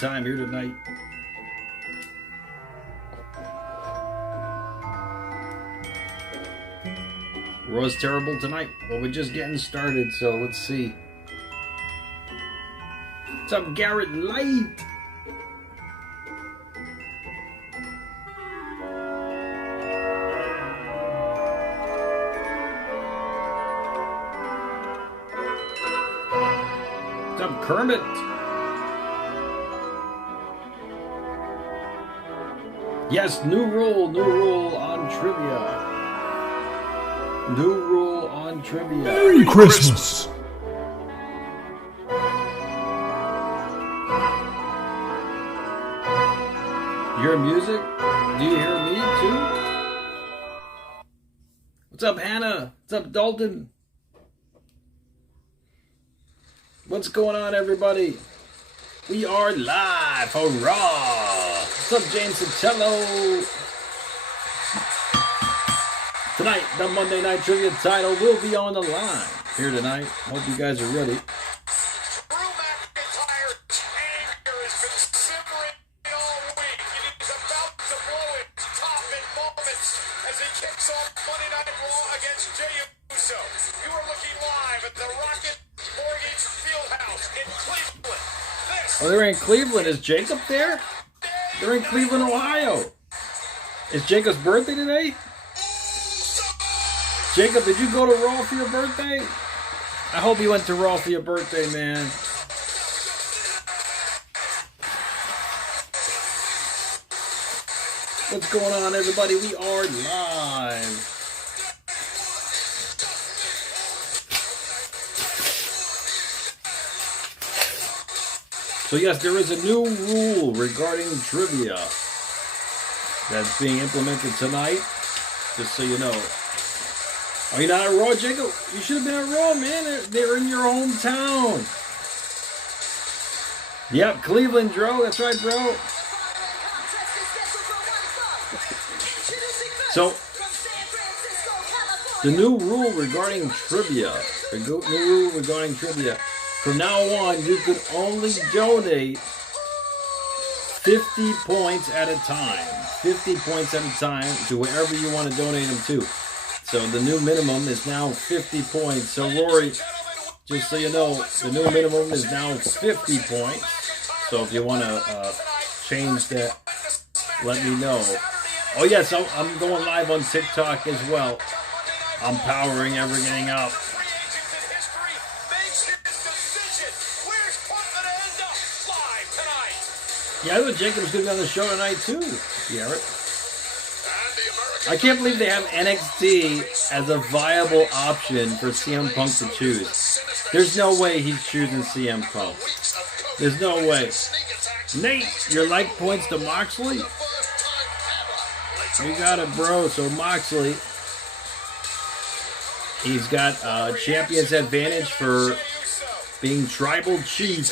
time here tonight. Raw's terrible tonight. Well, we're just getting started, so let's see. What's up, Garrett Light? What's up, Kermit? Yes, new rule on trivia. New rule on trivia. Merry Christmas! You hear music? Do you hear me too? What's up, Hannah? What's up, Dalton? What's going on, everybody? We are live for Raw. What's up, James Sotelo? Tonight, the Monday Night Trivia title will be on the line here tonight. Hope you guys are ready. Oh, they're in Cleveland. Is Jacob there? They're in Cleveland, Ohio. Is Jacob's birthday today? Jacob, did you go to Raw for your birthday? I hope you went to Raw for your birthday, man. What's going on, everybody? We are live. So yes, there is a new rule regarding trivia that's being implemented tonight, just so you know. Are you not at Raw, Jacob? You should have been at Raw, man. They're in your hometown. Yep, Cleveland, Dro. That's right, bro. So, the new rule regarding trivia. From now on, you could only donate 50 points at a time. 50 points at a time to wherever you want to donate them to. So the new minimum is now 50 points. So Rory, just so you know, the new minimum is now 50 points. So if you want to change that, let me know. Oh yes, I'm going live on TikTok as well. I'm powering everything up. Yeah, I thought Jacob was going to be on the show tonight too, Garrett. I can't believe they have NXT as a viable option for CM Punk to choose. There's no way he's choosing CM Punk. There's no way. Nate, your like points to Moxley? You got it, bro. So Moxley, he's got champion's advantage for being tribal chief.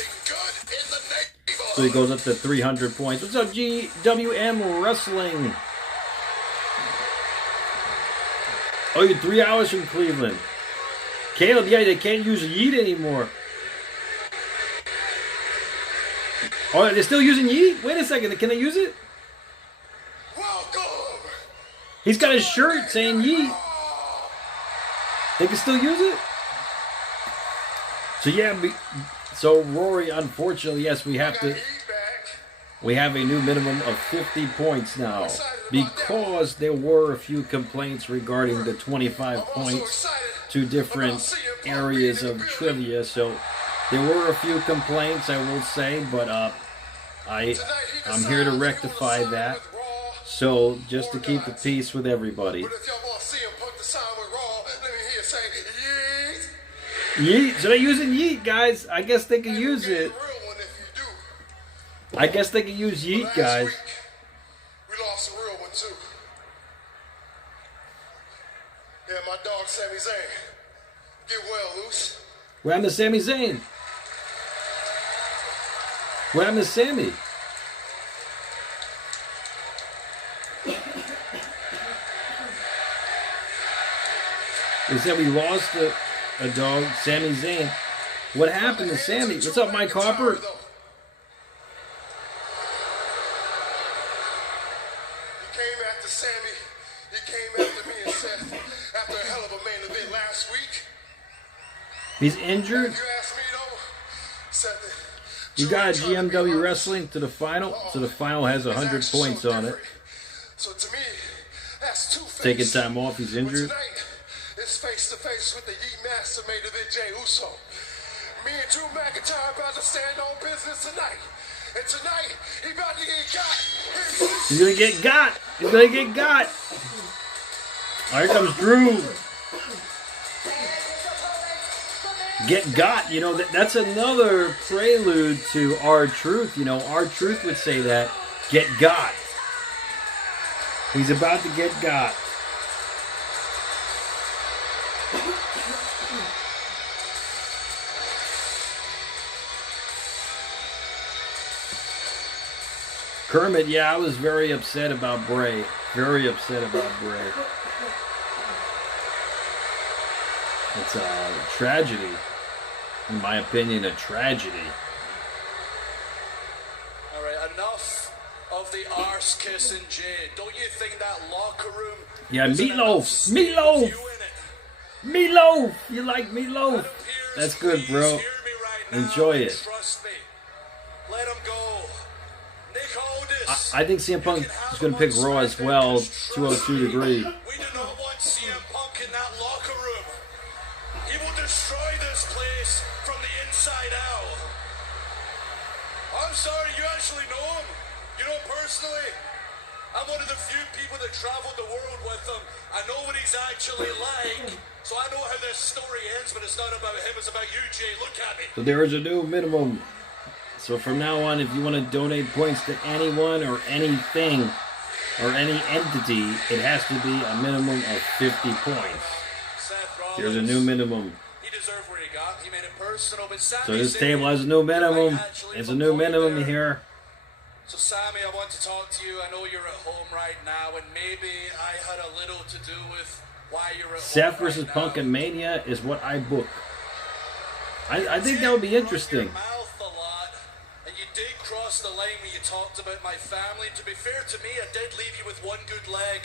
So he goes up to 300 points. What's up, GWM Wrestling? Oh, you're 3 hours from Cleveland. Caleb, yeah, they can't use Yeet anymore. Oh, they're still using Yeet? Wait a second, can they use it? He's got his shirt saying Yeet. They can still use it? So yeah, so Rory, unfortunately, yes, we have a new minimum of 50 points now, because there were a few complaints regarding the 25 points to different areas of trivia. So there were a few complaints, I will say, but I'm here to rectify that. So just to keep the peace with everybody. Yeet. So they're using Yeet, guys. I guess they can use it. I guess they can use Yeet, guys. We lost a real one too. Yeah, my dog Sami Zayn. Get well, Loose. What happened to Sami Zayn? What happened to Sami? They said we lost a dog, Sami Zayn. What happened to Sami? What's up, Mike Harper? came after Sammy. He came after me and Seth after a hell of a main event last week. He's injured. If you ask me though, Seth, You got GMW Wrestling to the final. So the final has 100 points on it. So to me, that's two-faced. Taking time off, he's injured. But tonight, it's face-to-face with the Yeet Master main event, Jey Uso. Me and Drew McIntyre about to stand on business tonight. And tonight, he about to get got. He's gonna get got. He's gonna get got. Here comes Drew. Get got. You know, that's another prelude to R-Truth. You know, R-Truth would say that. Get got. He's about to get got. Kermit, yeah, I was very upset about Bray. Very upset about Bray. It's a tragedy. In my opinion, a tragedy. All right, enough of the arse kissing, Jay. Don't you think that locker room? Yeah, Meatloaf. Meatloaf. Meatloaf. You like Meatloaf? That's good, bro. Enjoy it. Trust me. Let him go. Nick Aldis. I think CM Punk is going to pick Raw as well. 202 degree. We do not want CM Punk in that locker room. He will destroy this place from the inside out. I'm sorry, you actually know him. You know him personally. I'm one of the few people that traveled the world with him. I know what he's actually like. So I know how this story ends, but it's not about him, it's about you, Jay. Look at me. So there is a new minimum. So from now on, if you want to donate points to anyone or anything or any entity, it has to be a minimum of 50 points. There's a new minimum. He deserved what he got. He made it personal, but Sammy So this said table has a new minimum. It's a new minimum there. here. So Sammy, I want to talk to you. I know you're at home right now, and maybe I had a little to do with why you're at Seth home versus right Punk now. and Mania is what I book. I think that would be interesting. You mouth a lot, and you did cross the line when you talked about my family. To be fair to me, I did leave you with one good leg,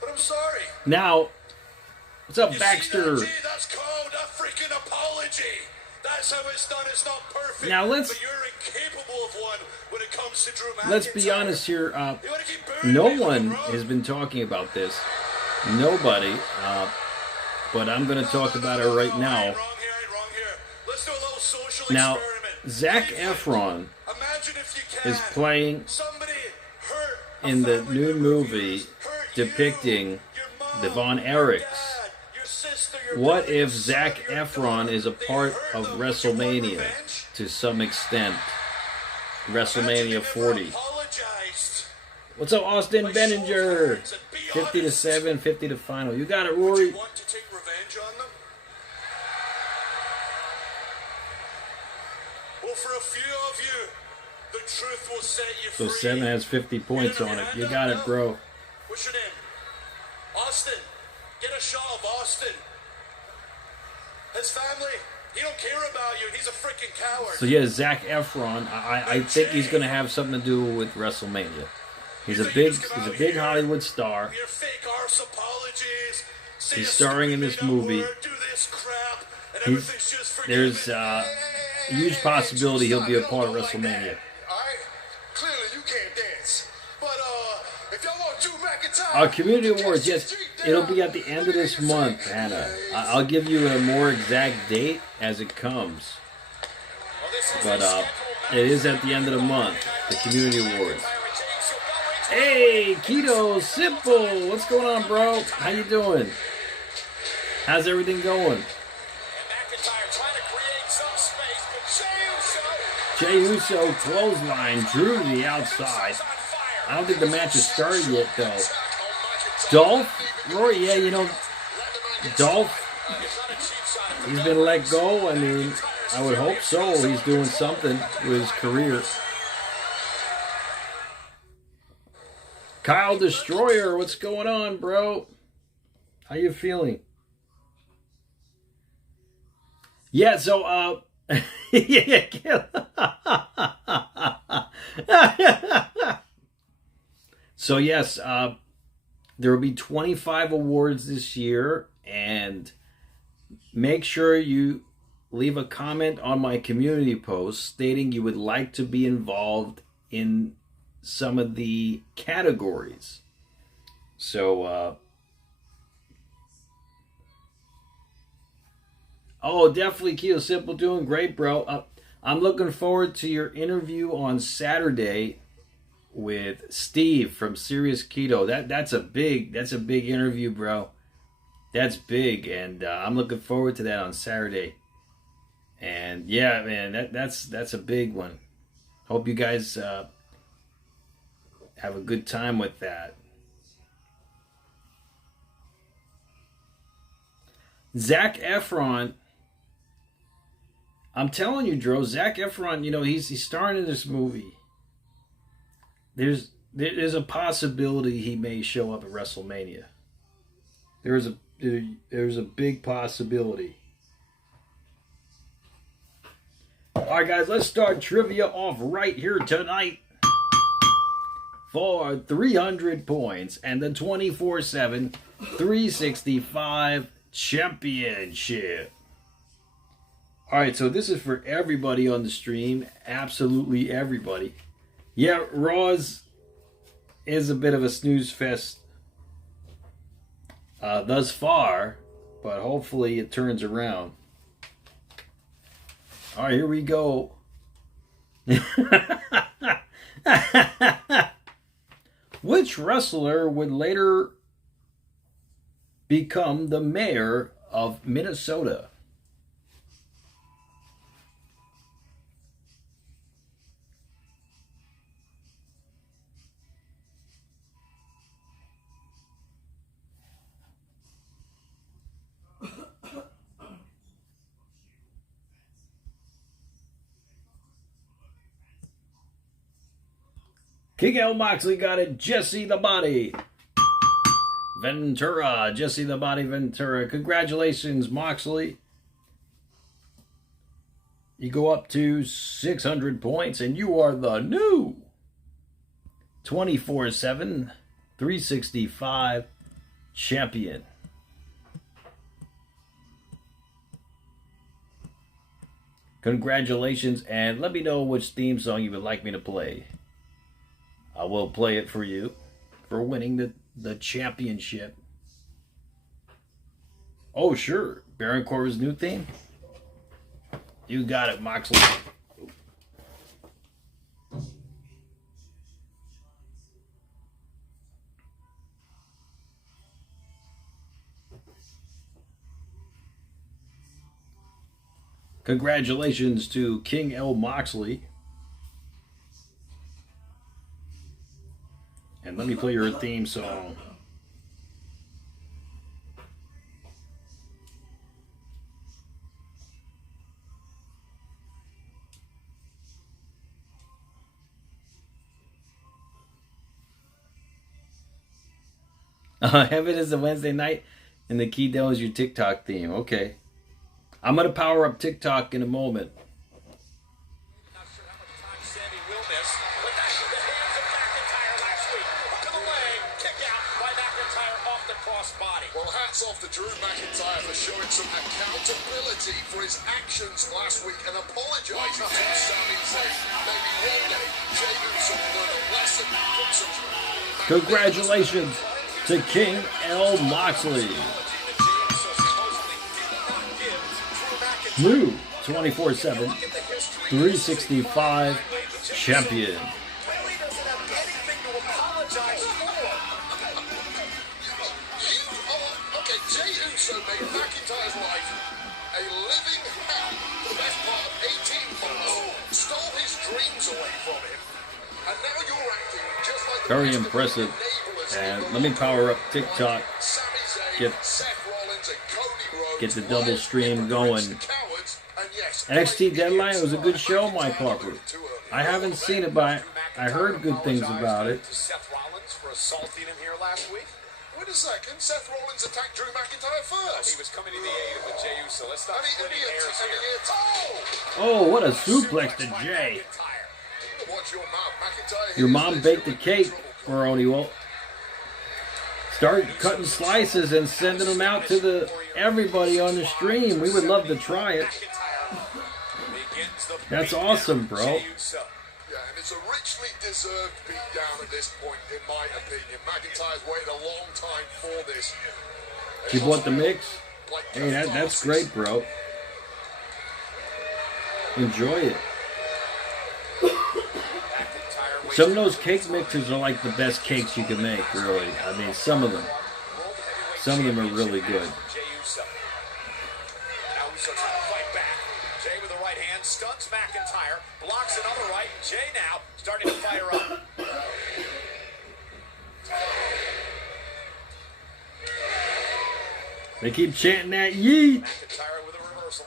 but I'm sorry. Now, what's up, You Baxter? see that, G? That's called a freaking apology. That's how it's done. It's not perfect. Now, let's- But you're incapable of one when it comes to Drew McIntyre. Let's be honest here. You wanna keep burying No me, one bro? has been talking about this. Nobody. But I'm going to talk about it right now. Wrong here. Let's do a little social Now, experiment. Zac What do you think? Efron Imagine if you can. is playing Somebody hurt a in the family new member of movie yours, hurt you, depicting your mom, the Von your Erichs. dad, your sister, your What brother, if your son, Zac your Efron daughter, is a they part hurt of them? Would you want WrestleMania revenge? to some extent? Imagine WrestleMania you never 40. apologized. What's up, Austin Like Benninger? show of hands and be 50 to honest. 7, 50 to final. You got it, Would Rory. you want to take revenge on them? Well, for a few of you, the truth will set you So free. 7 has 50 points on it. You got it, bro. What's your name? Austin. Get a shot of Austin. His family, he don't care about you, and he's a freaking coward. So yeah, Zac Efron. I think he's going to have something to do with WrestleMania. He's a big Hollywood star. Your fake arse apologies. Say He's a starring in this stupid movie. word, do this crap, and He's- everything's just forgiven. There's a huge possibility he'll be a part of WrestleMania. Alright? Clearly you can't dance. But if y'all want Drew McIntyre, Our community awards, yes, it'll be at the end of this month, Hannah. I'll give you a more exact date as it comes. Well, this is But a scheduled it is at the end of the month, the community awards. Hey, Keto, Simple, what's going on, bro? How you doing? How's everything going? Jey Uso clothesline, Drew to the outside. I don't think the match has started yet, though. Dolph, Rory, yeah, you know, Dolph, he's been let go. I mean, I would hope so. He's doing something with his career. Kyle Destroyer, what's going on, bro? How you feeling? Yeah, so, So yes, there will be 25 awards this year, and make sure you leave a comment on my community post stating you would like to be involved in some of the categories. So, oh, definitely Keto Simple, doing great, bro. I'm looking forward to your interview on Saturday with Steve from Serious Keto. That's a big interview, bro. That's big, and I'm looking forward to that on Saturday. And yeah, man, that's a big one. Hope you guys have a good time with that. Zac Efron, I'm telling you, Dro, Zac Efron, you know, he's starring in this movie. There's a possibility he may show up at WrestleMania. There's a big possibility. All right, guys, let's start trivia off right here tonight for 300 points and the 24/7 365 championship. All right, so this is for everybody on the stream, absolutely everybody. Yeah, Raw's is a bit of a snooze fest thus far, but hopefully it turns around. All right, here we go. Which wrestler would later become the mayor of Minnesota? King L. Moxley got it. Jesse the Body Ventura. Jesse the Body Ventura. Congratulations, Moxley. You go up to 600 points, and you are the new 24/7 365 champion. Congratulations, and let me know which theme song you would like me to play. I will play it for you for winning the championship. Oh, sure. Baron Corbin's new theme? You got it, Moxley. Congratulations to King L. Moxley. And let me play your theme song. Heaven is a Wednesday night, and the Keto is your TikTok theme. Okay. I'm going to power up TikTok in a moment. Not sure how much time Sammy will miss, but that's the hands of McIntyre last week. Hook of the leg, kick out by McIntyre off the crossbody. Well, hats off to Drew McIntyre for showing some accountability for his actions last week and apologising to Sami Zayn. Maybe one day Jey Uso will learn a lesson from such. Congratulations to King L. Moxley. New 24/7 365 champion. Okay, Jey Uso made McIntyre's life a living hell for the best part of 18 months, stole his dreams away from him, and now you're acting just like the Very impressive. And let me power up TikTok. Get the double stream going. NXT Deadline was a good show, Mike Harper. I haven't seen it, but I heard good things about it. Seth Rollins for assaulting him here last week. Wait a second, Seth Rollins attacked Drew McIntyre first. He was coming to the aid of the Jey Uso. Let's not And he splitting hairs here. Oh, what a suplex to Jay. Watch your mouth, McIntyre. Your mom baked the cake. Maroni. Well, start cutting slices and sending them out to everybody on the stream. We would love to try it. That's awesome, bro. Yeah, and it's a richly deserved beatdown at this point, in my opinion. McIntyre's waited a long time for this. You bought the mix? Hey, that's great, bro. Enjoy it. Some of those cake mixes are like the best cakes you can make, really. I mean, some of them. Some of them are really good. Jay with the right hand stuns McIntyre, blocks another right. Jay now starting to fire up. They keep chanting that yeet. McIntyre with a reversal.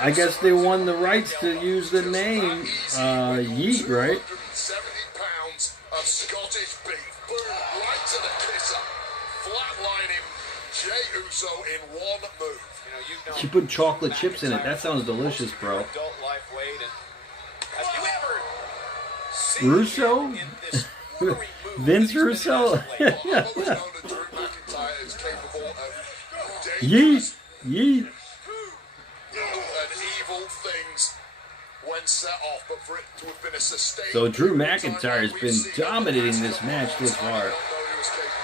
I guess they won the rights to use the name Yeet, right? 70 pounds of Scottish beef. Boom, right to the kisser. Flatlining Jey Uso in one move. She put chocolate chips in it. That sounds delicious, bro. Adult life weight. And have you ever Russo? in this ornery move Vince Russo? Yeet, yeet. and evil things when set off, but for it to have been a sustained. So Drew McIntyre has been dominating this match this far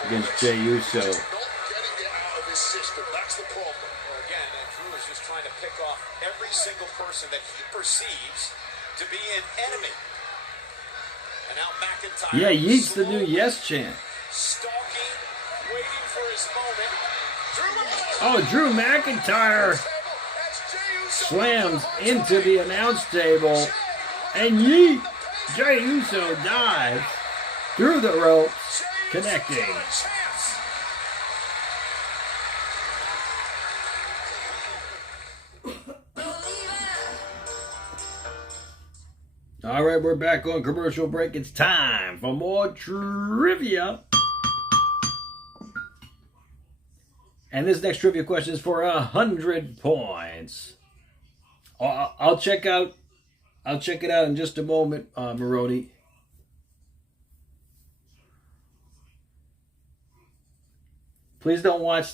against Jey Uso. Not getting it out of his system. That's the problem. Well, again, Drew is just trying to pick off every single person that he perceives to be an enemy. And now McIntyre. Yeah, Yeet's the new yes chant. Stalking, waiting for his moment. Oh, Drew McIntyre slams into the announce table, and Yeet, Jey Uso dives through the ropes, connecting. All right, we're back on commercial break. It's time for more trivia. And this next trivia question is for 100 points. I'll check it out in just a moment, Maroni. Please don't watch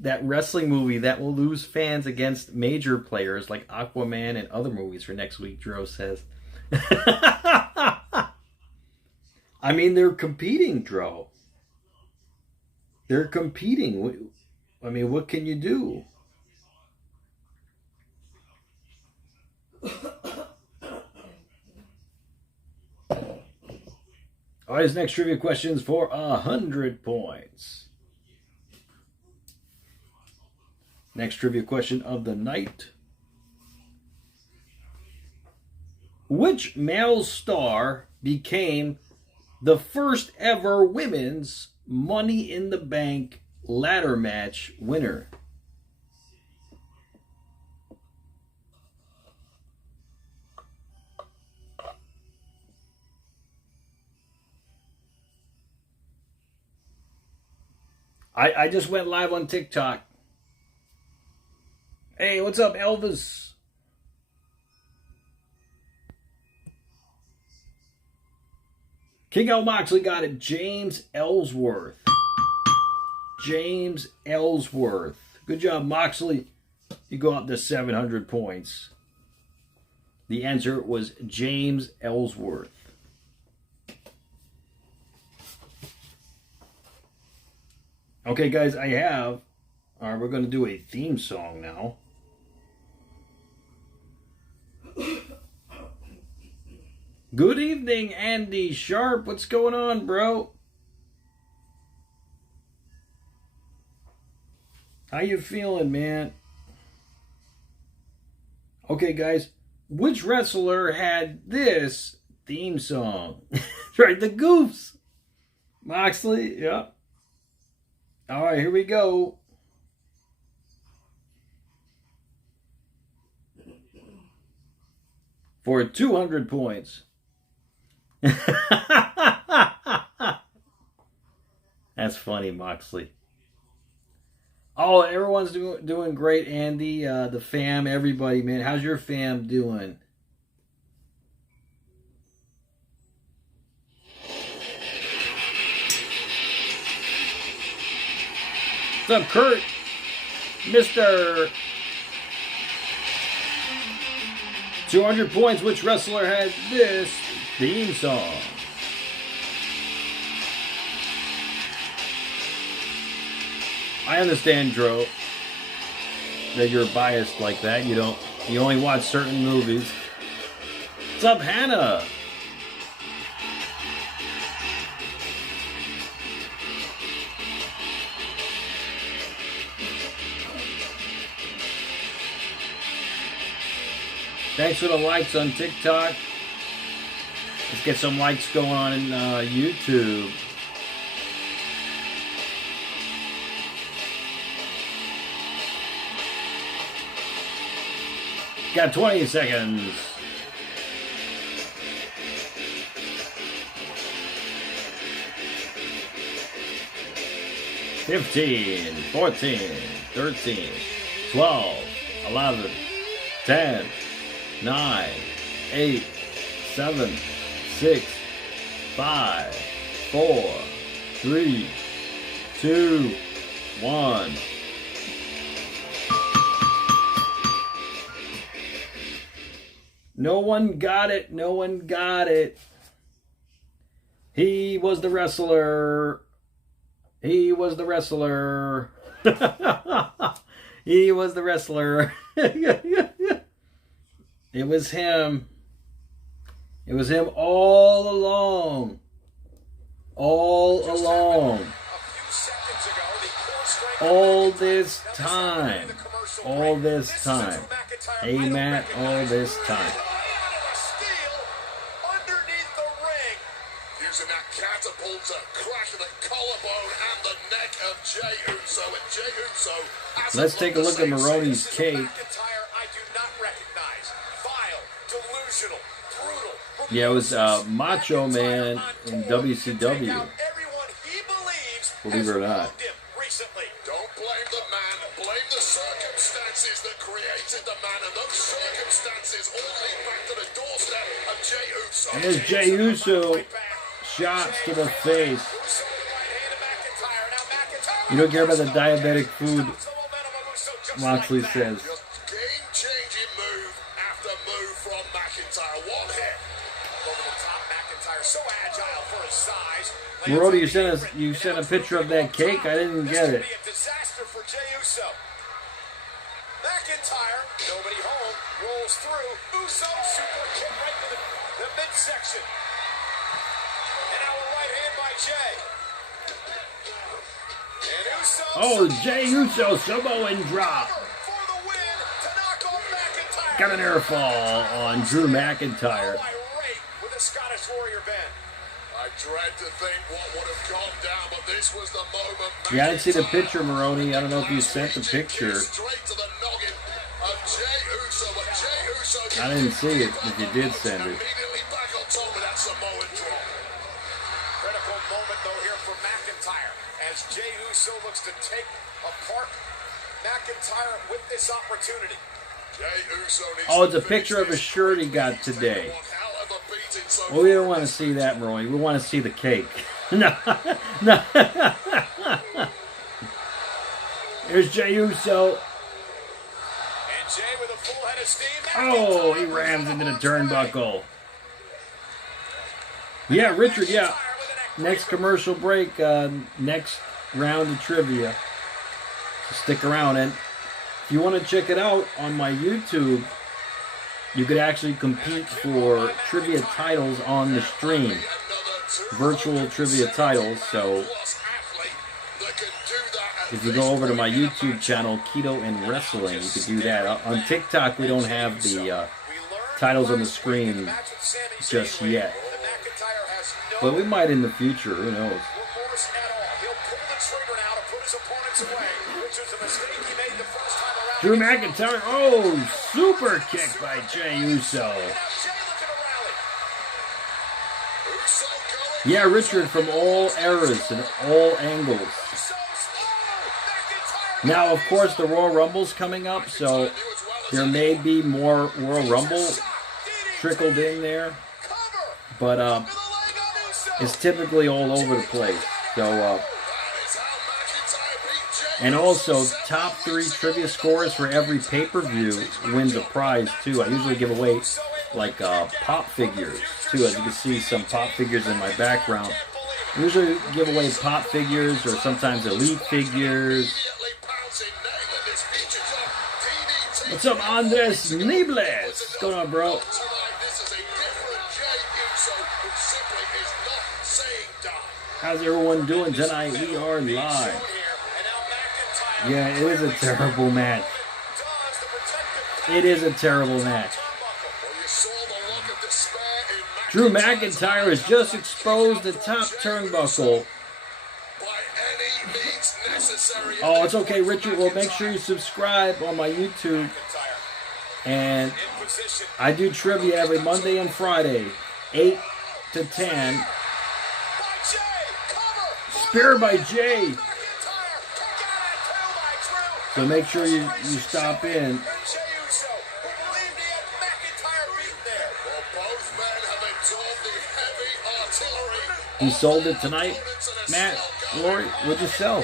that wrestling movie that will lose fans against major players like Aquaman and other movies for next week, Dro says. I mean, they're competing, Dro. They're competing. I mean, what can you do? All right, this next trivia question is for 100 points. Next trivia question of the night. Which male star became the first ever women's Money in the Bank ladder match winner? I just went live on TikTok. Hey, what's up, Elvis? King L. Moxley got it. James Ellsworth. James Ellsworth. Good job, Moxley. You go up to 700 points. The answer was James Ellsworth. Okay, guys, we're going to do a theme song now. Good evening, Andy Sharp. What's going on, bro? How you feeling, man? Okay, guys. Which wrestler had this theme song? Right, the Goofs. Moxley, yeah. All right, here we go. For 200 points. That's funny, Moxley. Oh, everyone's doing great, Andy. The fam, everybody, man. How's your fam doing? up, Kurt? Mr. 200 points. Which wrestler had this theme song? I understand, Dro, that you're biased like that. You only watch certain movies. What's up, Hannah? Thanks for the likes on TikTok. Let's get some likes going on in YouTube. Got 20 seconds. $15, $14, $13, $12, $11, $10, $9, $8, $7, $6, $5, $4, $3, $2, $1. No one got it. No one got it. He was the wrestler. He was the wrestler. He was the wrestler. It was him. It was him all along. All along. All this time. All this time. Hey, Matt, all this time. Using that catapult to crack the collarbone and the neck of Jey Uso. And Jey Uso, let's take a look at Maroney's cake. I do not recognize. Vile, delusional, brutal. Yeah, it was Macho Man in WCW. Believe it or not. Don't blame the man, blame the circumstances that created the man, and those circumstances all lead back to the doorstep of Jey Uso. And there's Jey Uso. Shots to the face. You don't care about the diabetic food, Moxley says. Game-changing move after move from McIntyre. One hit. Over the top, McIntyre so agile for his size. Marody, you sent a picture of that cake. I didn't get it. Disaster for Jey Uso. McIntyre, nobody home, rolls through. Uso super kick right to the midsection. Oh, Jey Uso Samoan drop. Got an air fall on Drew McIntyre. I dread to think what would have gone down, but this was the moment. Yeah, I didn't see the picture, Maroney. I don't know if you sent the picture. I didn't see it if you did send it. Critical moment, though, here for McIntyre as Jey Uso looks to take apart McIntyre with this opportunity. Oh, it's a picture of a shirt he got today. Well, we don't want to see that, Maroney. We want to see the cake. No. No. Here's Jey Uso. And Jey with a full head of steam. Oh, he rams into the turnbuckle. Yeah, Richard, yeah. Next commercial break, next round of trivia. So stick around. And if you want to check it out on my YouTube, you could actually compete for trivia titles on the stream. Virtual trivia titles. So if you go over to my YouTube channel, Keto and Wrestling, you could do that. On TikTok, we don't have the titles on the screen just yet. But we might in the future, who knows. Drew McIntyre, oh, super kick by Jey Uso. Yeah, Richard, from all eras and all angles. Now, of course, the Royal Rumble's coming up, so there may be more Royal Rumble trickled in there. But it's typically all over the place. So And also, top 3 trivia scores for every pay-per-view wins a prize, too. I usually give away, like, pop figures, too. As you can see, some pop figures in my background. I usually give away pop figures or sometimes elite figures. What's up, Andres Nibles? What's going on, bro? How's everyone doing tonight? We are live. Yeah, it is a terrible match. It is a terrible match. Drew McIntyre has just exposed the top turnbuckle. Oh, it's okay, Richard. Well, make sure you subscribe on my YouTube. And I do trivia every Monday and Friday, 8 to 10. Spear by Jay. So make sure you stop in. He sold it tonight. Matt, Rory, what'd you sell?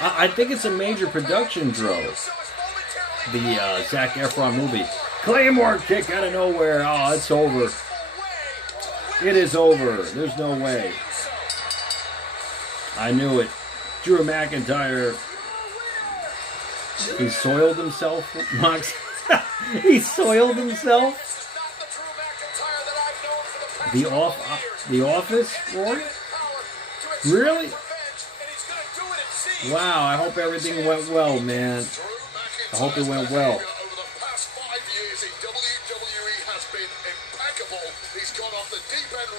I think it's a major production drove. The Zac Efron movie. Claymore kick out of nowhere. Oh, it's over. It is over. There's no way. I knew it. Drew McIntyre. He soiled himself. He soiled himself. The Office, Roy? Really? Wow, I hope everything went well, man. I hope it went well.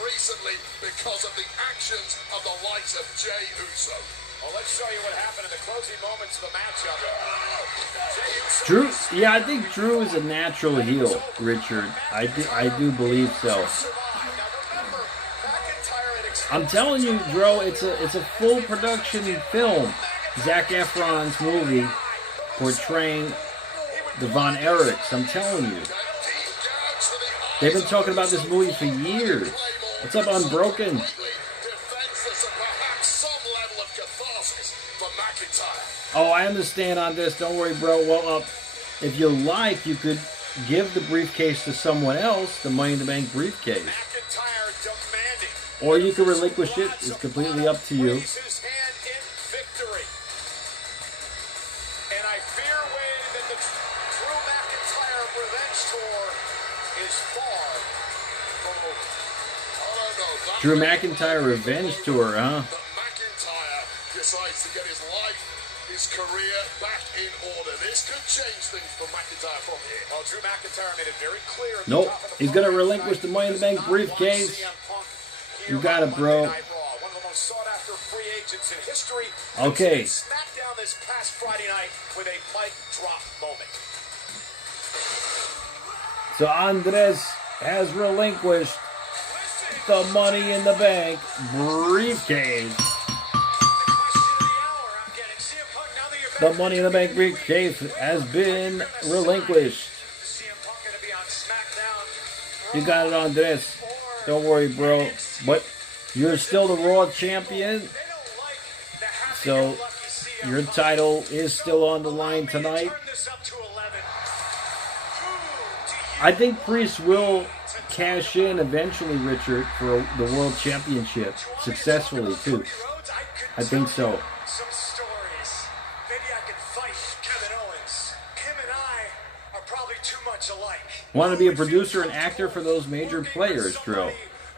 Recently because of the actions of the likes of Jey Uso. Well, let's show you what happened in the closing moments of the matchup. Drew, yeah, I think Drew is a natural heel, Richard. I do believe so. I'm telling you, bro, it's a full production film. Zac Efron's movie portraying the Von Erichs. I'm telling you. They've been talking about this movie for years. What's up, Unbroken? Oh, I understand on this. Don't worry, bro. Well, if you like, you could give the briefcase to someone else, the Money in the Bank briefcase. Or you can relinquish it. It's completely up to you. Drew McIntyre Revenge Tour, huh? McIntyre decides to get his life, his career back in order. This could change things for McIntyre from here. Well, Drew McIntyre made it very clear. Nope. He's going to relinquish the Money in the Bank briefcase. You got it, bro. Okay. SmackDown this past Friday night with a mic drop moment. So Andres has relinquished the Money in the Bank briefcase. The Money in the Bank briefcase has been relinquished. You got it, Andres. Don't worry, bro. But you're still the Raw champion. So your title is still on the line tonight. I think Priest will cash in eventually, Richard, for the World Championship successfully too. I think so. Some stories. Maybe I could fight Kevin Owens. Him and I are probably too much alike. Want to be a producer and actor for those major players, Drew?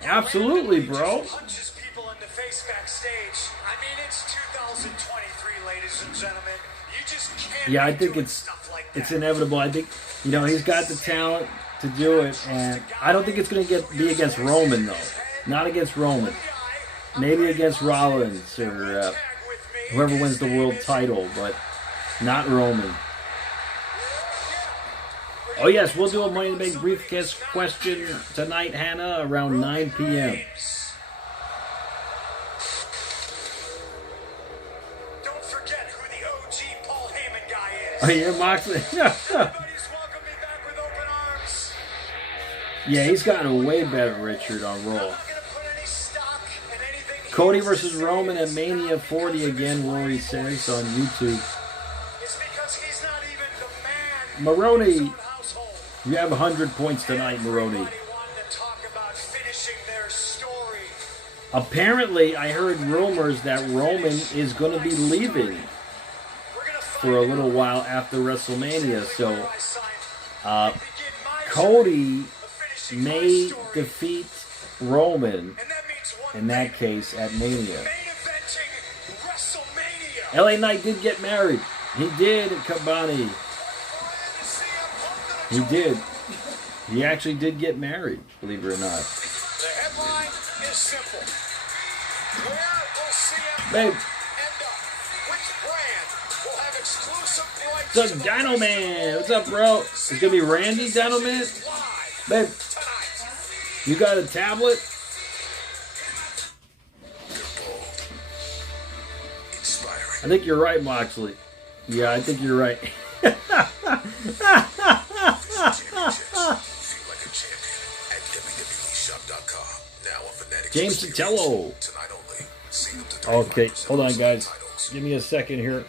Absolutely, bro. Punches people in the face backstage. I mean, it's 2023, ladies and gentlemen. You just can't. Yeah, I think it's inevitable. I think, you know, he's got the talent to do it, and I don't think it's going to be against Roman, though. Not against Roman. Maybe against Rollins or whoever wins the world title, but not Roman. Oh, yes, we'll do a Money in the Bank briefcase question tonight, Hannah, around 9 p.m. Don't forget who the OG Paul Heyman guy is. Oh, yeah, Moxley. Everybody's welcomed me back with open arms. Yeah, he's gotten way better, Richard, on Raw. I'm not going to put any Cody versus Roman at Mania 40 again, Rory says on YouTube. It's because he's not even the man Maroney, in his own household. you have 100 points tonight, Maroney. Everybody wanted to talk about finishing their story. Apparently, I heard rumors that Roman is going to be leaving We're gonna for a find little out while after WrestleMania. So, where I signed. uh, Begin my Cody journey of finishing my may story. defeat Roman And that means one in that thing. case at Mania. Main eventing WrestleMania. LA Knight did get married. He did, Kabani. He did. He actually did get married, believe it or not. The headline is simple. Where will CM Babe, end up? Which brand will have exclusive rights what's to up, the Dino Man? What's up, bro? It's going to be Randy, Dino Man? live Babe, tonight? you got a tablet? Inspiring. I think you're right, Moxley. Yeah, I think you're right. Feel like a champion at WWEshop.com. Now on Fanatics James Experience. Sotelo. Tonight only. See up to Okay, 35% hold on, off guys. titles. Give me a second here.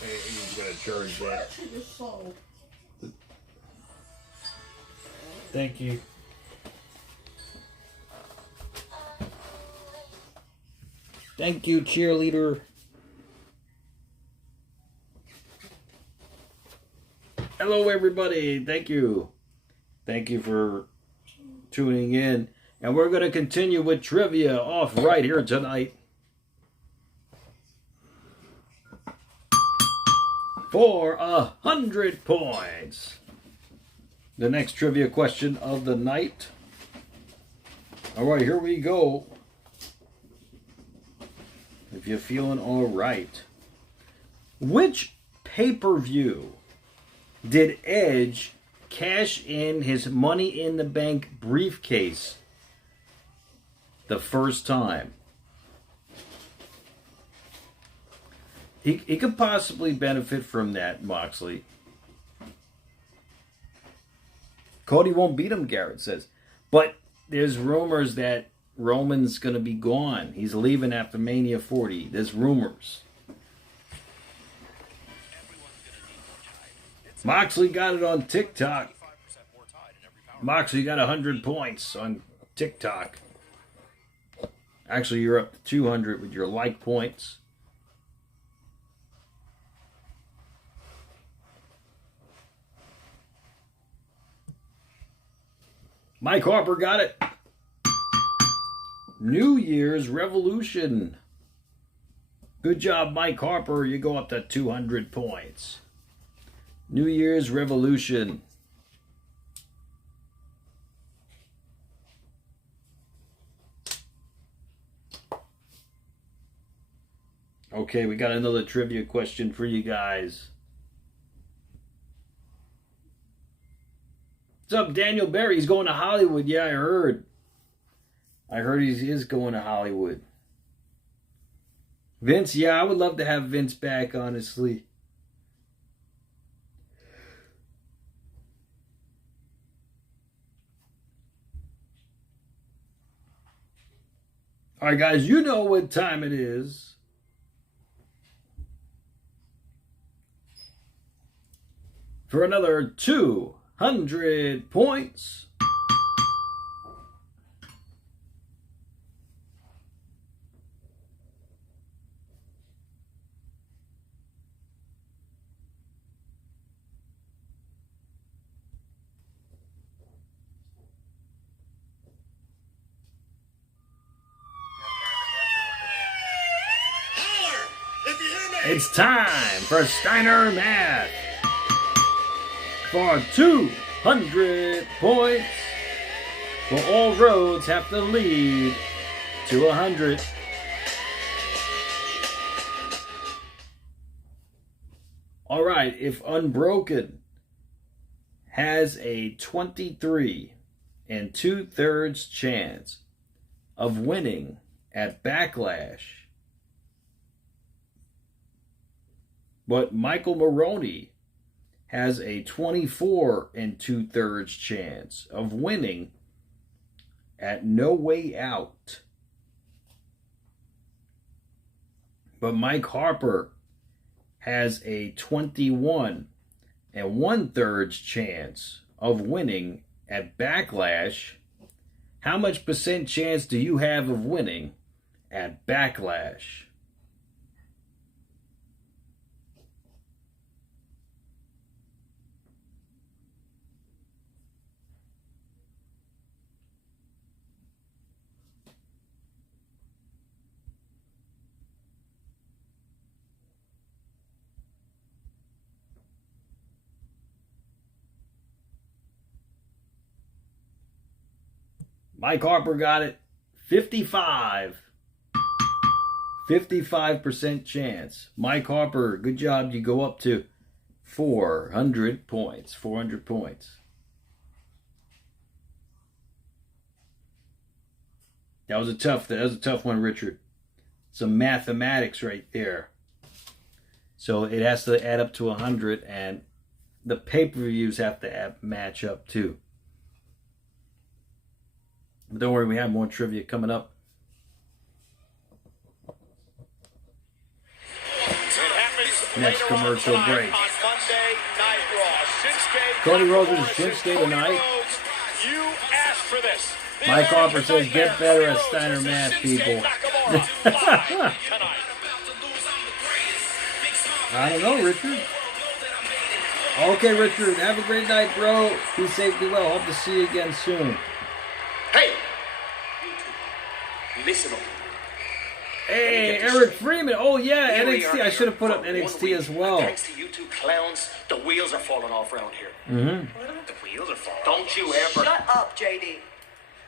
Hey, he's going to charge that. Thank you. Thank you, cheerleader. Hello, everybody. Thank you. Thank you for tuning in. And we're going to continue with trivia off right here tonight. For 100 points. The next trivia question of the night. All right, here we go. If you're feeling all right. Which pay-per-view did Edge cash in his Money in the Bank briefcase the first time? He could possibly benefit from that, Moxley. Cody won't beat him, Garrett says. But there's rumors that Roman's going to be gone. He's leaving after Mania 40. There's rumors. Moxley got it on TikTok. Moxley got 100 points on TikTok. Actually, you're up to 200 with your like points. Mike Harper got it. New Year's Revolution. Good job, Mike Harper. You go up to 200 points. New Year's Revolution. Okay, we got another trivia question for you guys. What's up, Daniel Berry? He's going to Hollywood. Yeah, I heard. I heard he is going to Hollywood. Vince, yeah, I would love to have Vince back, honestly. All right, guys, you know what time it is. For another 200 points. It's time for Steiner Math. For 200 points. Well, all roads have to lead to 100. All right, if Unbroken has a 23 2/3 chance of winning at Backlash, but Michael Maroney has a 24 2/3 chance of winning at No Way Out. But Mike Harper has a 21 1/3 chance of winning at Backlash. How much percent chance do you have of winning at Backlash? Mike Harper got it. 55% chance. Mike Harper, good job. You go up to 400 points. 400 points. That was a tough one, Richard. Some mathematics right there. So it has to add up to 100, and the pay-per-views have to match up too. But don't worry, we have more trivia coming up. Next commercial break. Cody Rhodes versus Shinsuke tonight. Mike Harper says, get better at Steiner math, people. I don't know, Richard. Okay, Richard, have a great night, bro. Be safe, be well. Hope to see you again soon. Hey! Listen up. Hey, Eric Freeman. Oh, yeah, NXT. I should have put up NXT as well. Thanks to you two clowns, the wheels are falling off around here. Mm-hmm. The wheels are falling. Don't you ever... Shut up, JD.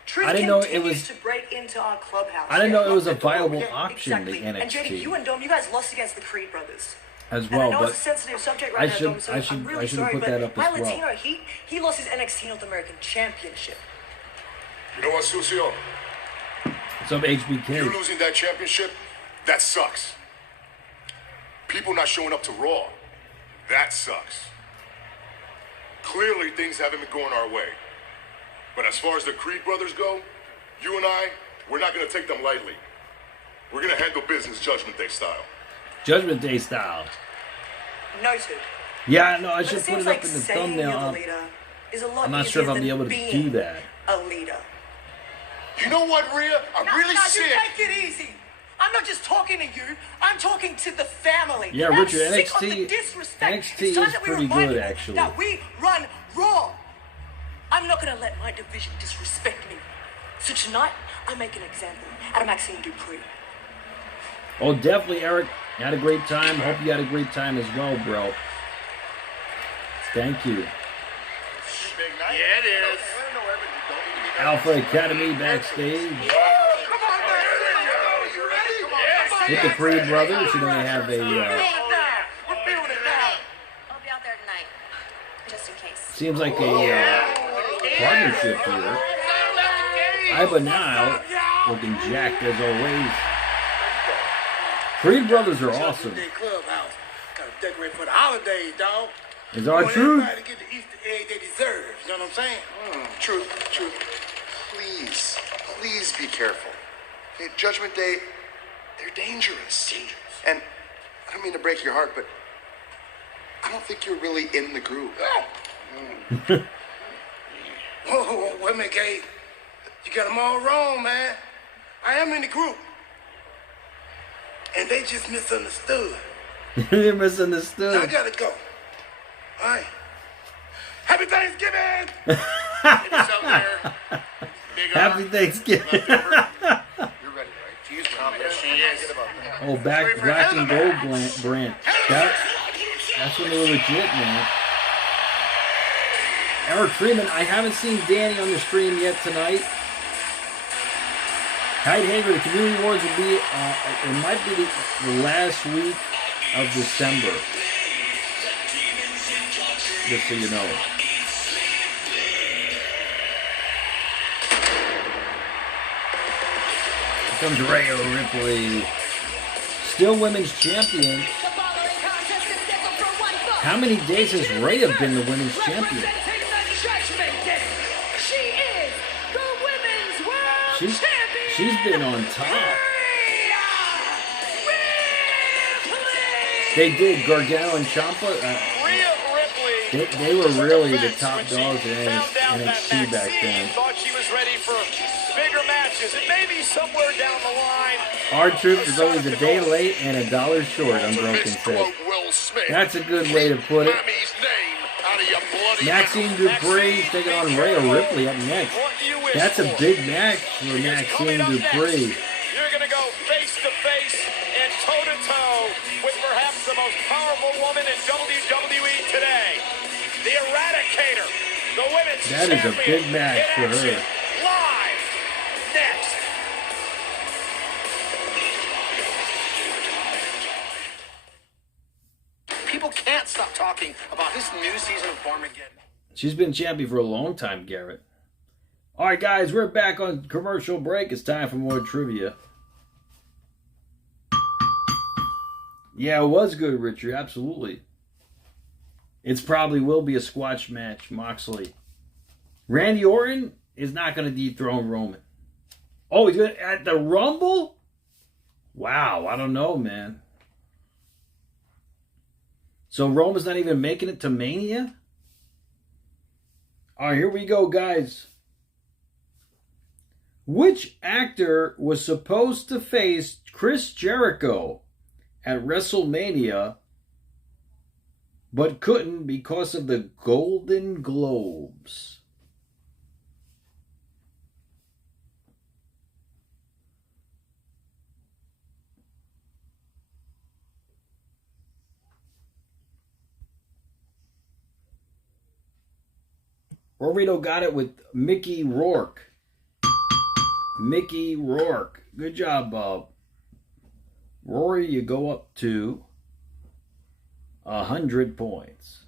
Truth I didn't know it was to break into our clubhouse. I didn't know it was a viable option, exactly. the NXT. And JD, you and Dom, you guys lost against the Creed brothers. As And I well, know but it's a sensitive subject right now, Dom, so I'm really I should have sorry, put that up but as my well. Latino, he lost his NXT North American Championship. You know what, Sucio? Some HBK. You losing that championship, that sucks. People not showing up to Raw, that sucks. Clearly, things haven't been going our way. But as far as the Creed brothers go, you and I, we're not going to take them lightly. We're going to handle business Judgment Day style. Judgment Day style. Noted. Yeah, no, I But should put it like up in the saying you're thumbnail. the leader is a lot I'm not sure if easier I'll be than able to being do that. a leader. You know what, Rhea? I'm really now sick. You take it easy. I'm not just talking to you. I'm talking to the family. Yeah, I'm Richard, sick of NXT the disrespect. NXT It's time is that we pretty remind good, people actually. That we run Raw. I'm not going to let my division disrespect me. So tonight, I make an example out of Maxine Dupree. Oh, definitely, Eric. Had a great time. Hope you had a great time as well, bro. Thank you. Yeah, it is. Alpha Academy backstage. With the Creed brothers, you know, they have a I'll be out there tonight, just in case. seems like a partnership here. Iba now looking jacked as always. Creed brothers are awesome. Clubhouse. Gotta decorate for the holidays, dog. Is our Want truth? everybody to get the Easter egg they deserve. You know what I'm saying? Truth. Please be careful. Okay, Judgment Day, they're dangerous. And I don't mean to break your heart, but I don't think you're really in the group. Whoa, wait a minute, Gabe. You got them all wrong, man. I am in the group. And they just misunderstood. They're Now I misunderstood. gotta go. All right. Happy Thanksgiving! Happy Thanksgiving. You're ready, right? She's confident. She is. Oh, black and gold brand. That's when they were legit, man. Eric Freeman, I haven't seen Danny on the stream yet tonight. Kite Hager, the community awards will be, it might be the last week of December. Just so you know. Here comes Rhea Ripley. Still women's champion. How many days has Rhea been the women's champion? She is the Women's World She's been on top. They did Gargano and Ciampa. They were really the top dogs in NXT back then. Thought she was ready for bigger matches, and maybe somewhere down the line. R-Truth is always a day late and a dollar short, Unbroken said. That's a good way to put it. Maxine Dupree taking on Rhea Ripley up next. That's a big match for Maxine Dupree. You're going to go face to face and toe to toe with perhaps the most powerful woman in WWE today. The Eradicator, the women's champion. That is a big match for her. Live next. People can't stop talking about this new season of Armageddon. She's been champion for a long time, Garrett. All right, guys, we're back on commercial break. It's time for more trivia. Yeah, it was good, Richard. Absolutely. It's probably will be a squash match, Moxley. Randy Orton is not going to dethrone Roman. Oh, he's going to at the Rumble? Wow, I don't know, man. So Roman's not even making it to Mania? All right, here we go, guys. Which actor was supposed to face Chris Jericho at WrestleMania but couldn't because of the Golden Globes? Orvito got it with Mickey Rourke. Mickey Rourke. Good job, Bob. Rory, you go up to 100 points.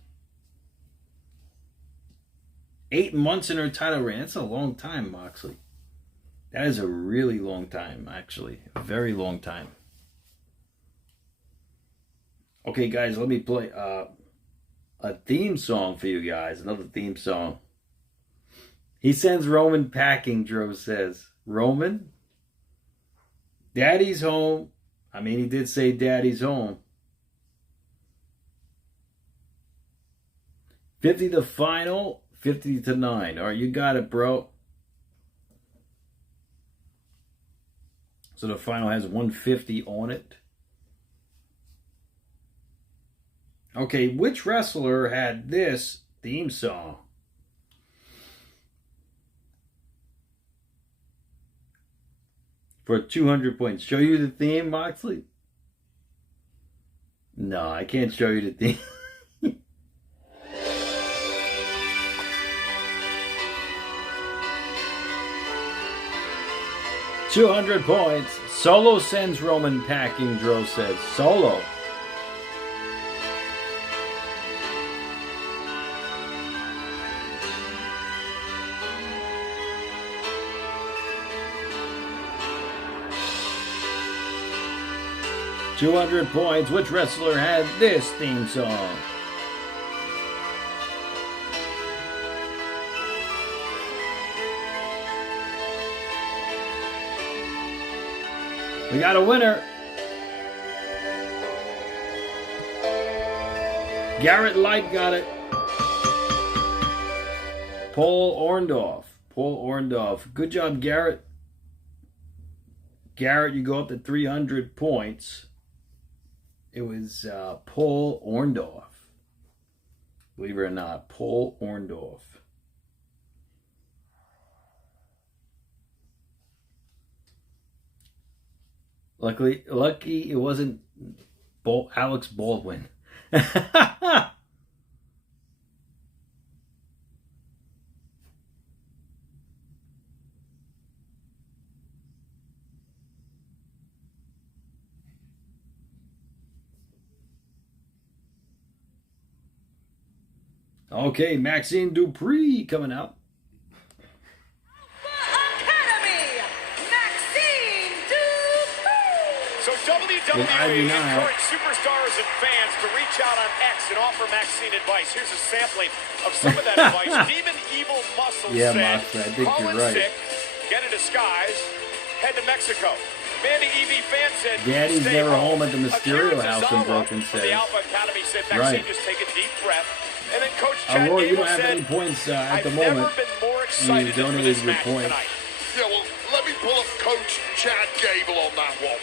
8 months in her title reign. That's a long time, Moxley. That is a really long time, actually. A very long time. Okay, guys, let me play a theme song for you guys. Another theme song. He sends Roman packing, Dro says. Roman? Daddy's home. I mean, he did say daddy's home. 50 the final, 50 to 9. All right, you got it, bro. So the final has 150 on it. Okay, which wrestler had this theme song? For 200 points. Show you the theme, Moxley? No, I can't show you the theme. $200 points. Solo sends Roman packing, Dro says. Solo. $200 points. Which wrestler had this theme song? We got a winner. Garrett Light got it. Paul Orndorff. Paul Orndorff. Good job, Garrett. Garrett, you go up to 300 points. It was Paul Orndorff. Believe it or not, Paul Orndorff. Lucky it wasn't Alex Baldwin. Okay, Maxine Dupree coming out. So WWE encouraged superstars and fans to reach out on X and offer Maxine advice. Here's a sampling of some of that advice. Demon Evil Muscle yeah, said, Moxley, I think calling you're right. sick, get a disguise, head to Mexico. Mandy EV fan said, Daddy's stay never home at the Akira Mysterio house in Tozawa Broken from says. the Alpha Academy said, Maxine, Right. just take a deep breath. And then Coach Chad Roy, you Gable don't have said, any points at the I've moment. never been more excited You for donated this your match point. tonight. Yeah, well, let me pull up Coach Chad Gable on that one.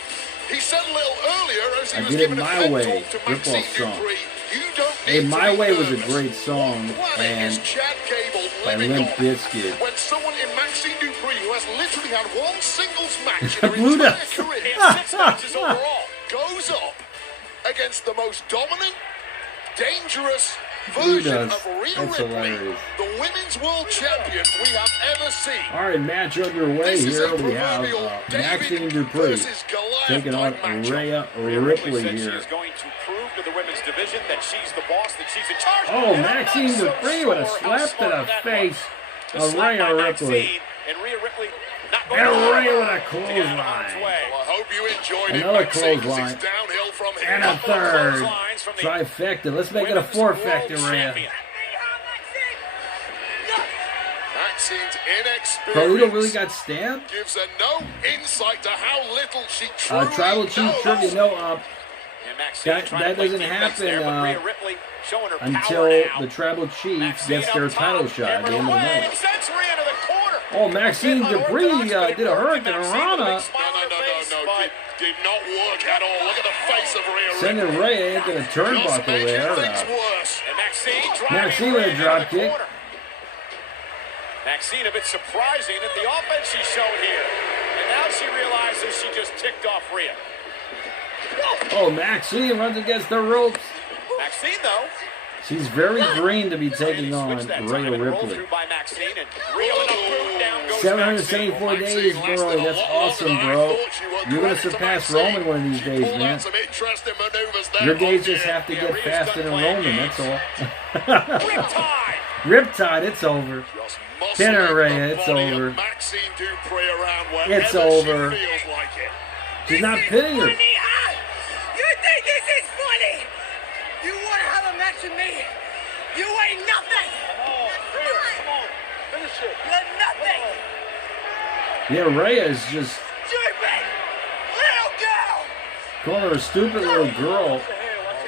He said a little earlier as he I was Did It giving a My pep Way talk to Maxine ripoff song. Dupree, you don't Hey, need My to be Way was a nervous. great song, What planet and is Chad Gable by living Limp on? Bizkit. When someone in Maxine Dupree, who has literally had one singles match in her Buddha. entire career, And 6 matches overall. goes up against the most dominant, dangerous Who version does? of Rhea That's Ripley, hilarious. the women's world champion we have ever seen. All right, match underway This is here. a We have proverbial Maxine David Dupree versus Goliath taking on type matchup. Rhea Rhea Ripley said she here. is going to prove to the women's division that she's the boss, that she's in charge. Oh, And I'm Maxine not so Dupree with a sure how slap to smart the that face was. The of slap by Rhea Ripley. Maxine, and Rhea Ripley not going And to Rhea with a to get out of clothesline. harm's way. Well, I hope you enjoyed Another it, Maxine, 'cause clothesline. it's downhill from here. And a Couple of third clotheslines from the trifecta. Let's make it a women's four-factor, world Rhea. champion. Maxine's inexperience Carlito really got stabbed? gives her no insight to how little she truly Tribal Chief knows. Trivia, no, And Maxine that trying to play doesn't defense there, but happen Rhea Ripley showing her until power now. the Tribal Chief Maxine gets their up top, title shot at the end of the away, night. and sends Rhea to the corner. Oh, Maxine Bit Dupree unorthodox, but it did a worked. hurricane Maxine with a big Rana. smile on her face, No. but Did not work at all. Look at the face of Rhea Ripley. Sending Rhea into the Just turnbuckle making there. things worse. And Maxine driving Maxine with a Rhea into drop the kick. corner. Maxine a bit surprising at the offense she's shown here. And now she realizes she just ticked off Rhea. Oh, Maxine runs against the ropes. Maxine, though, She's very green to be taking really on switched that Rhea time and rolled Ripley. through by Maxine, and Rhea with a boot, down goes 774 Maxine. days, bro. That's awesome, bro. You're going to surpass Roman one of these days, Pulled man. out some interesting maneuvers there. Your days Oh, just dear. have to Yeah, get Rhea's faster got than plan Roman, games. that's all. Riptide. Riptide, it's over. Just muscling Pinner Rhea, the it's body of over. Maxine Dupree around wherever It's over. She feels like it. She's not pinning her. You think this is funny? You want to have a match with me? You ain't nothing. Come on, finish it. You're nothing. Yeah, Rhea is just Stupid little girl. calling her a stupid little girl. Well,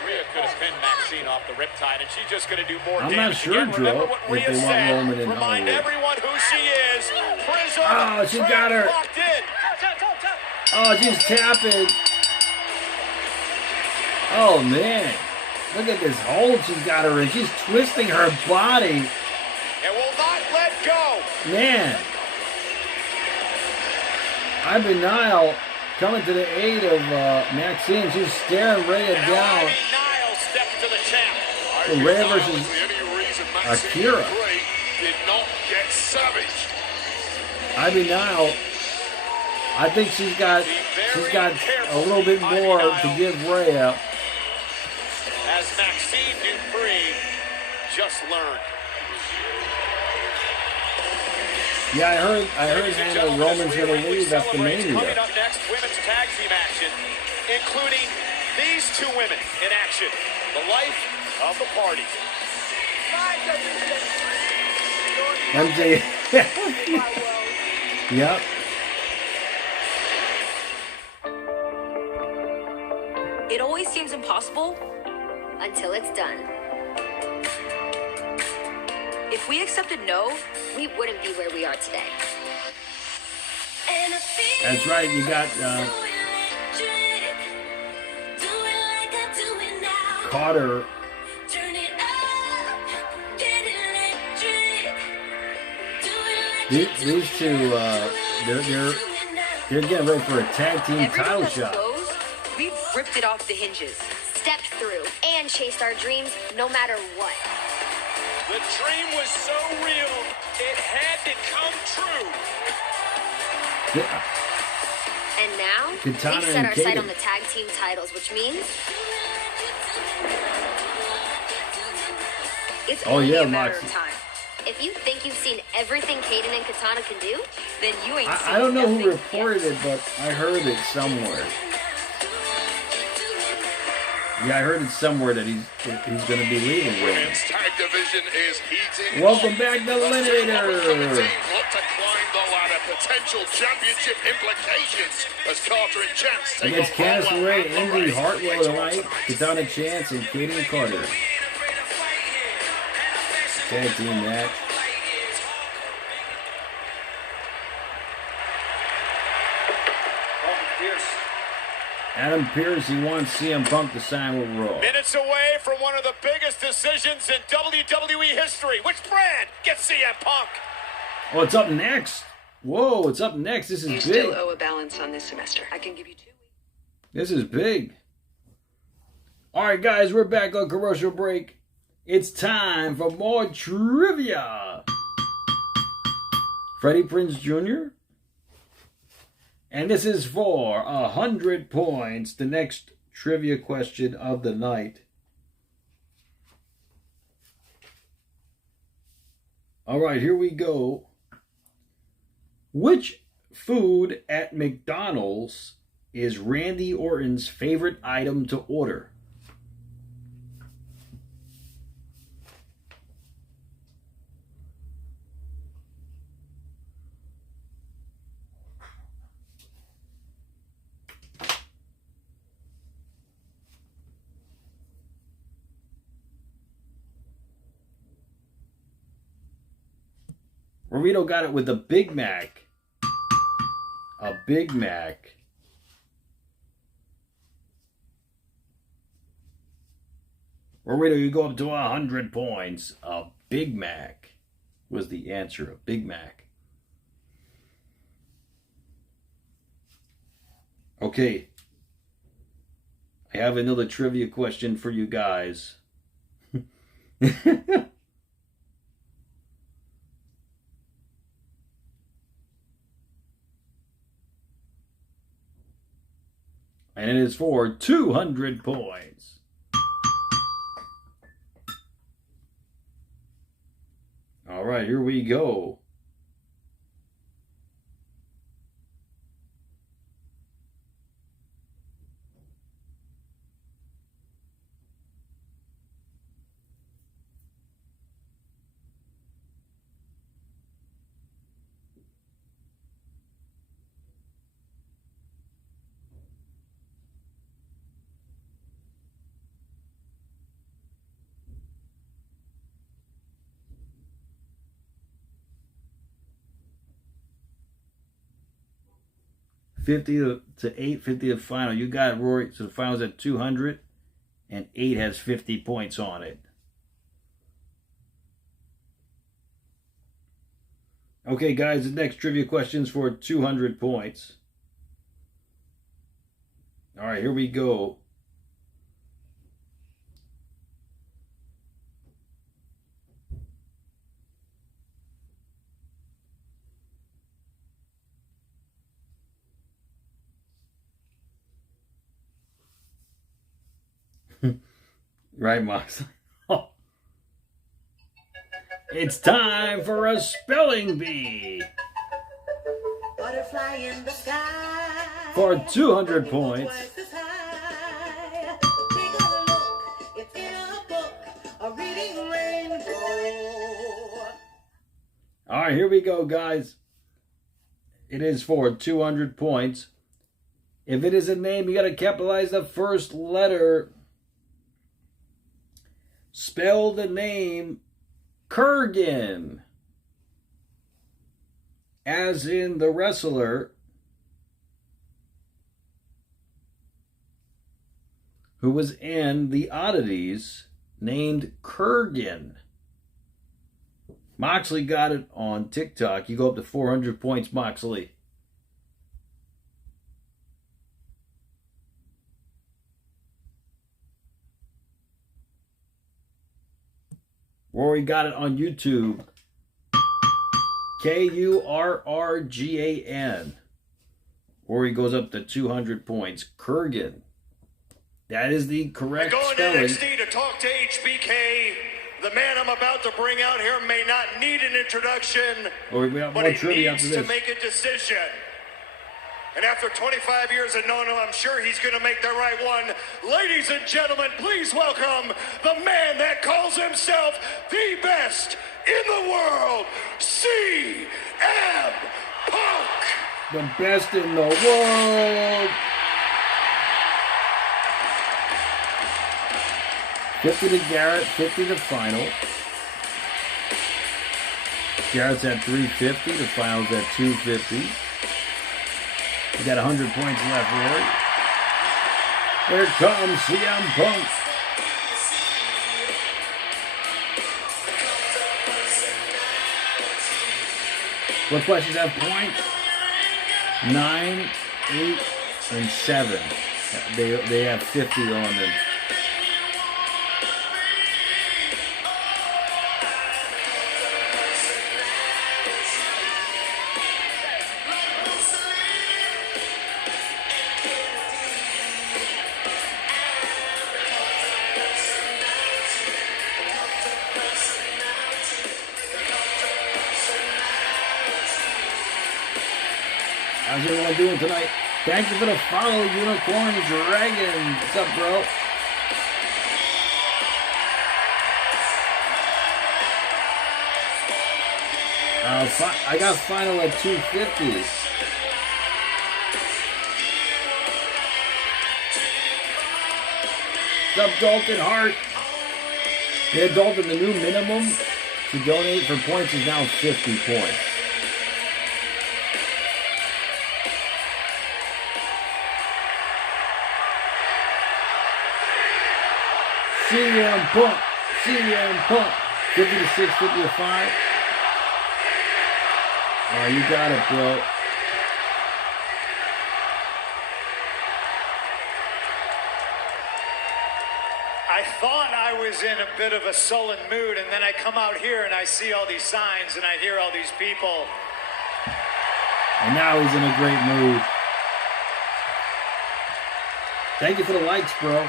Rhea could have pinned Maxine off the Riptide, and she's just going to do more I'm not damage. sure, Again, remember Joe, what if Rhea they want said. Roman in Remind Hollywood. everyone who she is. Prism. Oh, she trap got her. Locked in. Oh, she's tapping. Oh, man. Look at this hold she's got her in. She's twisting her body. And will not let go. Man. Ivy Nile coming to the aid of Maxine. She's staring Rhea And down. Ivy Niles stepped to the champ. So Rhea versus Is the only reason Maxine Akira. Dupree did not get savaged. Ivy Nile. I think she's got a little bit more to give Rhea. As Maxine Dupree just learned. Yeah, I heard Ladies and Hannah gentlemen, Roman's as Rhea gonna Ripley leave after celebrates, Mania. coming up next, women's tag team action, including these two women in action. The life of the party. MJ. Yep. It always seems impossible until it's done. If we accepted no, we wouldn't be where we are today. That's right. You got Carter. These two, they're getting ready for a tag team Every title time shot. goes, we've ripped it off the hinges. Stepped through and chased our dreams no matter what. The dream was so real, it had to come true. Yeah. And now, Katana we've set and our sight Keto. on the tag team titles, which means It's Oh, only yeah, a matter Moxie. of time. if you think you've seen everything Kaden and Katana can do, Then you ain't seen I don't know who nothing reported it, but I heard it somewhere. Yeah, I heard it somewhere that he's going to be leaving. Women's tag division is heating. Welcome back to Eliminator. Look to climb the ladder. Potential championship implications as Carter and Chance take Against on Candice Hartwell LeRae, and Indy Ray. Hartwell tonight, Katana Chance, and Katie and Carter. Tag team match. Adam Pearce, he wants CM Punk to sign with Raw. Minutes away from one of the biggest decisions in WWE history. Which brand gets CM Punk? Oh, it's up next. Whoa, it's up next. This is You big. still owe a balance on this semester. I can give you 2 weeks. This is big. All right, guys, we're back on commercial break. It's time for more trivia. Freddie Prinze Jr. And this is for 100 points. The next trivia question of the night. All right, here we go. Which food at McDonald's is Randy Orton's favorite item to order? Rito got it with a Big Mac. A Big Mac. Rito, you go up to 100 points. A Big Mac was the answer. A Big Mac. Okay. I have another trivia question for you guys. And it is for 200 points. All right, here we go. $50 to $850 the final. You got it, Rory. So the final's at 200, and 8 has 50 points on it. Okay, guys, the next trivia question's for 200 points. All right, here we go. Right, Mox? Oh. It's time for a spelling bee. Butterfly in the sky. For 200 points. It's in a book, a reading rainbow. All right, here we go, guys. It is for 200 points. If it is a name, you got to capitalize the first letter. Spell the name Kurgan, as in the wrestler who was in the Oddities named Kurgan. Moxley got it on TikTok. You go up to 400 points, Moxley. Rory got it on YouTube. Kurrgan. Rory goes up to 200 points. Kurgan. That is the correct Going spelling. to NXT to talk to HBK. The man I'm about to bring out here may not need an introduction, Or we got but more he trivia needs after to this. make a decision. And after 25 years of knowing him, I'm sure he's going to make the right one. Ladies and gentlemen, please welcome the man that calls himself the best in the world, CM Punk. The best in the world. 50 to Garrett, 50 to final. Garrett's at 350, the final's at 250. We got 100 points left, Rory. Here comes CM Punk. What questions have points? 9, 8, and 7. They have 50 on them. How's everyone doing tonight? Thank you for the follow, Unicorn Dragon. What's up, bro? I got final at 250. What's up, Dalton Hart? Yeah, Dalton, the new minimum to donate for points is now 50 points. CM Punk, CM Punk, 50 to 6, 50 to 5. Oh, you got it, bro. I thought I was in a bit of a sullen mood, and then I come out here and I see all these signs and I hear all these people. And now he's in a great mood. Thank you for the likes, bro.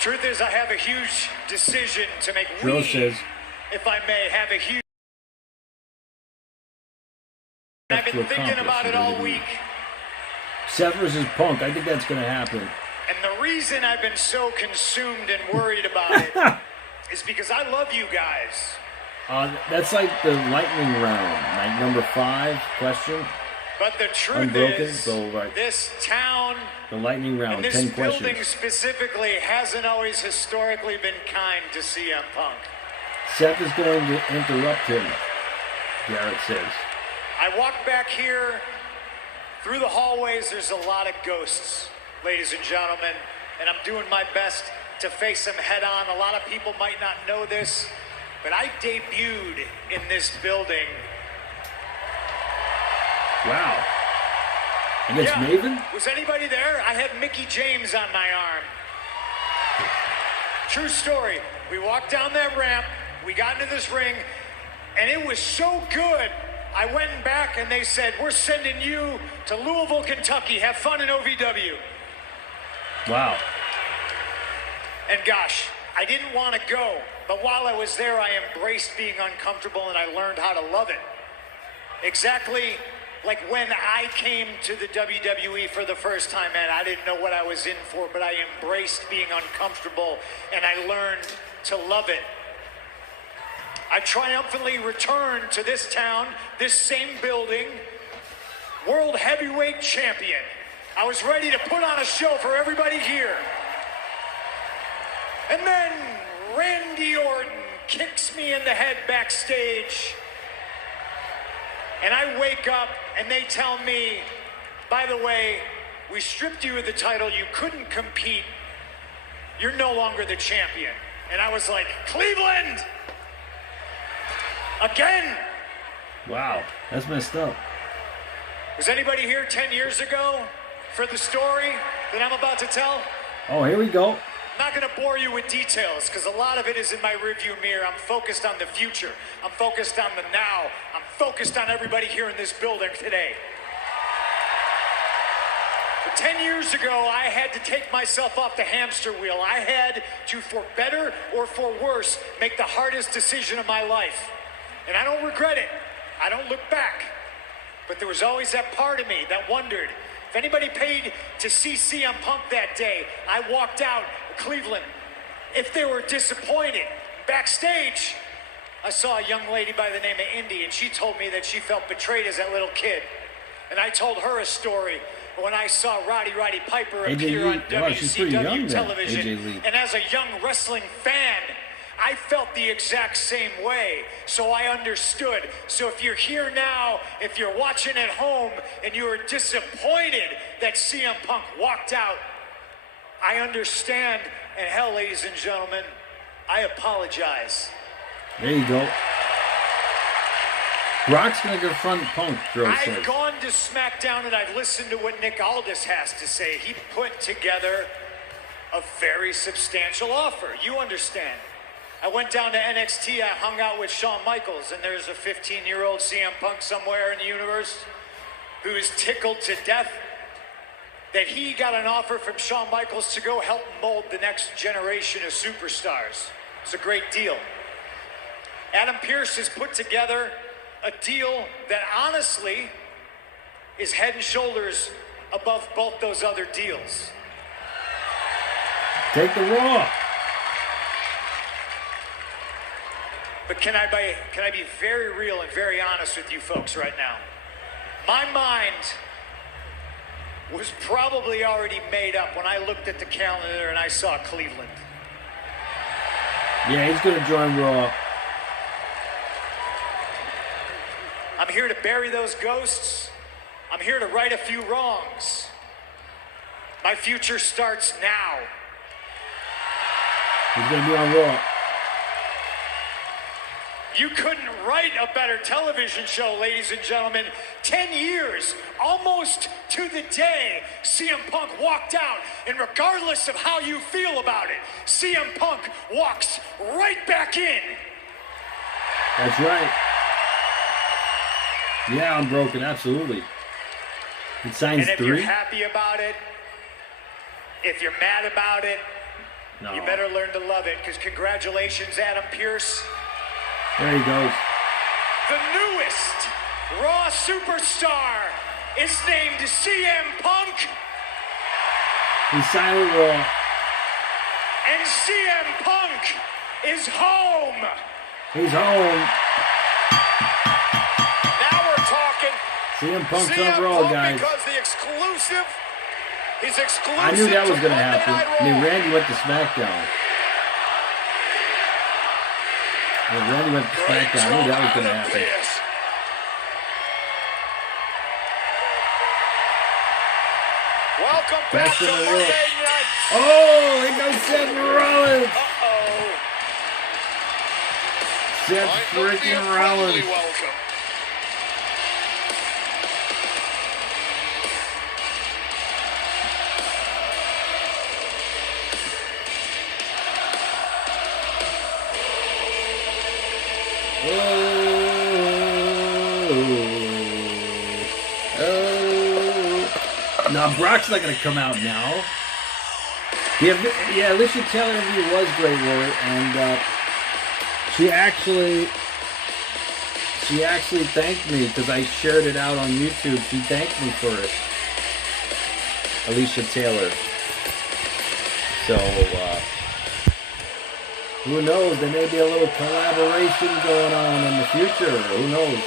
Truth is, I have a huge decision to make. Joe says, if I may, have a huge. I've been thinking about it all week. Seth versus Punk. I think that's going to happen. And the reason I've been so consumed and worried about it is because I love you guys. That's like the lightning round, like number 5 question. But the truth Unbroken, is, so right. this town, the lightning round, and this 10 building questions. specifically, hasn't always historically been kind to CM Punk. Seth is going to interrupt him, Garrett says. I walk back here through the hallways. There's a lot of ghosts, ladies and gentlemen, and I'm doing my best to face them head on. A lot of people might not know this, but I debuted in this building. Wow. Against Maven? Was anybody there? I had Mickey James on my arm. True story. We walked down that ramp, we got into this ring, and it was so good. I went back and they said, we're sending you to Louisville, Kentucky. Have fun in OVW. Wow. And gosh, I didn't want to go, but while I was there, I embraced being uncomfortable and I learned how to love it. Exactly like when I came to the WWE for the first time, man, I didn't know what I was in for, but I embraced being uncomfortable and I learned to love it. I triumphantly returned to this town, this same building, World Heavyweight Champion. I was ready to put on a show for everybody here. And then Randy Orton kicks me in the head backstage. And I wake up and they tell me, by the way, we stripped you of the title, you couldn't compete, you're no longer the champion. And I was like, Cleveland! Again! Wow, that's messed up. Was anybody here 10 years ago for the story that I'm about to tell? Oh, here we go. I'm not going to bore you with details because a lot of it is in my rearview mirror. I'm focused on the future. I'm focused on the now. I'm focused on everybody here in this building today. But 10 years ago, I had to take myself off the hamster wheel. I had to, for better or for worse, make the hardest decision of my life. And I don't regret it. I don't look back. But there was always that part of me that wondered, if anybody paid to see CM Punk that day, I walked out of Cleveland. If they were disappointed, backstage, I saw a young lady by the name of Indy, and she told me that she felt betrayed as that little kid. And I told her a story when I saw Roddy Piper appear on WCW television. And as a young wrestling fan, I felt the exact same way, so I understood. So if you're here now, if you're watching at home, and you were disappointed that CM Punk walked out, I understand, and hell, ladies and gentlemen, I apologize. There you go. Brock's going to confront Punk, I've gone to SmackDown and I've listened to what Nick Aldis has to say. He put together a very substantial offer. You understand. I went down to NXT, I hung out with Shawn Michaels, and there's a 15-year-old CM Punk somewhere in the universe who is tickled to death that he got an offer from Shawn Michaels to go help mold the next generation of superstars. It's a great deal. Adam Pearce has put together a deal that honestly is head and shoulders above both those other deals. Take the Raw. But can I be very real and very honest with you folks right now? My mind was probably already made up when I looked at the calendar and I saw Cleveland. Yeah, he's going to join Raw. I'm here to bury those ghosts. I'm here to right a few wrongs. My future starts now. He's going to be on Raw. You couldn't write a better television show, ladies and gentlemen. 10 years, almost to the day, CM Punk walked out, and regardless of how you feel about it, CM Punk walks right back in. That's right. Yeah, I'm broken, absolutely. He signs and if 3. you're happy about it, if you're mad about it, you better learn to love it, because congratulations, Adam Pearce. There he goes. The newest Raw superstar is named CM Punk. He's signing Raw. And CM Punk is home. He's home. Now we're talking. CM Punk's CM on Raw, Punk, guys. because he's exclusive. I knew that was going to happen. I mean, Randy went to SmackDown. Yeah, Randy went to SmackDown. I knew that was going to happen. Welcome back to Monday Night. Oh, here goes Seth Rollins. Seth freaking Rollins. Welcome. Now, Brock's not going to come out now. Yeah, Alicia Taylor review was great, Rory, and she actually thanked me because I shared it out on YouTube. She thanked me for it. Alicia Taylor. So, who knows? There may be a little collaboration going on in the future. Who knows?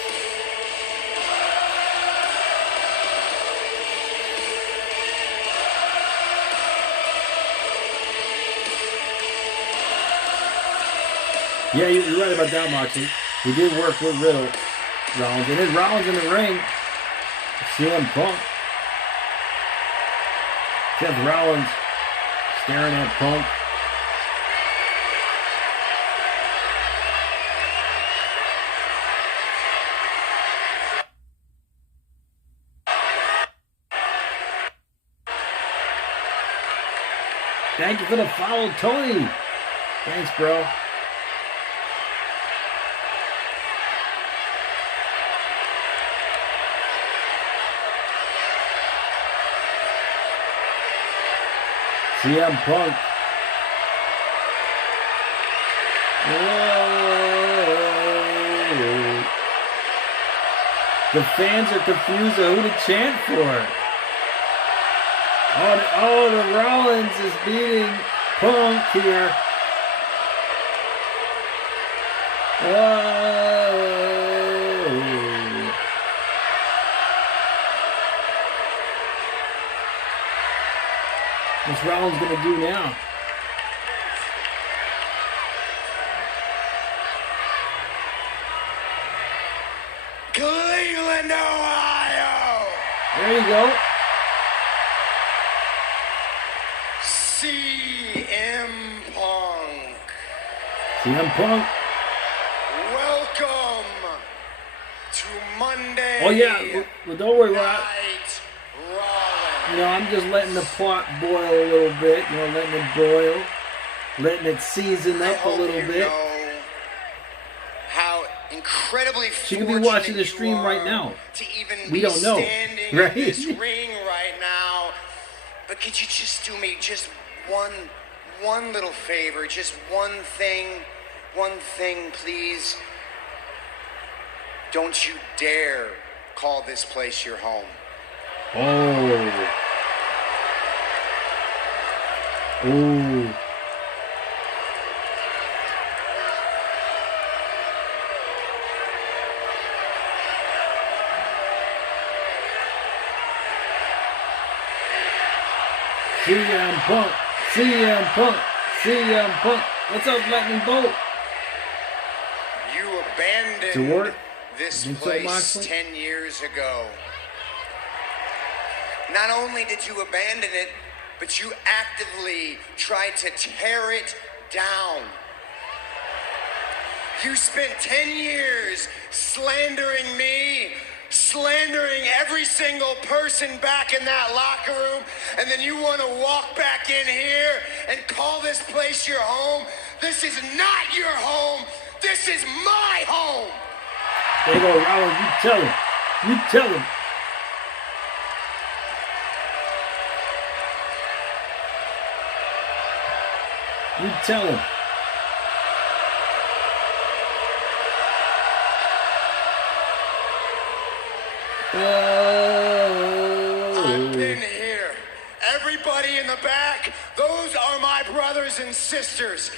Yeah, you're right about that, Moxie. He did work with Rollins. And then Rollins in the ring. CM Punk. Seth Rollins staring at Punk. Thank you for the follow, Tony. Thanks, bro. CM Punk. Whoa. The fans are confused on who to chant for. Oh, the Rollins is beating Punk here. Whoa. What's Rollins gonna do now? Cleveland, Ohio. There you go. CM Punk. CM Punk. Welcome to Monday. Oh yeah, well don't worry about it. Night Raw. You know, I'm just letting the pot boil a little bit. You know, letting it boil, letting it season up a little bit. How incredibly She could be watching the stream right now. To even We don't know, standing right? in this ring right now. But could you just do me just one little favor, just one thing, please? Don't you dare call this place your home. Oh. Ooh. CM Punk, CM Punk, CM Punk. What's up, Lightning Bolt? You abandoned To work? this Think so, place Moxley? 10 years ago. Not only did you abandon it, but you actively tried to tear it down. You spent 10 years slandering me, slandering every single person back in that locker room, and then you want to walk back in here and call this place your home? This is not your home. This is my home. There you go, Rollins. You tell him. You tell him. You tell him. I've been here. Everybody in the back, those are my brothers and sisters.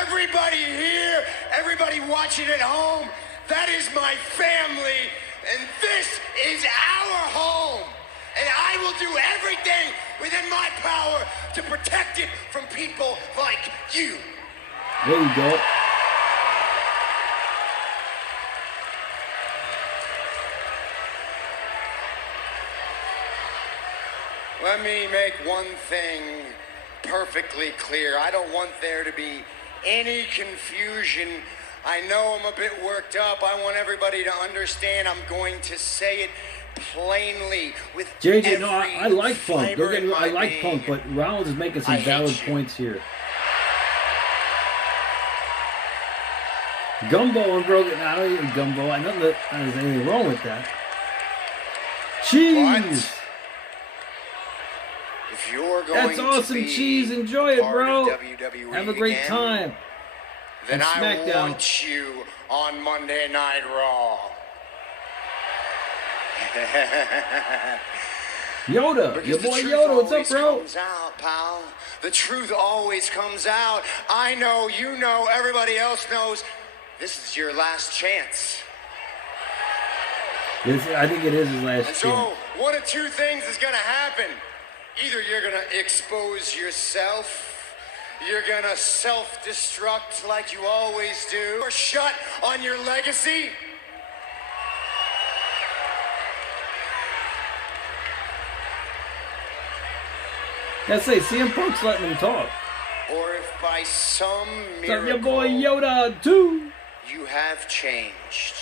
Everybody here, everybody watching at home, that is my family, and this is our home. And I will do everything within my power to protect it from people like you. There you go. Let me make one thing perfectly clear. I don't want there to be any confusion. I know I'm a bit worked up. I want everybody to understand I'm going to say it plainly with JJ, no, I like Punk. fiber Don't get me in wrong, I my like being. Punk, but Rollins is making some I hate valid you. points here. Gumbo and Broken. I don't even Gumbo. I know that there's anything wrong with that. Cheese. If you're going That's awesome, to be Cheese. Enjoy it, part bro. of WWE Have a great again, time. Then And I SmackDown. want you on Monday Night Raw. Yoda, Because your the boy truth Yoda. What's up, always bro? comes out, pal. The truth always comes out. I know, you know, everybody else knows. This is your last chance. I think it is his last And chance. so, one of two things is going to happen. Either you're going to expose yourself, you're going to self-destruct like you always do, or shut on your legacy. Gotta say, CM Punk's letting him talk. Or if by some What's up, your miracle boy Yoda, too? you have changed,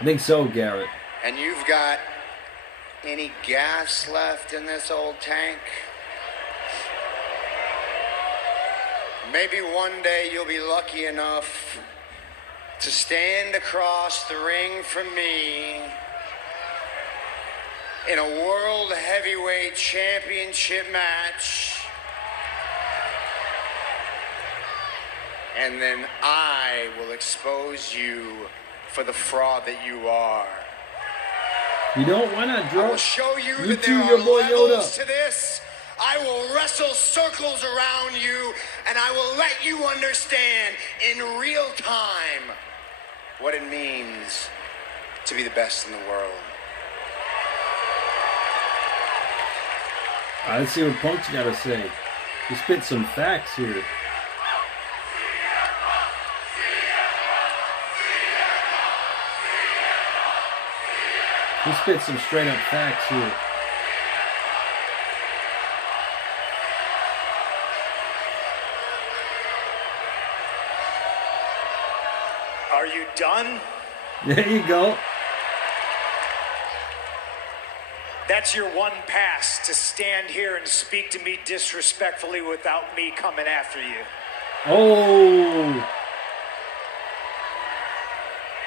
I think so, Garrett. and you've got any gas left in this old tank, maybe one day you'll be lucky enough to stand across the ring from me in a World Heavyweight Championship match. And then I will expose you for the fraud that you are. You don't want to I drop. will show you You that too, there your are boy levels Yoda. to this. I will wrestle circles around you, and I will let you understand in real time what it means to be the best in the world. All right, let's see what Punk's got to say. He spit some facts here. He spit some straight up facts here. Are you done? There you go. That's your one pass, to stand here and speak to me disrespectfully without me coming after you. Oh.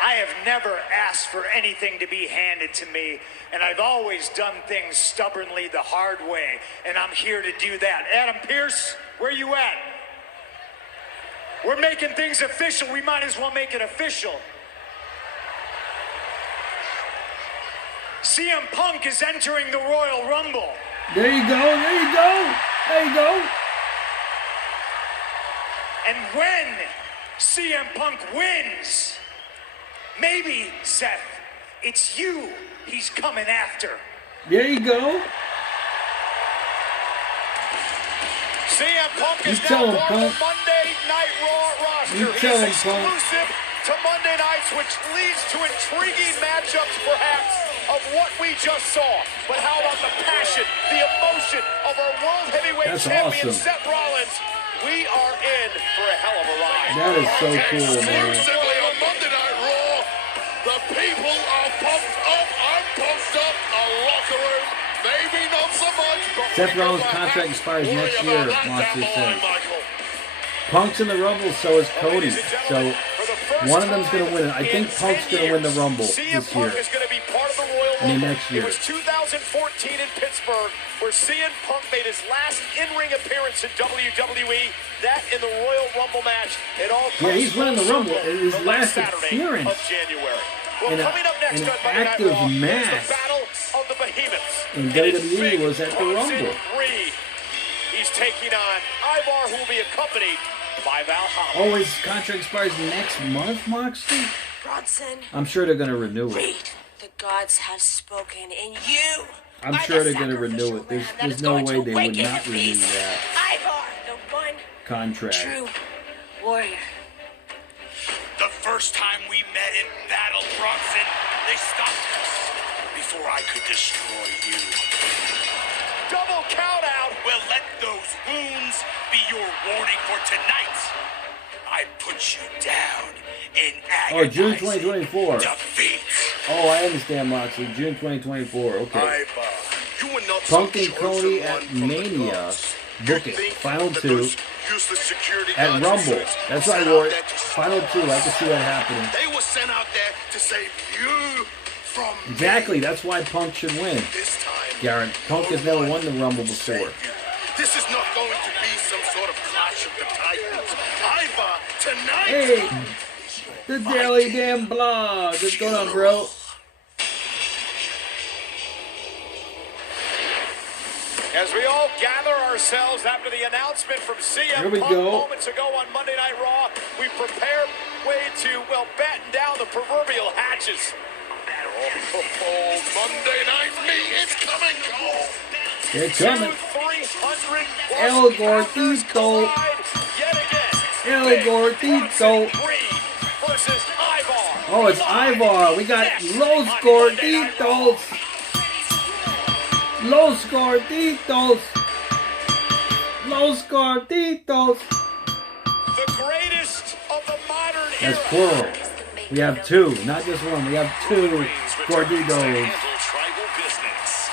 I have never asked for anything to be handed to me, and I've always done things stubbornly the hard way, and I'm here to do that. Adam Pearce, where you at? We're making things official. We might as well make it official. CM Punk is entering the Royal Rumble. There you go. There you go. There you go. And when CM Punk wins, maybe, Seth, it's you he's coming after. There you go. CM Punk You is tell now him, part of Punk. the Monday Night Raw roster. You tell him, He's Punk. exclusive to Monday nights, which leads to intriguing matchups, perhaps, of what we just saw. But how about the passion, the emotion of our World Heavyweight That's Champion, awesome. Seth Rollins? We are in for a hell of a ride. That is so cool, man. Exclusively on Monday Night Raw, the people are pumped up. I'm pumped up. A locker room, maybe not so much. But Seth we Rollins' got our contract hands expires worried next about year, that Monster down the line, said. Michael. Punk's in the Rumble, so is Cody. So one of them's going to win it. I think Punk's going to win the Rumble CM this Punk year. is going to be part of the Royal I mean, Rumble. next year. It was 2014 in Pittsburgh where CM Punk made his last in-ring appearance in WWE. That in the Royal Rumble match. It all comes Yeah, he's winning the full Rumble. circle His the last Saturday appearance of January. Well, in coming up next an on Monday Night active Raw is match the Battle of the Behemoths. in And it's WWE Big was at the Bronson Rumble. Reed. He's taking on Ivar, who will be accompanied by Valhalla. Oh, his contract expires next month, Moxley? Bronson, I'm sure they're going to renew it. Reed, the gods have spoken, and you I'm are sure the they're going to renew sacrificial it. There's, lamb that there's is no going way to they would awaken not the renew beast. that Ivar, the one contract. true warrior. The first time we met in battle, Bronson, they stopped us before I could destroy you. Double count out. Well, let those wounds be your warning for tonight. I put you down in Oh, June agonizing 2024. defeat. Oh, I understand, Moxley. June 2024. Okay. Ivar, you were not Punk some and Cody chosen at one from the Mania. gods. Book You it. think Final that 2 those useless security at guards Rumble. were That's right, sent Ward. out there to Final 2. I can see that happening. They were sent out there to save you from Exactly. me. That's why Punk should win. This time, Garrett, Punk has no never one won the Rumble will before. save you. This is not going to be some sort of clash of the titans. Ivar, tonight. Hey, the Daily Damn Blog. What's going on, bro? As we all gather ourselves after the announcement from CM Here we Punk go. moments ago on Monday Night Raw, we prepare way to, well, batten down the proverbial hatches. Oh, Monday Night Me is coming. Oh. They're coming. 300 El Gordito. yet again. El Big Gordito. Bronson Reed versus Ivar. Oh, it's Ivar. We got Los Gorditos. Los Gorditos. Los Gorditos. The greatest of the modern era. That's plural. We have two, not just one. We have two Gorditos. Tribal business.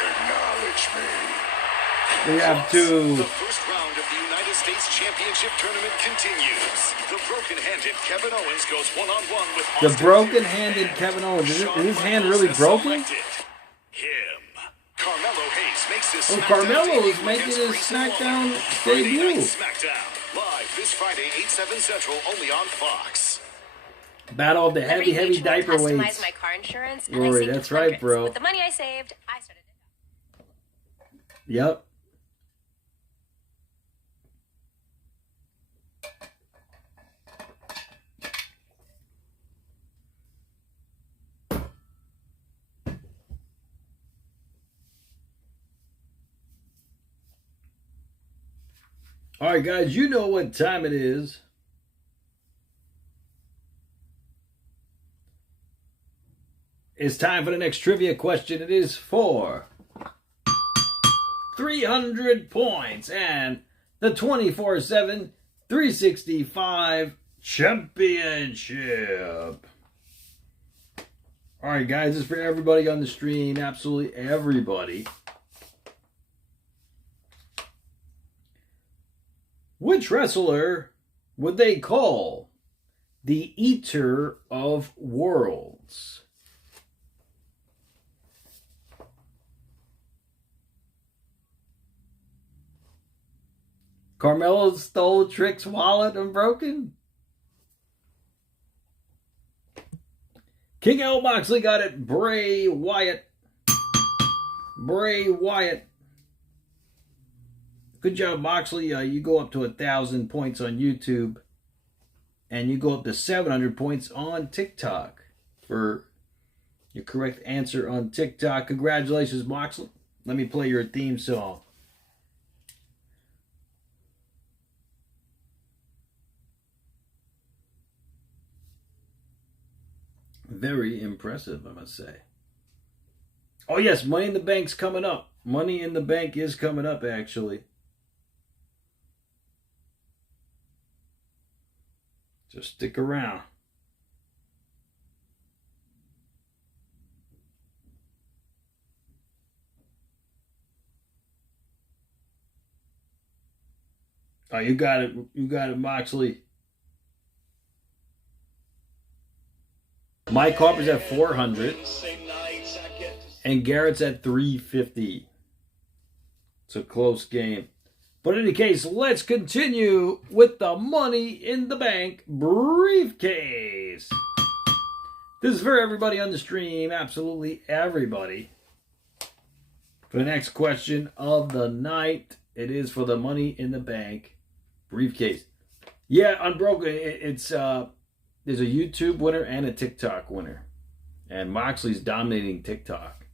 Acknowledge me. We have two. The first round of the United States Championship Tournament continues. The broken-handed Kevin Owens goes one-on-one with The Austin broken-handed Kevin Owens. Is his hand really broken? Him. Carmelo Hayes makes his Oh, SmackDown Carmelo is debut making against his Grayson SmackDown Waller. Friday debut. Night SmackDown. Live this Friday, 8/7 Central, only on Fox. Battle of the heavy diaper customize weights. my car insurance, and I Rory, saved that's right, hundreds. bro. With the money I saved, I started. Yep. All right, guys, you know what time it is. It's time for the next trivia question. It is for 300 points and the 24/7 365 championship. All right, guys, this is for everybody on the stream. Absolutely everybody. Which wrestler would they call the Eater of Worlds? Carmelo stole Trick's wallet and broken? King L. Moxley got it. Bray Wyatt. Bray Wyatt. Good job, Moxley. You go up to 1,000 points on YouTube. And you go up to 700 points on TikTok for your correct answer on TikTok. Congratulations, Moxley. Let me play your theme song. Very impressive, I must say. Oh, yes, Money in the Bank's coming up. Money in the Bank is coming up, actually. Just stick around. Oh, you got it. You got it, Moxley. Mike Harper's at 400. And Garrett's at 350. It's a close game. But in any case, let's continue with the Money in the Bank briefcase. This is for everybody on the stream. Absolutely everybody. For the next question of the night, it is for the Money in the Bank briefcase. Yeah, Unbroken, it's there's a YouTube winner and a TikTok winner. And Moxley's dominating TikTok.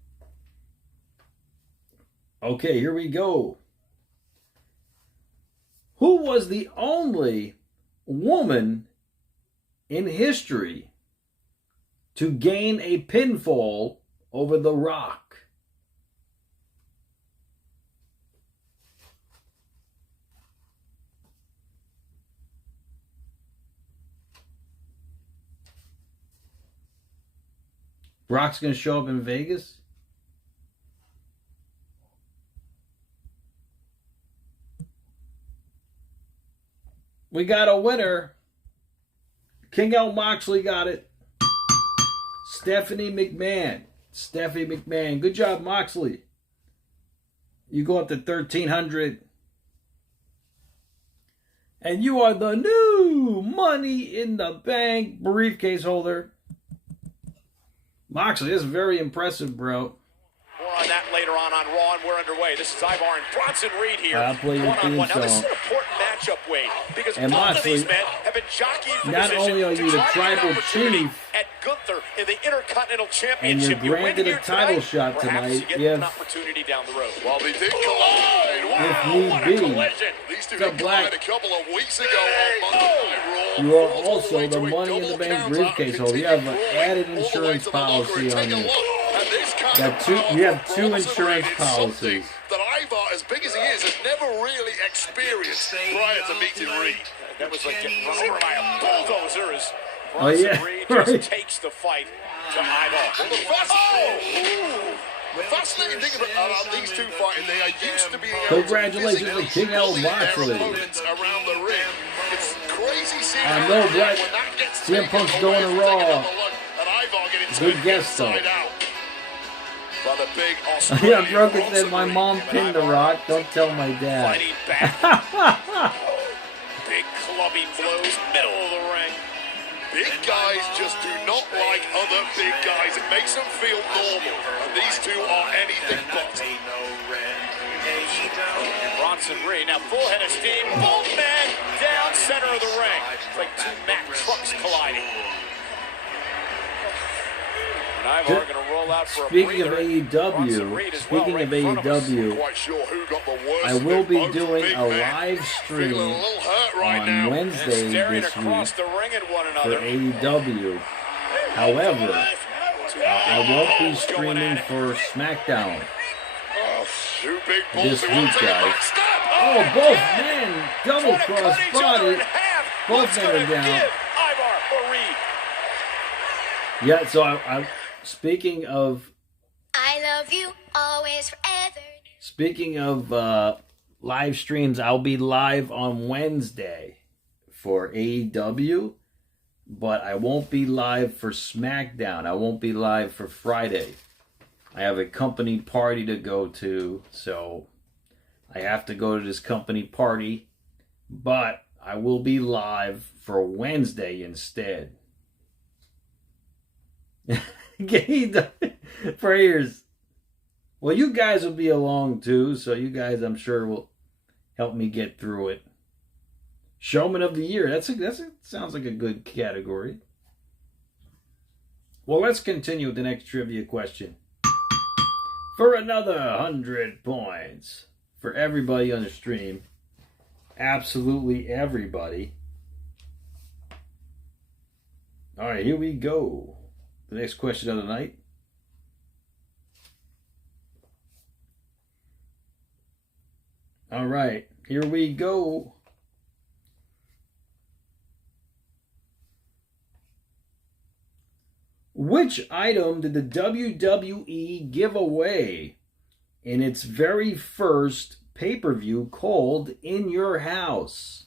Okay, here we go. Who was the only woman in history to gain a pinfall over The Rock? Brock's going to show up in Vegas? We got a winner. King L. Moxley got it. Stephanie McMahon. Stephanie McMahon. Good job, Moxley. You go up to 1,300. And you are the new Money in the Bank briefcase holder. Moxley, this is very impressive, bro. More on that later on Raw, and we're underway. This is Ivar and Bronson Reed here. I'll play your theme Now, this is song. an important matchup, Wade, because And both Moxley, of these men have been jockeying for not position only are you to the try to get an tribal opportunity chief, at Gunther in the Intercontinental and Championship. you're You win granted here a title tonight, shot perhaps tonight, you get you an have, opportunity down the road. Well, they did collide. if Wow, need what a be, collision. These two the did Black, collide a couple of weeks ago on Monday Night Raw. you are All also way the to a Money in the double Bank count briefcase out, holder. You have an continue added crawling all the way insurance to the locker policy and on take a you. look at this kind Got of two, power you have from two Bronson insurance Reed. It's something policies. that Ivar, as big as he is, has never really experienced prior to meeting Reed. That was like getting run over by a bulldozer as Oh, Bronson yeah, Reed right. just takes the fight to Ivar. The fascinating thing about these two fighting, they are used to being able Congratulations to to King L. physically bully their Moxley. opponents around the ring. It's crazy seeing I how know, when Black. that gets CM taken Punk's away going to from Raw. taking another look at Ivar getting Good turned guess, though. inside out. But the big Yeah, Australian Broken said Bronson my Reed. mom pinned The Rock. Don't tell my dad. Fighting back. Big clubbing blows, middle of the ring. Big guys just do not like other big guys. It makes them feel normal. And these two are anything but. Bronson Reed, now full head of steam. Both men down center of the ring. It's like two Mack trucks colliding. And Ivar going to roll out for Speaking a of AEW, I will be doing a live stream on Wednesday this week for AEW. However, I won't be streaming for SmackDown this week, guys. Oh, both men, double cross body, both men are down. Yeah, so I'm speaking of. I love you always, forever. Speaking of live streams, I'll be live on Wednesday for AEW, but I won't be live for SmackDown. I won't be live for Friday. I have a company party to go to, so I have to go to this company party, but I will be live for Wednesday instead. Prayers. Well, you guys will be along too, so you guys, I'm sure, will help me get through it. Showman of the Year. Sounds like a good category. Well, let's continue with the next trivia question. For another 100 points for everybody on the stream. Absolutely everybody. All right, here we go. The next question of the night. All right, here we go. Which item did the WWE give away in its very first pay-per-view called In Your House?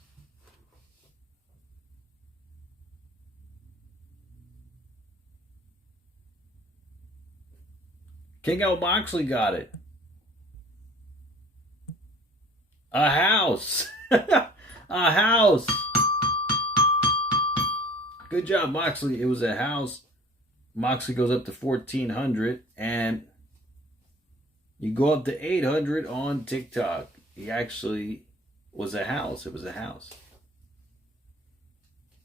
King Al Moxley got it. A house. A house. Good job, Moxley. It was a house. Moxley goes up to 1,400, and you go up to 800 on TikTok. He actually was a house. It was a house.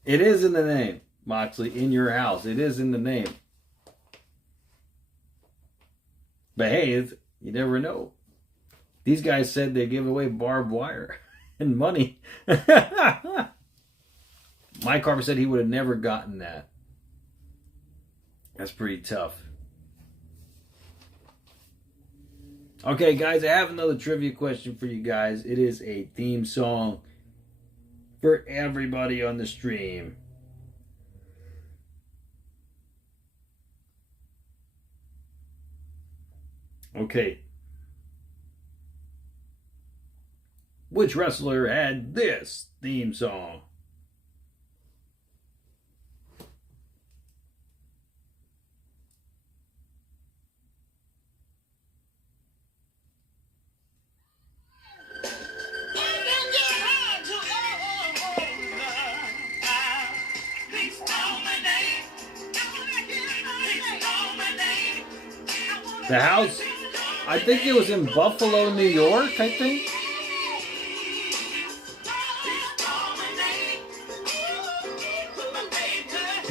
It is in the name, Moxley, In Your House. It is in the name. But hey, you never know. These guys said they give away barbed wire and money. Mike Carver said he would have never gotten that. That's pretty tough. Okay, guys, I have another trivia question for you guys. It is a theme song for everybody on the stream. Okay. Which wrestler had this theme song? The house, I think it was in Buffalo, New York, I think.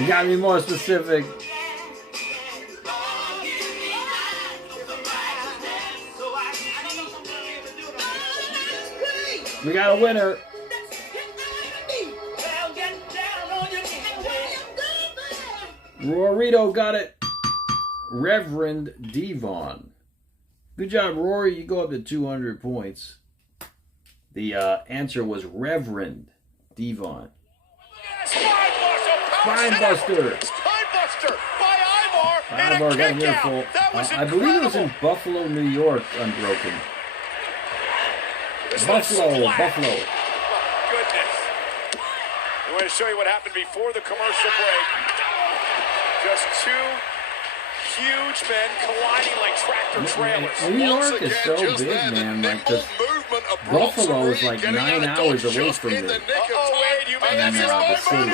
You gotta be more specific. We got a winner. Rorito got it. Reverend Devon. Good job, Rory. You go up to 200 points. The answer was Reverend Devon. Spinebuster. Spinebuster by Ivar. Ivar got an earful. I believe it was in Buffalo, New York, Unbroken. Buffalo. Oh, goodness. I'm going to show you what happened before the commercial break. Just two huge men colliding like tractor trailers. New York is so big, man. Like Buffalo is like 9 hours away from me. Oh, wait, you made that the city.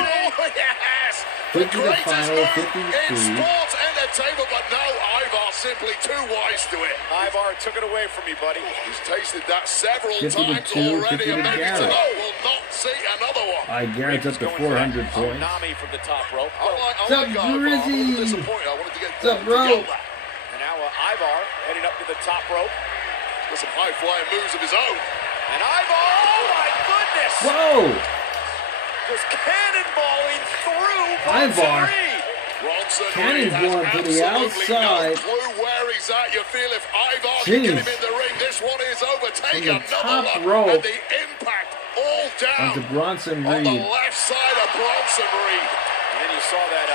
Yes. 50 to final, 50 to in 3. sports entertainment, but no, Ivar simply too wise to it. Ivar took it away from me, buddy. He's tasted that several 50 to times 2, already, 50 to and maybe Garrett. tonight we'll not see another one. All right, Garrett's up to 400 points. Nami from the top rope. I like Sup, Ivar. I'm a little Drizzy? disappointed. I wanted to get Sup, bro? And now Ivar heading up to the top rope. with some high-flying moves of his own. And Ivar, oh my goodness! Whoa! Was cannonballing through Ivar. Bronson Cannonball to the outside. No clue where he's at. You feel if Ivar Jeez. can get him in the ring, this one is over. Take From the another top look rope at the impact all down onto Bronson on the Reed. left side of Bronson Reed. And then you saw that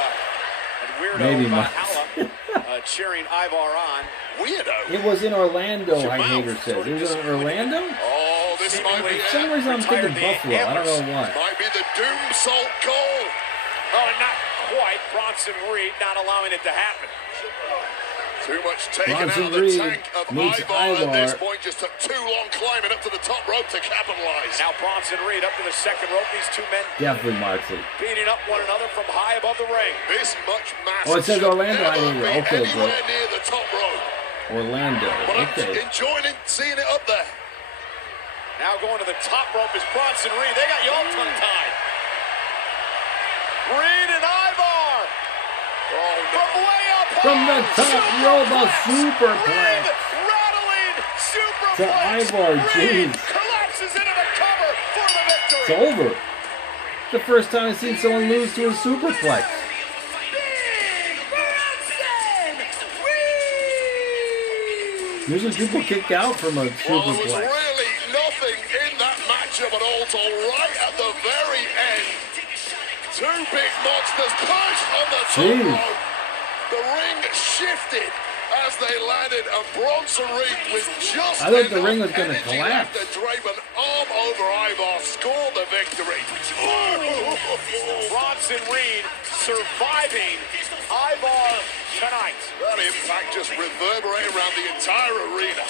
weirdo Maybe Valhalla cheering Ivar on. Weirdo. It was in Orlando, Hager says. It was in Orlando? Oh, this might be For some reason I'm thinking Buffalo. I don't know why. Might be the doom salt goal. Oh, not quite. Bronson Reed not allowing it to happen. Too much taken Bronson out of the Reed tank of meets Ivar at this Ivar. point. Just took too long climbing up to the top rope to capitalize. Now Bronson Reed up to the second rope. These two men Definitely Moxley. beating up one another from high above the ring. This much mass Oh, it says should Orlando, I never didn't be know. Okay, bro. anywhere near the top rope. Orlando. But I'm Okay. enjoying it, seeing it up there. Now going to the top rope is Bronson Reed. They got you all tongue-tied. Reed and Ivar. Oh, no. From way up From the top rope, a superplex. Reed rattling To superplex. Ivar, Reed jeez. collapses into the cover for the victory. It's over. The first time I've seen someone lose to a superplex. Usually people kick out from a Well, there was superplex. really nothing in that matchup at all till right at the very end. Two big monsters pushed on the top Jeez. rope. The ring shifted as they landed, and Bronson Reed was just I thought the enough ring was gonna energy collapse. left to drape an arm over Ivar, scored the victory. Bronson Reed surviving Ivar tonight. That impact just reverberated around the entire arena.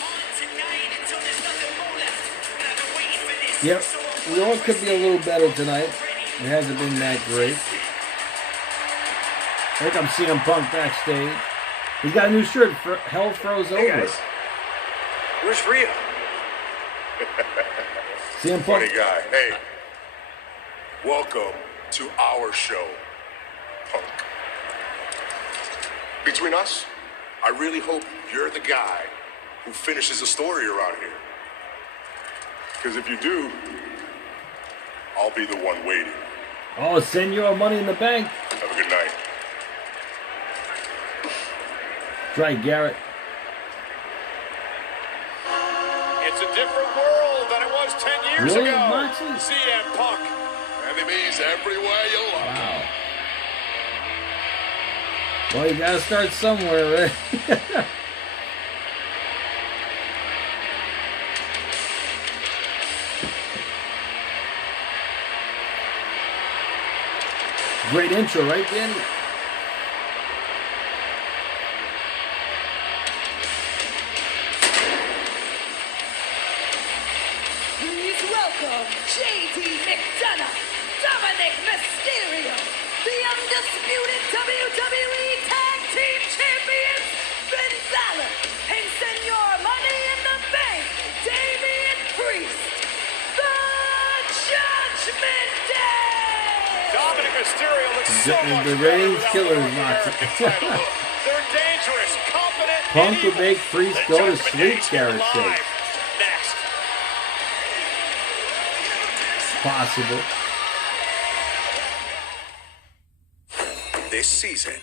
Yep, we all could be a little better tonight. It hasn't been that great. I think I'm CM Punk backstage. He's got a new shirt. Hell froze over. guys. Where's Rhea? CM Funny Punk. guy. Hey, welcome to our show, Punk. Between us, I really hope you're the guy who finishes the story around here. Because if you do, I'll be the one waiting. Oh, Senor Money in the Bank. Have a good night. Try Garrett. It's a different world than it was 10 years Really, ago. Moxley? CM Punk. Enemies everywhere you look. Wow. Well, you gotta start somewhere, right? Great intro, right, Danny? Please welcome J.D. McDonough, Dominic Mysterio, the undisputed WWE Tag Team Champions, Finn Balor, and Senor Money in the Bank, Damian Priest, the Judgment Day! Dominic Mysterio looks so The- much the better Reigns without Killers the North match. American title. They're dangerous, confident, Punk and would make evil. Priest The go to Judgment sleep, Day's here Garrett live. says. Next. Possible. This season,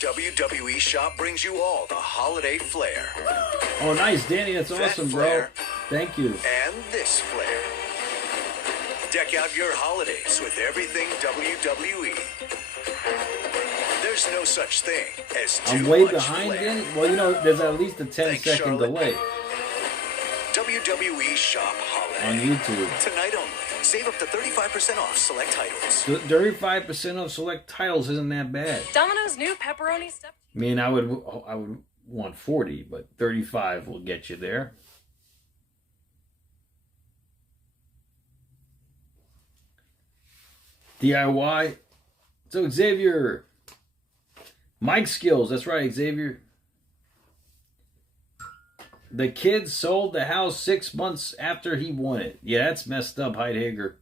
WWE Shop brings you all the holiday flair. Oh, nice, Danny. That's That awesome, bro. flair. Thank you. And this flair. Deck out your holidays with everything WWE. There's no such thing as too I'm way much behind, flair. Danny. Well, you know, there's at least a 10-second Charlotte. delay WWE Shop Holiday. on YouTube. Tonight only. Save up to 35% off select titles. 35% off select titles isn't that bad. Domino's new pepperoni stuffed. I mean, I would want 40, but 35 will get you there. DIY So Xavier, Mike Skills, that's right, Xavier. The kid sold the house 6 months after he won it. Yeah, that's messed up, Heidegger.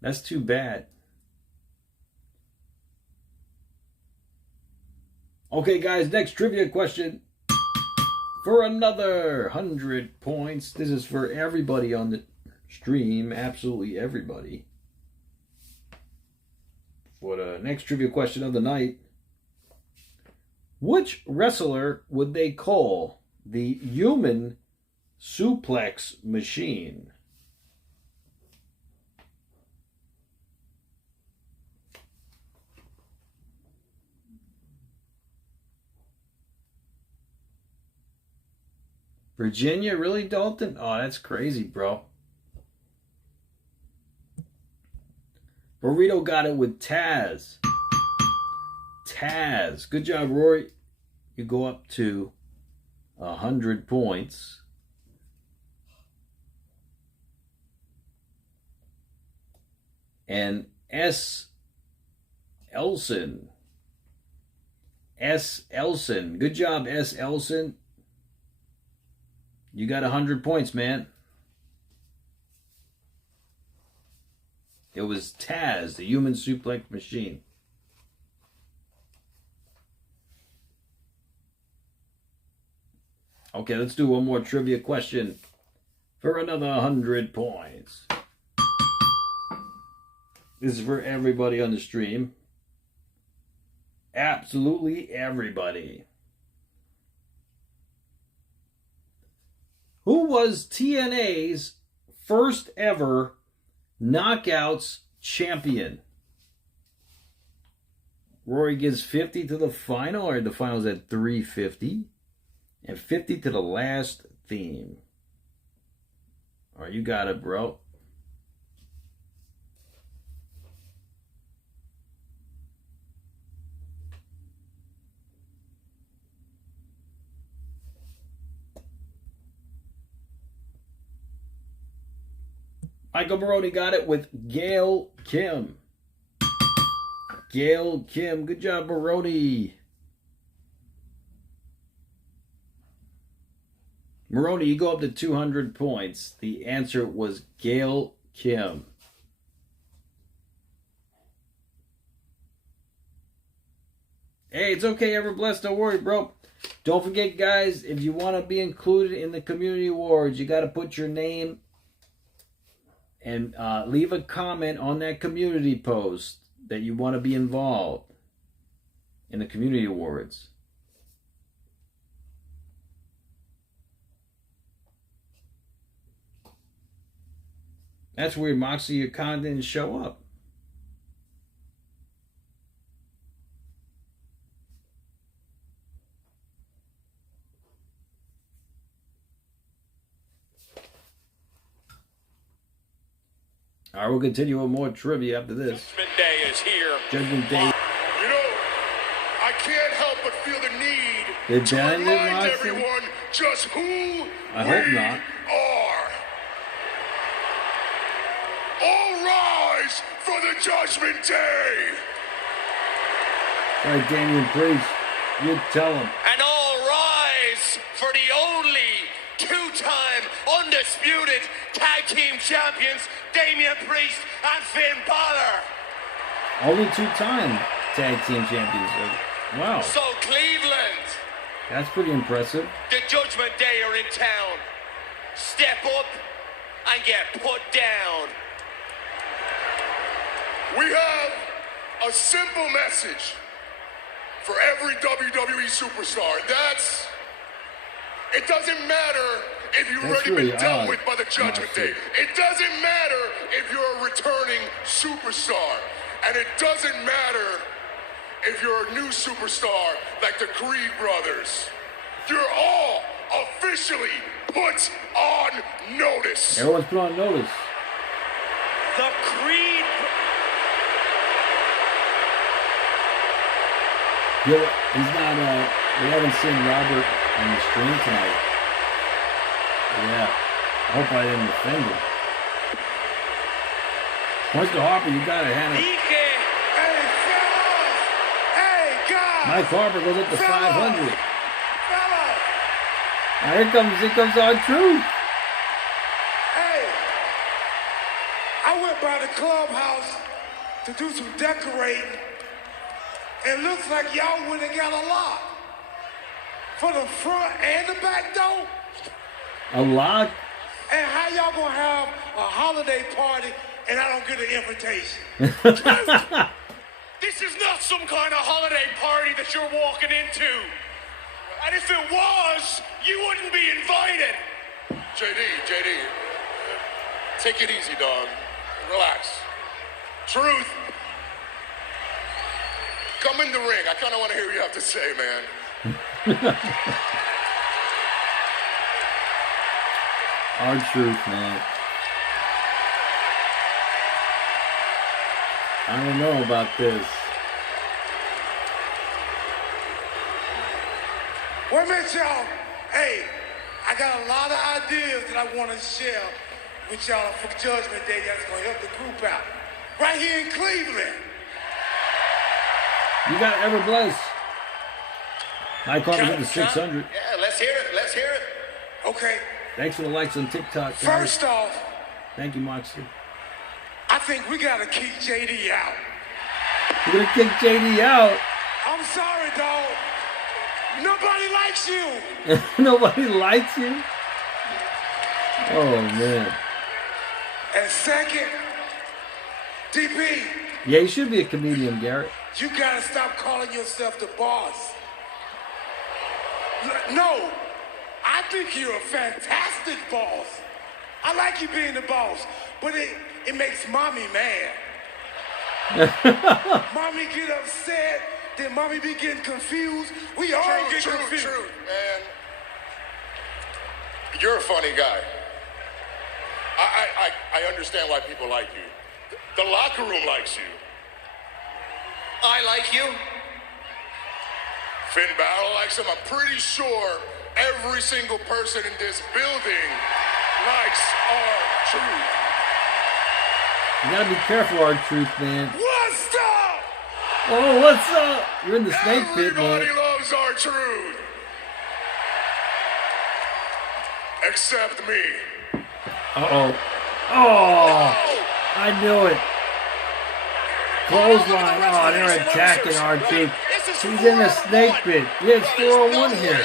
That's too bad. Okay, guys, next trivia question. For another 100 points. This is for everybody on the stream. Absolutely everybody. For the next trivia question of the night. Which wrestler would they call the human suplex machine? Virginia, really, Dalton? Oh, that's crazy, bro. Burrito got it with Taz. Taz. Good job, Rory. You go up to 100 points. And S. Elson. S. Elson. Good job, S. Elson. You got 100 points, man. It was Taz, the human suplex machine. Okay, let's do one more trivia question for another 100 points. This is for everybody on the stream. Absolutely everybody. Who was TNA's first ever Knockouts champion? Rory gives 50 to the final, or the final's at 350, and 50 to the last theme. All right, you got it, bro. Michael Maroney got it with Gail Kim. Gail Kim. Good job, Maroney. Maroney, you go up to 200 points. The answer was Gail Kim. Hey, it's okay, ever blessed. Don't worry, bro. Don't forget, guys, if you want to be included in the community awards, you got to put your name and leave a comment on that community post that you want to be involved in the community awards. That's weird, Moxie. Your con didn't show up. All right, we'll continue with more trivia after this. Judgment Day is here. Judgment Day. You know, I can't help but feel the need to banned it, remind Moxie? everyone just who I hope we not. are. All rise for the Judgment Day. All right, Damian Priest, you tell him. And all rise for the only two-time undisputed tag team champions, Damian Priest and Finn Balor. Only two-time tag team champions. Wow. So Cleveland, That's pretty impressive. the Judgment Day are in town. Step up and get put down. We have a simple message for every WWE superstar. That's, it doesn't matter if you've That's already really been dealt odd, with by the Judgment Moxie. Day. It doesn't matter if you're a returning superstar. And it doesn't matter if you're a new superstar like the Creed brothers. You're all officially put on notice. Everyone's put on notice. The Creed. Yeah, he's not, we haven't seen Robert on the stream tonight. Yeah, I hope I didn't offend him. Mr. Harper, you got it, Hannah. Hey, fella! Mike Harper goes up to 500. Fella. Now here comes our truth. Hey, I went by the clubhouse to do some decorating, and looks like y'all went and got a lot for the front and the back door. A lot? And how y'all gonna have a holiday party and I don't get an invitation? This is not some kind of holiday party that you're walking into. And if it was, you wouldn't be invited. JD, take it easy, dog. Relax. Truth. Come in the ring. I kind of want to hear what you have to say, man. Our truth, man. I don't know about this. Wait a minute, y'all. Hey, I got a lot of ideas that I want to share with y'all for Judgment Day that's going to help the group out. Right here in Cleveland. You got ever blessed. Mike Harper's up to 600. Yeah, let's hear it. Okay. Thanks for the likes on TikTok. Guys. First off, thank you, Moxley. I think we got to kick JD out. You're going to kick JD out? I'm sorry, dog. Nobody likes you. Nobody likes you? Oh, man. And second, DP. Yeah, you should be a comedian, Garrett. You got to stop calling yourself the boss. No, I think you're a fantastic boss. I like you being the boss, but it makes mommy mad. Mommy get upset, then mommy be getting confused. We all get confused. True, man. You're a funny guy. I understand why people like you. The locker room likes you. I like you. Finn Balor likes him. I'm pretty sure every single person in this building likes our truth. You gotta be careful, our truth, man. What's up? Oh, what's up? You're in the snake pit, man. Everybody loves our truth. Except me. Uh-oh. Oh, I knew it. Clothesline. Oh, they're attacking our truth. He's in the snake pit. Yeah, it's 401 here. A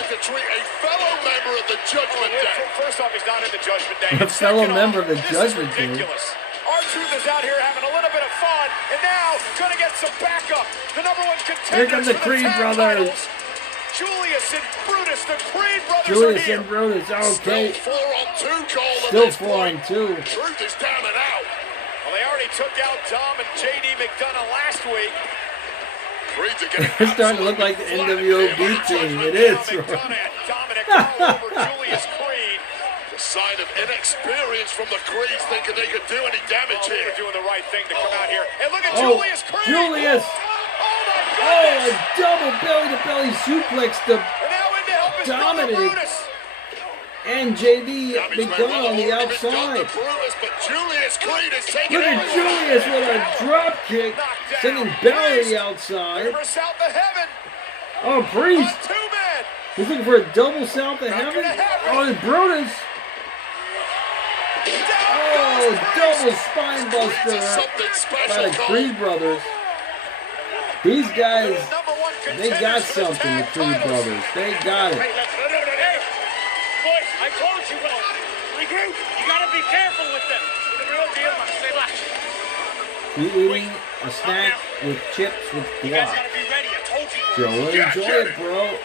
fellow member of the Judgment Day. First off, he's not in the Judgment Day. A fellow member of the Judgment Day. Our truth is out here having a little bit of fun, and now gonna get some backup. The #1 contenders. Here come the Creed brothers. Julius and Brutus, the Creed brothers Julius are here. and Brutus, okay. Still 4-on-2, Cole. Still 4-on-2. Truth is down and out. Well, they already took out Dom and JD McDonough last week. It's starting to look like the NWOB team. It is. Dominic all over Julius Creed. A sign of inexperience from the Creeds, thinking they could do any damage here. They're doing the right thing to come out here. And look at Julius Creed. Julius. Oh, my goodness. Oh, a double belly-to-belly suplex to Dominic. And JD McDonough on the outside. Look at Julius with a drop kick, sending Balor to the outside. Oh, Priest. He's looking for a double south of heaven. Oh, and Brutus. Oh, double spine buster by the Creed brothers. These guys, they got something, the Creed brothers. They got it. Boys, I told you, regroup. You gotta be careful with them. The real deal must stay left. You eating a snack with chips with You guys guac. gotta be ready. I told you. Joe, enjoy it, bro.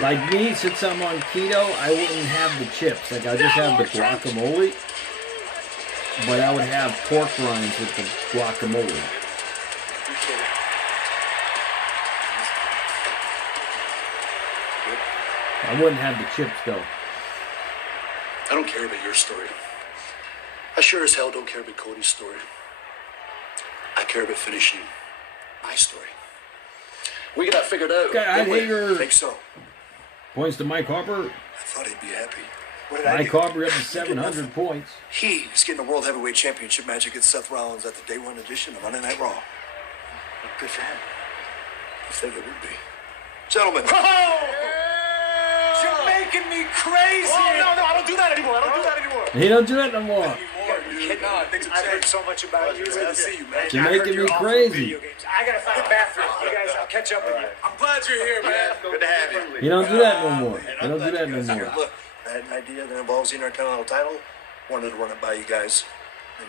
Like me, since I'm on keto, I wouldn't have the chips. Like, I just have the guacamole. But I would have pork rinds with the guacamole. I wouldn't have the chips, though. I don't care about your story. I sure as hell don't care about Cody's story. I care about finishing my story. We got that figured out. God, I think so. Points to Mike Harper. I thought he'd be happy. Mike Harper up to 700 points. He is getting a World Heavyweight Championship match against Seth Rollins at the Day 1 edition of Monday Night Raw. Good for him. think it would be. Gentlemen. You're making me crazy. Oh, no, I don't do that anymore. He don't do that no more. I've heard so much about you. Glad to see you, man. You're making me crazy. I gotta find a bathroom. You guys, I'll catch up with you. I'm glad you're here, man. Good to have you. He don't do that no more. He don't do that no more. Look, I had an idea that involves the Intercontinental title. Wanted to run it by you guys.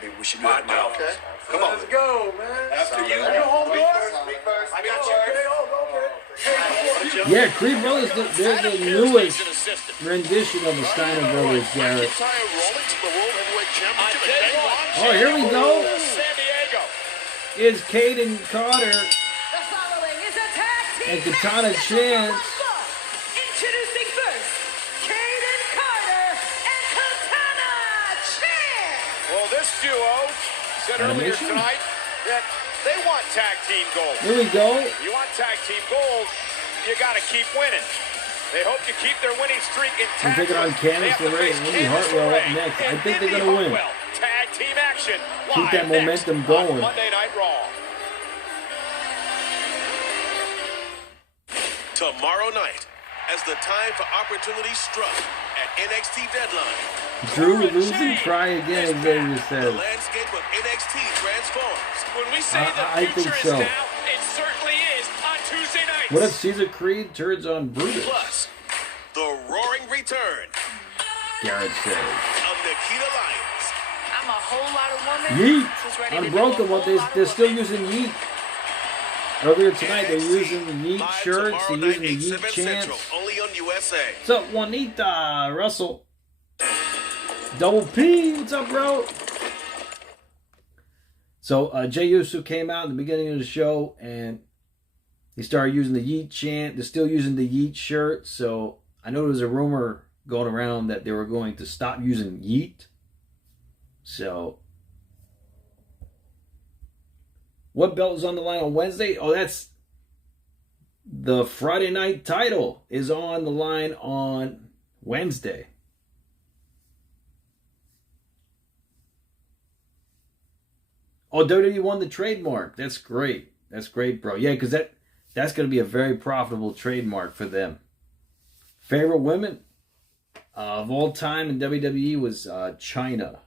Maybe we should do it now. Okay. Come on. Let's go, man. After you. Go home, doors. I got you. Yeah, Creed Brothers, they're the newest rendition of the Steiner Brothers, Garrett. Oh, here we go. Is Caden Carter and Katana Chance. Introducing first, Caden Carter and Katana Chance. Well, this duo said earlier Animation? tonight that they want tag team gold. Here we go. You want tag team gold, you got to keep winning. They hope to keep their winning streak intact. I'm taking on Candice LeRae and Indy Hartwell up next. I think they're going to win. Tag team action. Keep that live momentum next going. on Monday Night Raw. Tomorrow night, as the time for opportunity struck at NXT Deadline. Drew lose and cry again, Xavier The says. landscape of NXT transforms. When we say I think so. it certainly is on Tuesday night. What if Caesar Creed turns on Brutus? Plus, the roaring return Garrett says. of Nikita Lyons. I'm a whole lot of woman. Yeet! who's ready to do a Unbroken, whole well, lot they're of still women. using Yeet. Earlier tonight, they're using Yeet Live shirts, tomorrow they're night, using 8, Yeet 7 chants. Central, only on USA. What's up, Juanita? Russell. Double P, what's up, bro? So, Jey Uso came out in the beginning of the show, and he started using the Yeet chant. They're still using the Yeet shirt, so I know there's a rumor going around that they were going to stop using Yeet. So, what belt is on the line on Wednesday? Oh, that's the Friday night title is on the line on Wednesday. Oh, WWE won the trademark. That's great. That's great, bro. Yeah, because that's going to be a very profitable trademark for them. Favorite women of all time in WWE was China.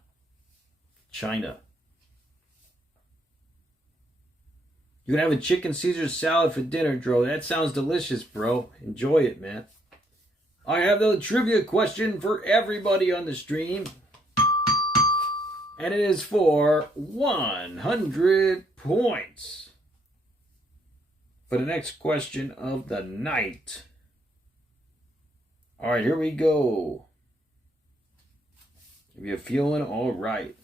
You can have a chicken Caesar salad for dinner, Dro. That sounds delicious, bro. Enjoy it, man. I have the trivia question for everybody on the stream. And it is for 100 points. For the next question of the night. All right, here we go. If you're feeling all right.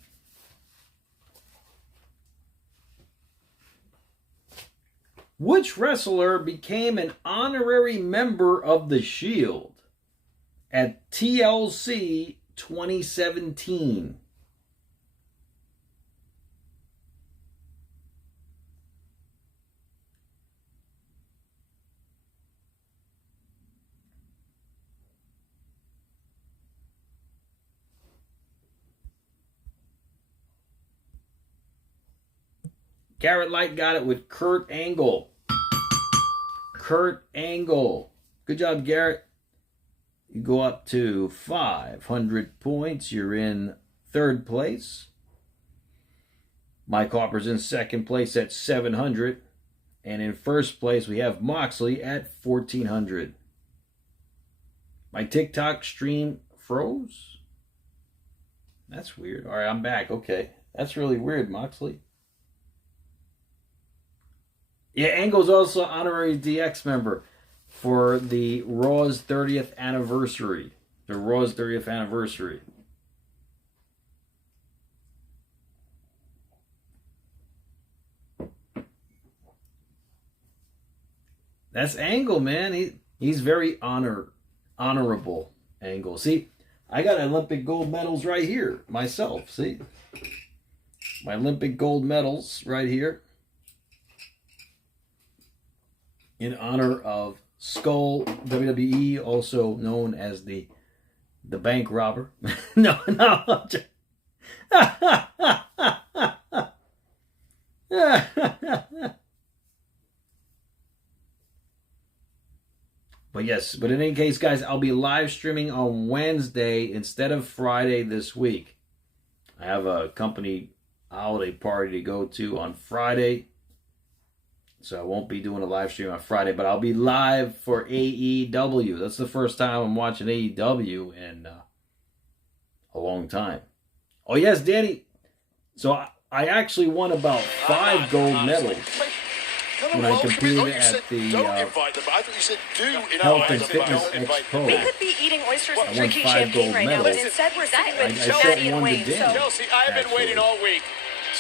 Which wrestler became an honorary member of the Shield at TLC 2017? Garrett Light got it with Kurt Angle. Kurt Angle. Good job, Garrett. You go up to 500 points. You're in third place. Mike Harper's in second place at 700. And in first place, we have Moxley at 1,400. My TikTok stream froze? That's weird. All right, I'm back. Okay. That's really weird, Moxley. Yeah, Angle's also honorary DX member for the Raw's 30th anniversary. The Raw's 30th anniversary. That's Angle, man. He's very honorable, Angle. See, I got Olympic gold medals right here myself. See, my Olympic gold medals right here. In honor of Skull WWE, also known as the bank robber. No. But yes, but in any case, guys, I'll be live streaming on Wednesday instead of Friday this week. I have a company holiday party to go to on Friday. So I won't be doing a live stream on Friday, but I'll be live for AEW. That's the first time I'm watching AEW in a long time. Oh, yes, Danny. So I actually won about 5 gold medals when I competed at the Health and Fitness Expo. We could be eating oysters and drinking 5 champagne gold right now, medals. but instead we're sitting with I Daddy sent and one to Wayne. Dan. Chelsea, I have been waiting all week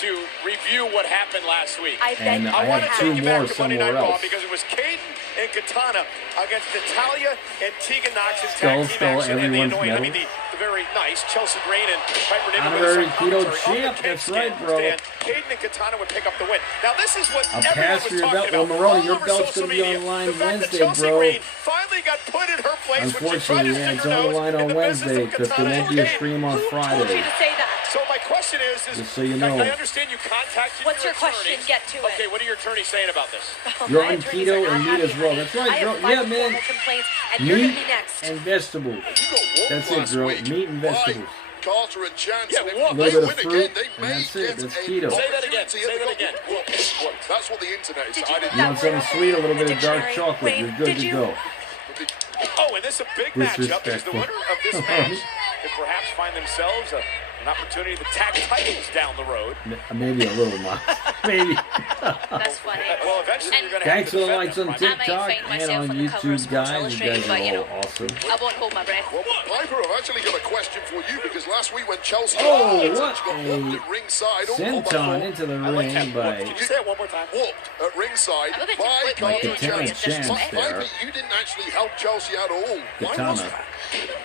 to review what happened last week. And I want to have take 2 you more back to Monday somewhere Night Raw else. because it was Caden and Katana against Natalia and Tegan Knox in Skull, tag team action, and the everyone's annoying, medal. the very nice Chelsea Green and Piper Niven Honorary with Keto some commentary on champ, the that's kick right, stand. bro. Caden and Katana would pick up the win. Now this is what A everyone pass was for your talking belt. Well, about. Maroni, all your over belt's social going to be media. online The fact that Wednesday, Chelsea bro. Green finally got put in her place when she tried Unfortunately, to stick it's her on the nose line in on the business Wednesday of because there Katana won't be a and stream on Told you Friday. to say that. So my question is Just so you know. I understand you contacted What's your attorney. question? Get to it. Okay, what are your attorneys saying about this? You're My on attorneys keto are not and meat happy, as well. honey. That's right, I girl. have Yeah, 5 man. formal complaints, and you're going to Meat be next. and vegetables. You got whooped That's it, last girl. week Meat and by vegetables. Carter and Chance. Yeah, and if whoop. A little they bit of win fruit, again, they and may that's it. get That's a keto. Say that again. opportunity Say at the that again. Whoop. Whoop. That's what the internet is. Did I you didn't You want something sweet, a little bit of dark Dictionary. chocolate. Wayne, You're good did to you? go. Oh, and this is a big matchup because the Disrespectful. winner of this match could perhaps find themselves an opportunity to tag titles down the road. Maybe a little, Mom. Maybe. That's funny. Well, eventually you're going to Thanks have for to the defend likes them, on right? TikTok find and myself on on the cover of YouTube, Sports guys. You Illustrated, guys but, you are know, all awesome. I won't hold my breath. Well, Piper, I've actually got a question for you because last week when Chelsea Oh, got what whooped a at ringside, senton into the ring by Can you say it one more time? whooped at ringside I'm a bit by conflicted Carter with and Katana Chance. Chance But there. Piper, you didn't actually help Chelsea at all. Why was Katana. that?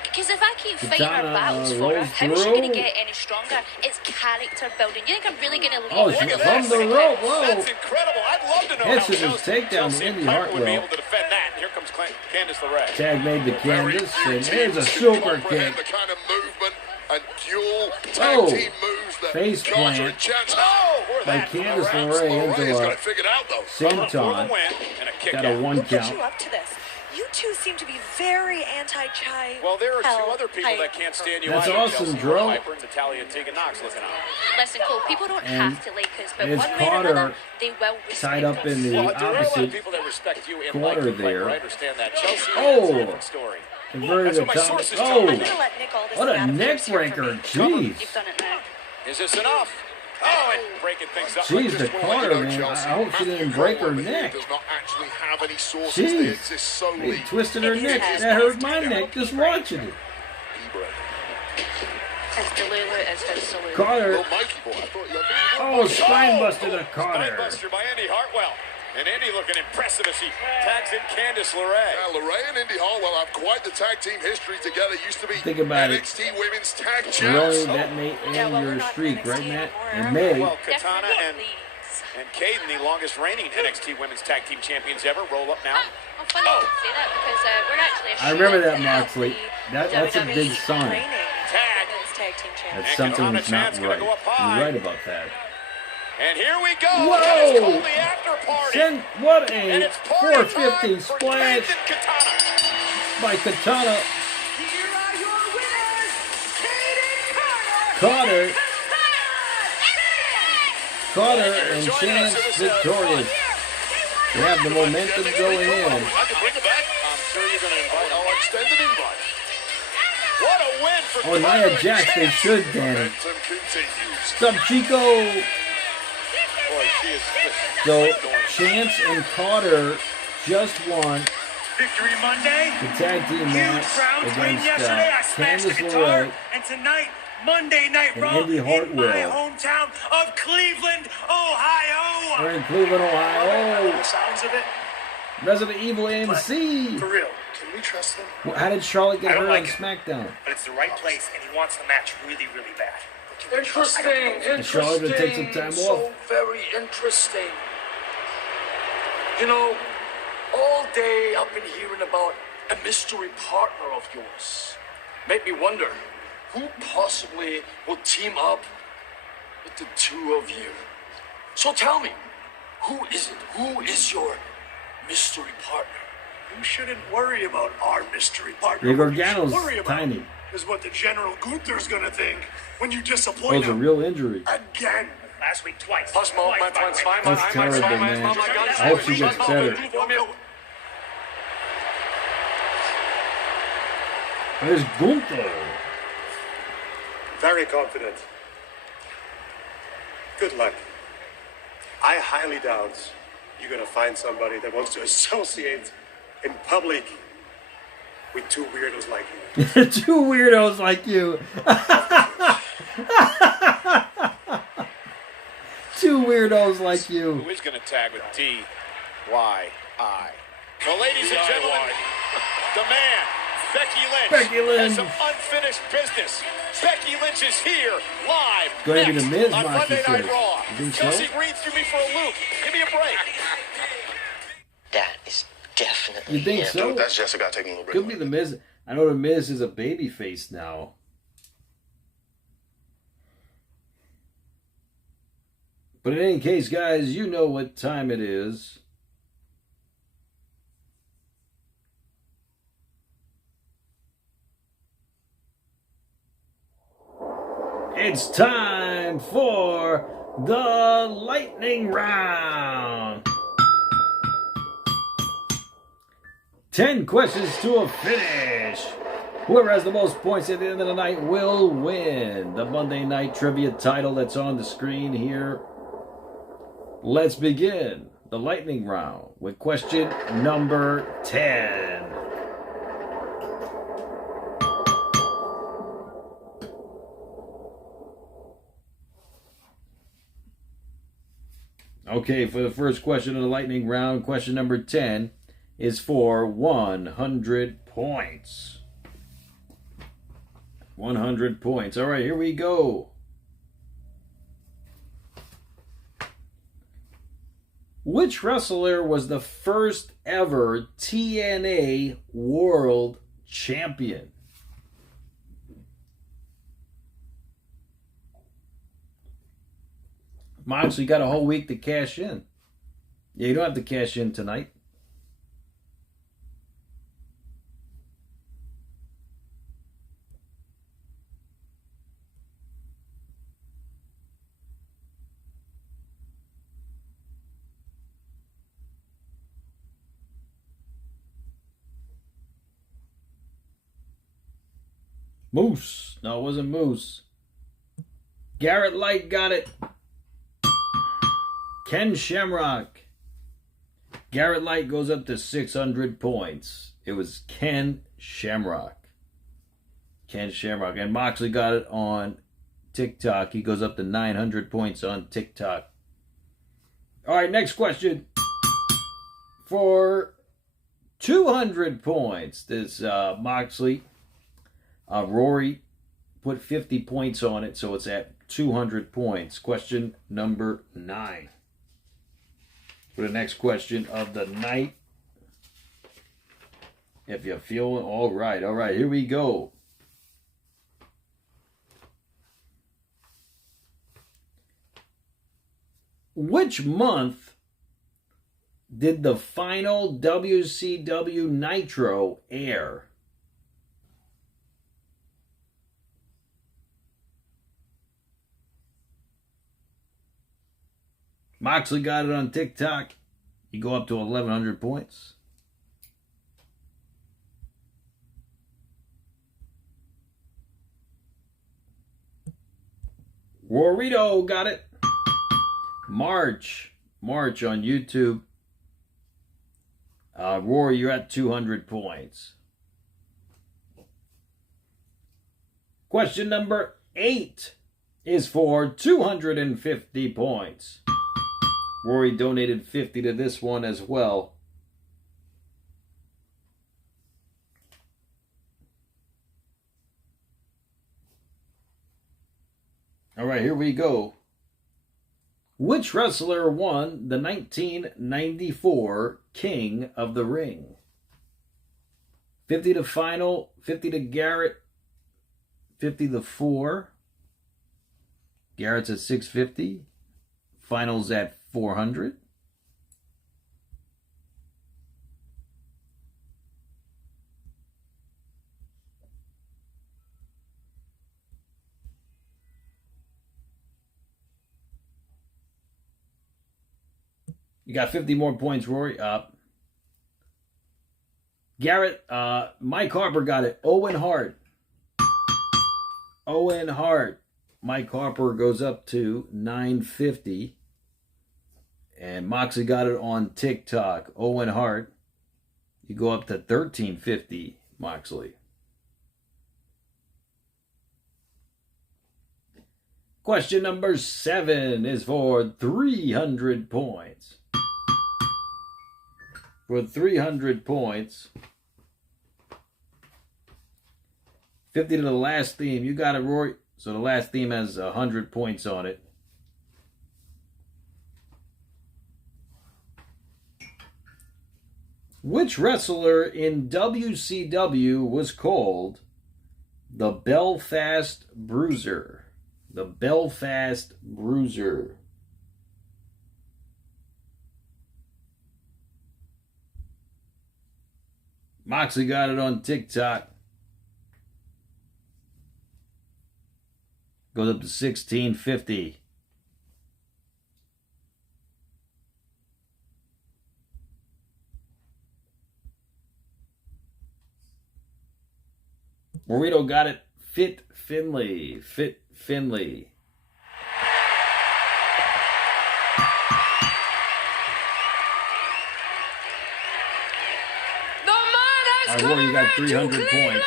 Because if I keep fighting our Katana, battles for her, rolls how is she going to through. get any stronger? It's character building. You think I'm really going to leave? Oh, her? she's from the rope. Whoa. That's incredible. I'd love to know Hits how with his takedown Chelsea to and Indy Piper would be Hartwell. able to defend that. Here comes Candice LeRae. Tag made to Very Candace, few and here's a teams can super comprehend kick. the kind of movement and dual tag Oh, team moves that face Carter plant and Chance Oh, have. where's by that? Candice Perhaps LeRae LeRae has into got a it figured out though. For the senton. win and a kick Got a out. one What put count. you up to this? You two seem to be very anti-chai. Well, there are hell two other people type. that can't stand you That's either. awesome, Chelsea Dro. Piper and Natalia and Tegan Knox looking out. Listen, Cole, people don't And have to like us, but it's one way or Carter another, they will respect tied up us. in the Well, there are a lot of opposite people that respect you and corner like you, there. Piper. I understand that. Chelsea, Oh. that's a different story. Converted That's to what my top. sources tell Oh, me. I'm gonna let Nick all this what a out of neck this here for breaker. me. Jeez. You've done it now. Is this enough? Oh, and breaking things up. Jeez, the Just wanna let you corner, know, man. Chelsea, I hope she didn't Matthew break her Cole over here neck. does not actually have any sources. Jeez. They exist solely. He twisted her It neck. is. That hurt my neck just watching it. His Delulu is his salute. Carter. Little Mikey boy. I thought you Oh, spinebuster to Carter. Spinebuster by Andy Hartwell. And Andy looking impressive as he tags in Candice LeRae. Yeah, LeRae and Indy Hartwell have quite the tag team history together. Used to be Think about it. NXT Women's Tag You only Champs. that may end well, we're your not streak, NXT right, Matt? anymore. It may. Well, Katana and Please. Caden, the longest reigning NXT Women's Tag Team Champions ever, roll up now. Well, funny you say that because we're actually a I remember show that, to help Moxley. the That's a WWE big sign. Training. Tag. Women's tag team champion. That's And something Katana that's not Chance gonna right. go up high. You're right about that. And here we go. Whoa! It's called the after party. What And a it's party 450 time for splash Caden Katana. by Katana. Here are your winners, Caden Carter. Carter Thank you for and joining us. Chance It was, victorious. They have the momentum going in. I can bring it back. I'm sure you're going to invite I'll extend an invite. What a win for Oh, Carter Nia and Jax, they Chance. should, Danny. Momentum continues. What's up, Chico? Boy, she is just So, Chance and Carter just won Victory Monday. the tag team Huge match crowd win against yesterday. I smashed the Candice guitar. LeRae. And tonight, Monday Night And Raw Indy in Hartwell. my hometown of Cleveland, Ohio. We're in Cleveland, Ohio. The sounds of it, Resident Evil AMC. for real. Can we trust him? Well, how did Charlotte get I don't hurt on like it. SmackDown? But it's the right place, and he wants the match really, really bad. But can we trust him? And Charlotte would take some time off. Very interesting. You know, all day I've been hearing about a mystery partner of yours. Make me wonder, who possibly will team up with the two of you? So tell me, who is it? Who is your mystery partner? You shouldn't worry about our mystery partner. Yeah, What you should Gargano's worry about tiny. is what the General Gunther's gonna think when you That disappoint was a him real injury. again. Last week, twice. Pass mal, mein Freund, zweimal, That's einmal, terrible, zweimal, man. zweimal, ganz I hope she ruhig. gets Pass mal, better. du vor mir. There's Gunther. Very confident. Good luck. I highly doubt you're gonna find somebody that wants to associate in public with two weirdos like you. Two weirdos like you. Two weirdos like you. Who is going to tag with D-Y-I? Well, ladies and gentlemen, the man, Becky Lynch, Becky Lynch. has some unfinished business. Becky Lynch is here, live, Going to be next the Miz on match, Monday you Night think? Raw. You think so? Kelsey Green threw me for a loop. Give me a break. That is definitely You think him. so? That's Jessica taking a little break. Could be the Miz. I know the Miz is a baby face now. But in any case, guys, you know what time it is. It's time for the lightning round. 10 questions to a finish. Whoever has the most points at the end of the night will win the Monday Night Trivia title that's on the screen here. Let's begin the lightning round with question number 10. Okay, for the first question of the lightning round, question number 10 is for 100 points. 100 points. All right, here we go. Which wrestler was the first ever TNA World Champion? Mox, you got a whole week to cash in. Yeah, you don't have to cash in tonight. Moose. No, it wasn't Moose. Garrett Light got it. Ken Shamrock. Garrett Light goes up to 600 points. It was Ken Shamrock. Ken Shamrock. And Moxley got it on TikTok. He goes up to 900 points on TikTok. All right, next question. For 200 points, this Moxley, Rory put 50 points on it, so it's at 200 points. Question number 9. For the next question of the night. If you're feeling all right, here we go. Which month did the final WCW Nitro air? Moxley got it on TikTok. You go up to 1,100 points. Warito got it. March on YouTube. Rory, you're at 200 points. Question number 8 is for 250 points. Rory donated 50 to this one as well. All right, here we go. Which wrestler won the 1994 King of the Ring? 50 to final, 50 to Garrett, 50 to 4. Garrett's at 650. Finals at 400. You got 50 more points, Rory. Garrett, Mike Harper got it. Owen Hart. Owen Hart. Mike Harper goes up to 950. And Moxley got it on TikTok. Owen Hart. You go up to 1350, Moxley. Question number 7 is for 300 points. For 300 points. 50 to the last theme. You got it, Rory. So the last theme has 100 points on it. Which wrestler in WCW was called the Belfast Bruiser? The Belfast Bruiser. Moxley got it on TikTok. Goes up to 1650. Burrito got it. Fit Finley. Fit Finley. The man has come You got 300 to points.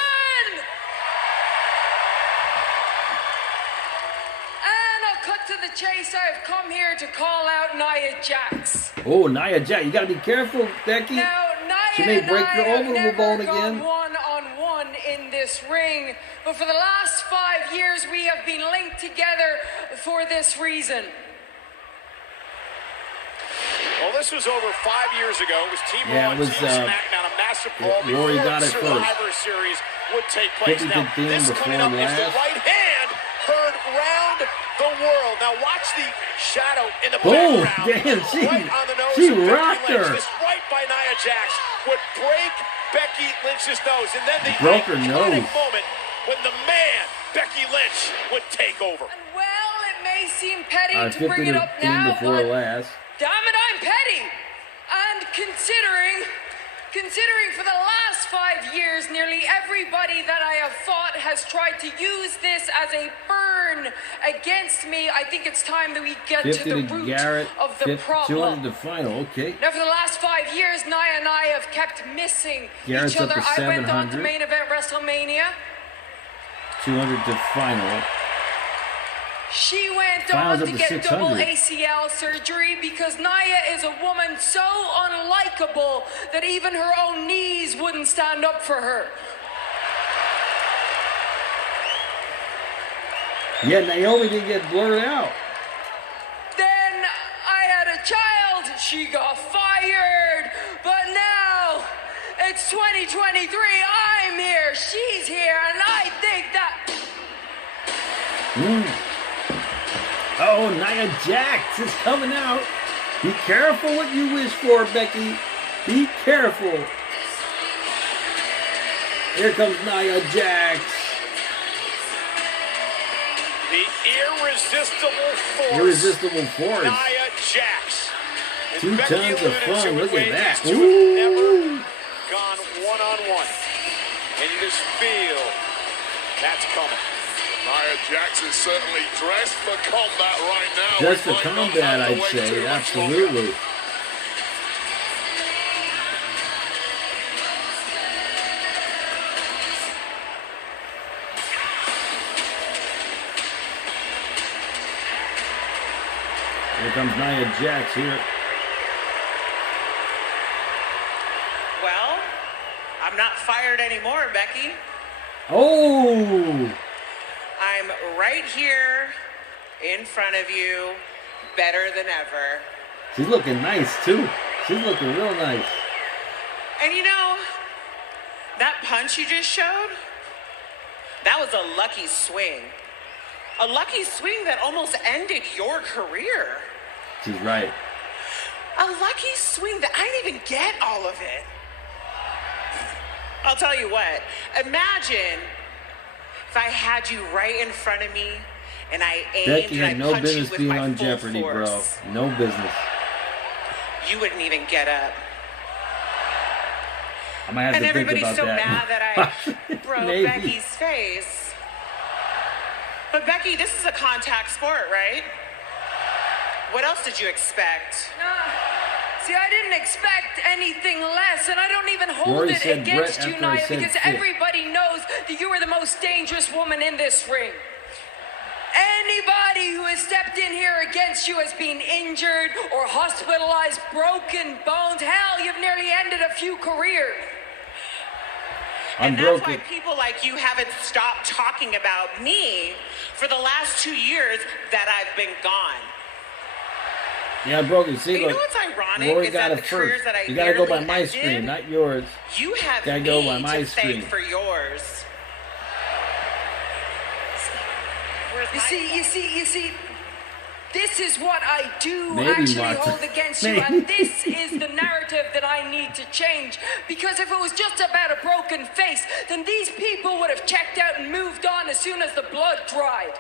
And I'll cut to the chase. I've come here to call out Nia Jax. Oh, Nia Jax. You got to be careful, Becky. Now, Nia She may and break I your have orbital never bone gone again. one-on-one in this ring. But for the last 5 years, we have been linked together for this reason. Well, this was over 5 years ago. It was Team Raw and Team SmackDown, a massive brawl Rory before got the it Survivor Series would take place. 50 Now, theme this before coming up is the last. right hand heard round the world. Now, watch the shadow in the Boom! background. Damn, right on the nose she of Becky rocked Lynch. her. This right by Nia Jax would break Becky Lynch's nose. And then the Broke her iconic nose. moment when the man, Becky Lynch, would take over. Well, it may seem petty to 50 bring it to up theme now, before but last. damn it, I'm petty. And considering for the last 5 years, nearly everybody that I have fought has tried to use this as a burn against me, I think it's time that we get 50 to the to root Garrett. of the 200 problem. to final. Okay. Now, for the last 5 years, Nia and I have kept missing Garrett's each other. up to I went on to 700. main event WrestleMania. 200 to final. She went Finals on up to to get double 600. ACL surgery because Nia is a woman so unlikable that even her own knees wouldn't stand up for her. Yeah, Naomi didn't get blurred out. Then I had a child, she got fired, but now it's 2023, I'm here, she's here, and I think that... Oh, Nia Jax is coming out. Be careful what you wish for, Becky. Be careful. Here comes Nia Jax. The irresistible force. Irresistible force. Nia Jax. And 2 Becky tons of alluded to fun. it, Look at ladies, that. to have Ooh. never gone one-on-one. And you just feel that's coming. Nia Jax is certainly dressed for combat right now. Just We for might not combat, have to I'd wait say. too much longer. Absolutely. Here comes Nia Jax here. Well, I'm not fired anymore, Becky. Oh! I'm right here in front of you, better than ever. She's looking nice, too. She's looking real nice. And you know, that punch you just showed, that was a lucky swing. A lucky swing that almost ended your career. She's right. A lucky swing that I didn't even get all of it. I'll tell you what, imagine if I had you right in front of me and I aimed Becky and I had no punched you business with being my on full Jeopardy, force. bro. No business. you wouldn't even get up. I might have And to think everybody's about so that. mad that I broke Maybe. Becky's face. But Becky, this is a contact sport, right? What else did you expect? See, I didn't expect anything less, and I don't even hold Rory it said against Brett you, after I Nia, said because fit. everybody knows that you are the most dangerous woman in this ring. Anybody who has stepped in here against you has been injured or hospitalized, broken bones. Hell, you've nearly ended a few careers. And that's why people like you haven't stopped talking about me for the last 2 years that I've been gone. Yeah, I broke it. See, But you look, know what's ironic Rory is got that it the careers first. that I You gotta go by barely my ended, screen, not yours. You have Gotta me go by my to screen. thank for yours. You see, this is what I do Maybe, actually Martha. hold against you, Maybe. and this is the narrative that I need to change. Because if it was just about a broken face, then these people would have checked out and moved on as soon as the blood dried.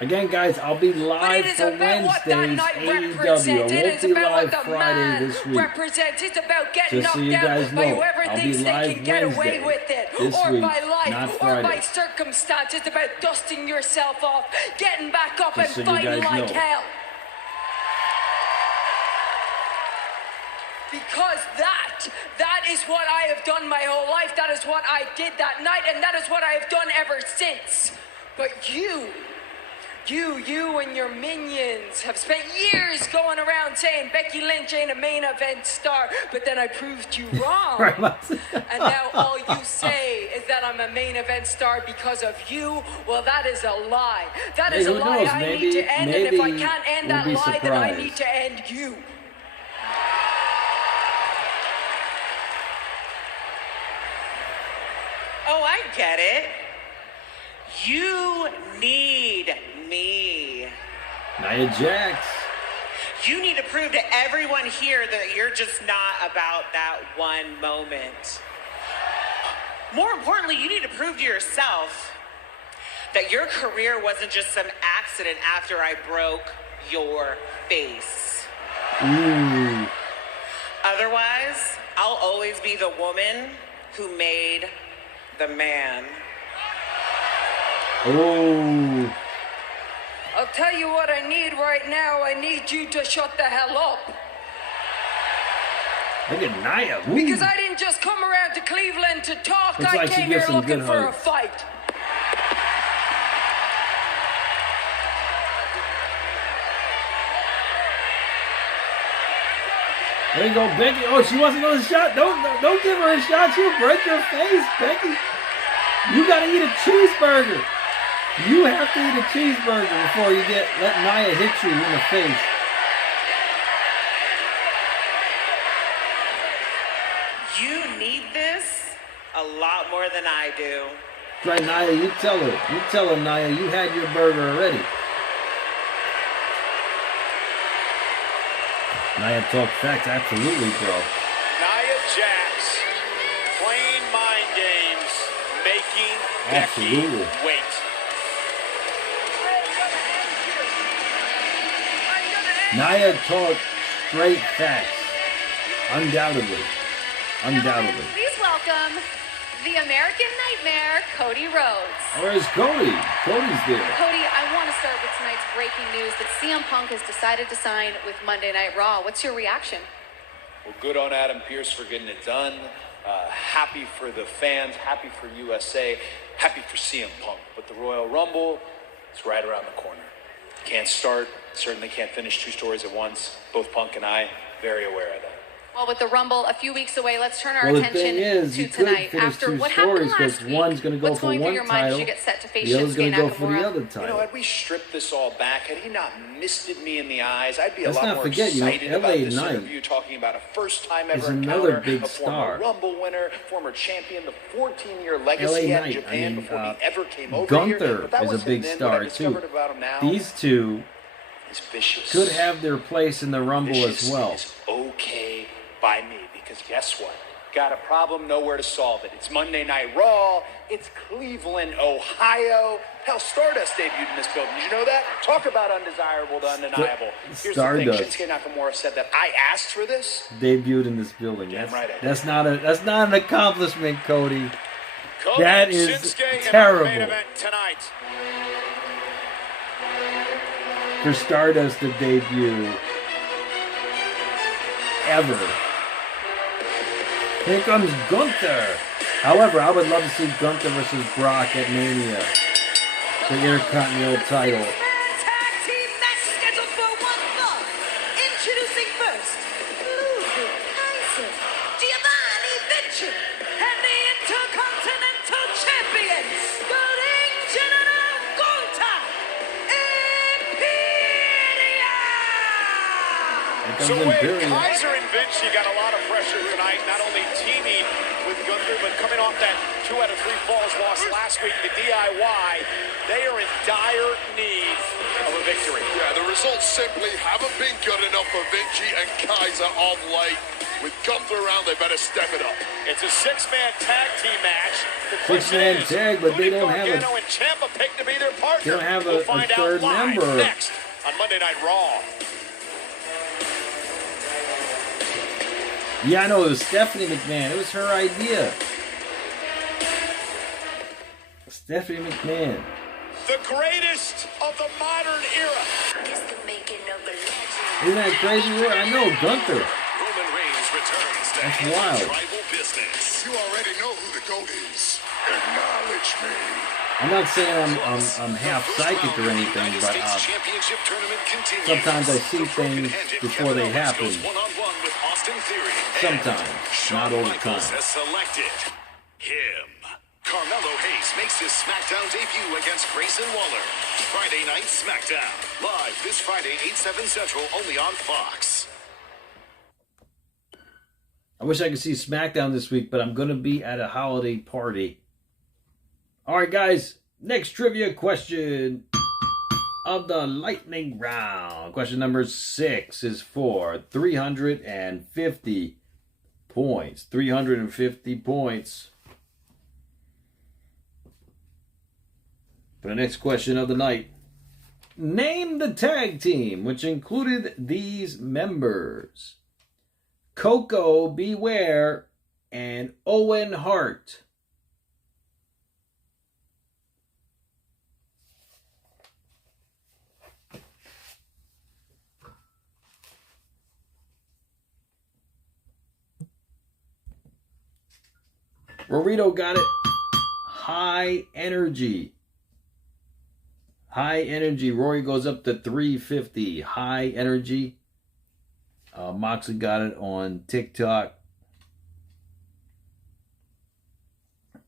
Again, guys, I'll be But live it is for about what that Wednesday's night AEW. represents. I It won't is be about what live the Friday man this week. represents. It's about getting Just so knocked you out guys by know, whoever I'll thinks be they live can get away Wednesday with it, this or week, by life, not or Friday. by circumstance. It's about dusting yourself off, getting back up, Just so and you fighting guys like know. hell. Because that is what I have done my whole life. That is what I did that night, and that is what I have done ever since. But you and your minions have spent years going around saying Becky Lynch ain't a main event star, but then I proved you wrong. And now all you say is that I'm a main event star because of you. Well, that is a lie. That is Hey, a who lie knows? I Maybe- need to end, and if I maybe can't end we'll that be lie, then I surprised. need to end you. Oh, I get it. You need me. Nia Jax. You need to prove to everyone here that you're just not about that one moment. More importantly, you need to prove to yourself that your career wasn't just some accident after I broke your face. Ooh. Otherwise, I'll always be the woman who made the man. Oh. I'll tell you what I need right now. I need you to shut the hell up. Look at Nia. Ooh. Because I didn't just come around to Cleveland to talk. Looks I like she came gives here some looking good for a hugs. fight. There you go, Becky. Oh, she wants another shot. Don't give her a shot. She'll break your face, Becky. You gotta eat a cheeseburger. You have to eat a cheeseburger before you let Nia hit you in the face. You need this a lot more than I do. Right, Nia, you tell her. You tell her, Nia, you had your burger already. Nia talk facts, absolutely, bro. Nia Jax playing mind games, making Absolutely. Becky wait. Nia talk straight facts. Undoubtedly. Undoubtedly. Please welcome the American Nightmare, Cody Rhodes. Where's Cody? Cody's there. Cody, I want to start with tonight's breaking news that CM Punk has decided to sign with Monday Night Raw. What's your reaction? Well, good on Adam Pearce for getting it done. Happy for the fans, happy for USA, happy for CM Punk. But the Royal Rumble is right around the corner. Can't start, certainly can't finish two stories at once. Both Punk and I, very aware of that. Well, with the Rumble a few weeks away, let's turn our Well, the attention thing is, to you could tonight. finish After two what happened stories because last week, one's going to go what's for going through one your mind as title, you get set to face the other's going Shinsuke to go for the Nakamura? other You title. know, had we stripped this all back, had he not misted me in the eyes, I'd be Let's a lot not more forget, you know, excited LA about this Knight interview, talking about a first-time is ever another encounter, big a former star. Rumble winner, former champion, the 14-year LA legacy he had in Knight, Japan before he ever came over here. Gunther But that is was a him big then. star What I too. discovered about him now, These two he's vicious. could have their place in the Rumble Vicious as well. is okay by me because guess what? Got a problem, nowhere to solve it. It's Monday Night Raw. It's Cleveland, Ohio. Hell, Stardust debuted in this building. Did you know that? Talk about undesirable to undeniable. Here's Stardust. the thing. Shinsuke Nakamura said that I asked for this. Debuted in this building. Damn right I did. That's not an accomplishment, Cody. Cody That and is Shinsuke terrible. in our main event tonight. For Stardust to debut ever. Here comes Gunther. However, I would love to see Gunther versus Brock at Mania. The Intercontinental title. Tag team match scheduled for 1 fall. Introducing first, Ludwig Kaiser, Giovanni Vinci, and the Intercontinental Champion, the Ring General Gunta Imperium. So wait, Kaiser and Vinci got a lot of pressure tonight, not only teaming with Gunther, but coming off that 2 out of 3 falls loss last week, the DIY, they are in dire need of a victory. Yeah, the results simply haven't been good enough for Vinci and Kaiser of late. With Gunther around, they better step it up. It's a 6-man tag team match. The 6-man tag, but they don't have Gargano and Ciampa picked to be their partner. They don't have We'll a find third out live member. next on Monday Night Raw. Yeah, I know, it was Stephanie McMahon. It was her idea. Stephanie McMahon. The greatest of the modern era. Isn't that crazy? I know, Gunther. Roman Reigns returns to That's handle wild. tribal business. You already know who the GOAT is. Acknowledge me. I'm not saying I'm half psychic or anything, but Championship tournament continues. sometimes I see things before they happen. One-on-one with Austin Theory. Sometimes, not all the time. Michaels has selected him. Carmelo Hayes makes his SmackDown debut against Grayson Waller. Friday Night SmackDown. Live this Friday, 8/7 Central, only on Fox. I wish I could see SmackDown this week, but I'm going to be at a holiday party. All right, guys. Next trivia question of the lightning round. Question number 6 is for 350 points. 350 points. For the next question of the night. Name the tag team which included these members: Coco Beware and Owen Hart. Rorito got it. High Energy. High Energy. Rory goes up to 350. High Energy. Moxley got it on TikTok.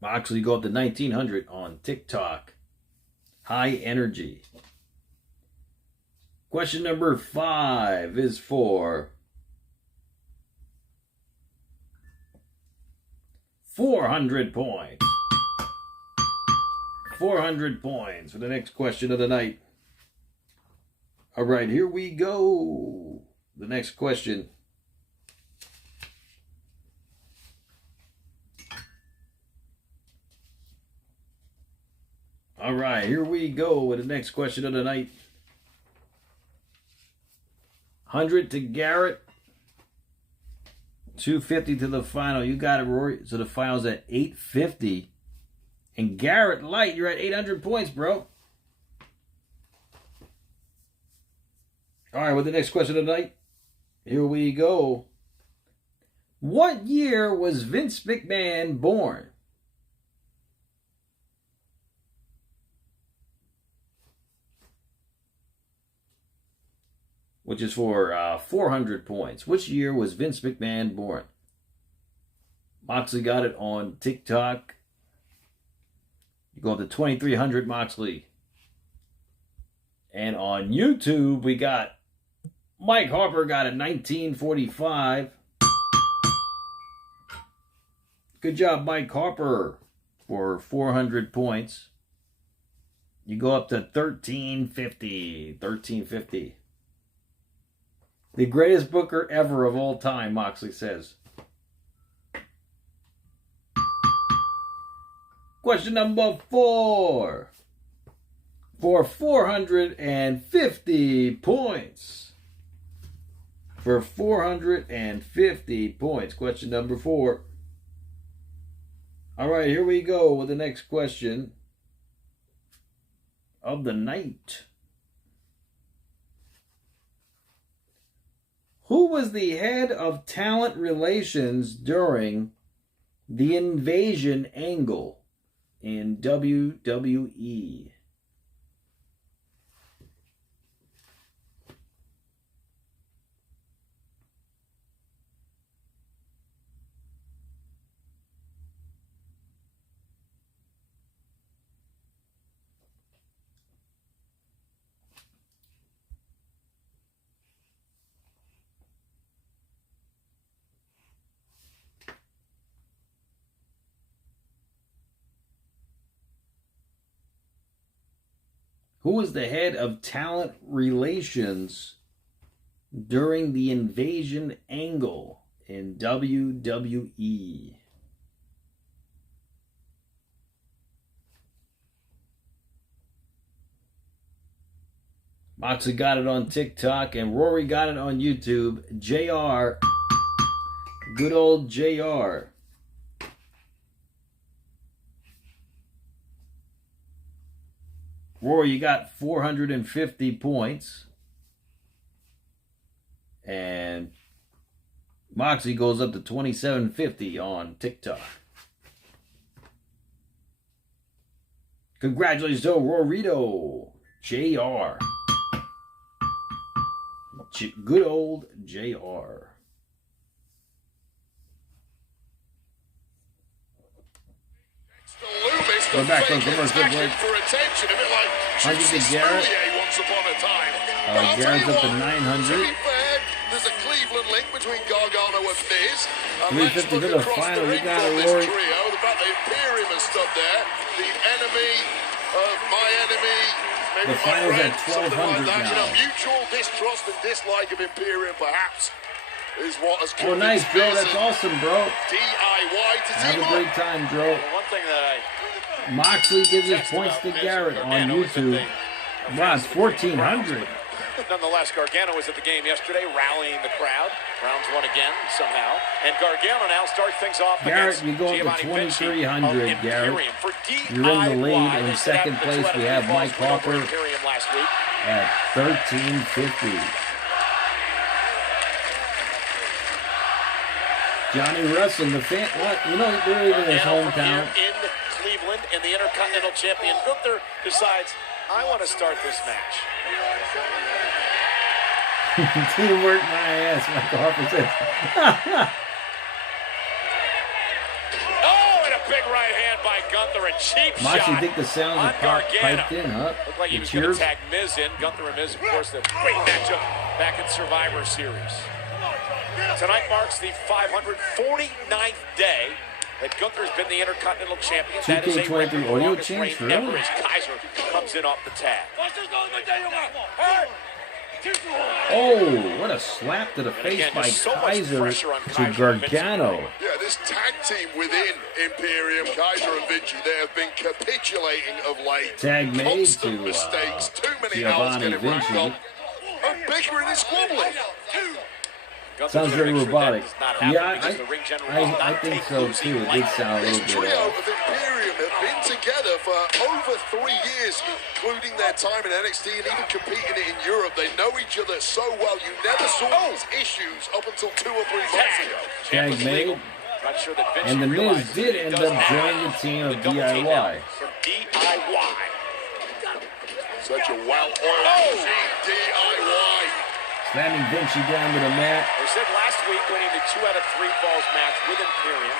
Moxley go up to 1900 on TikTok. High Energy. Question number 5 is for 400 points. 400 points for the next question of the night. All right, here we go. The next question. All right, here we go with the next question of the night. 100 to Garrett. 250 to the final. You got it, Rory. So the final's at 850. And Garrett Light, you're at 800 points, bro. All right, with the next question of the night. Here we go. What year was Vince McMahon born? Which is for 400 points. Which year was Vince McMahon born? Moxley got it on TikTok. You go up to 2300, Moxley. And on YouTube, we got Mike Harper got it 1945. Good job, Mike Harper, for 400 points. You go up to 1350. 1350. The greatest booker ever of all time, Moxley says. Question number 4. For 450 points. For 450 points. Question number 4. All right, here we go with the next question of the night. Who was the head of talent relations during the Invasion angle in WWE? Who was the head of talent relations during the Invasion angle in WWE? Moxley got it on TikTok and Rory got it on YouTube. JR. Good old JR. Rory, you got 450 points. And Moxie goes up to 2750 on TikTok. Congratulations to Rorito. JR. Good old JR. We're back on commercial break. I'll give you Garrett. Garrett's up to 900. There's a Cleveland link between Gargano and Miz. 350 to the final. We got it, Rory. The fact that Imperium has stood there. The enemy of my enemy. The final's at 1,200 now. You know, mutual distrust and dislike of Imperium, perhaps, is what has come. Oh, nice, bro. That's awesome, bro. DIY to have a great time, bro. One thing that Moxley gives his points to Garrett on YouTube. Wow, it's 1,400. Nonetheless, Gargano was at the game yesterday, rallying the crowd. Rounds one again, somehow. And Gargano now starts things off Garrett, you go up to 2,300, Garrett. You're in the lead. In second place, we have Mike Harper at 1,350. Johnny Wrestling, the fan, what? You know, they're even in his hometown. In Cleveland, and the Intercontinental Champion Gunther decides, I want to start this match. Teamwork my ass, Michael Harper says. Oh, and a big right hand by Gunther, a cheap shot. Moxie, think the sounds are piped in, huh? Looked like he was going to tag Miz in. Gunther and Miz, of course, the great matchup back in Survivor Series. Tonight marks the 549th day that Gunther's been the Intercontinental Champion. That is a record longest reign ever as Kaiser comes in off the tag. Oh, what a slap to the face by Kaiser to Gargano. Yeah, this tag team within Imperium, Kaiser and Vinci, they have been capitulating of late. Tag made Constant to mistakes, too many hours Giovanni getting wrapped Vinci. up, and bickering and squabbling. Sounds very robotic. Yeah, I think so too. It did sound a little This bit trio of Imperium have been together for over 3 years, including their time in NXT and even competing in Europe. They know each other so well. You never saw these issues up until 2 or 3 months ago. Tag made. And the Miz did end up joining the team of DIY. Such a well-oiled machine, DIY. Slamming Vinci down to the mat. They said last week winning the 2 out of 3 falls match with Imperium.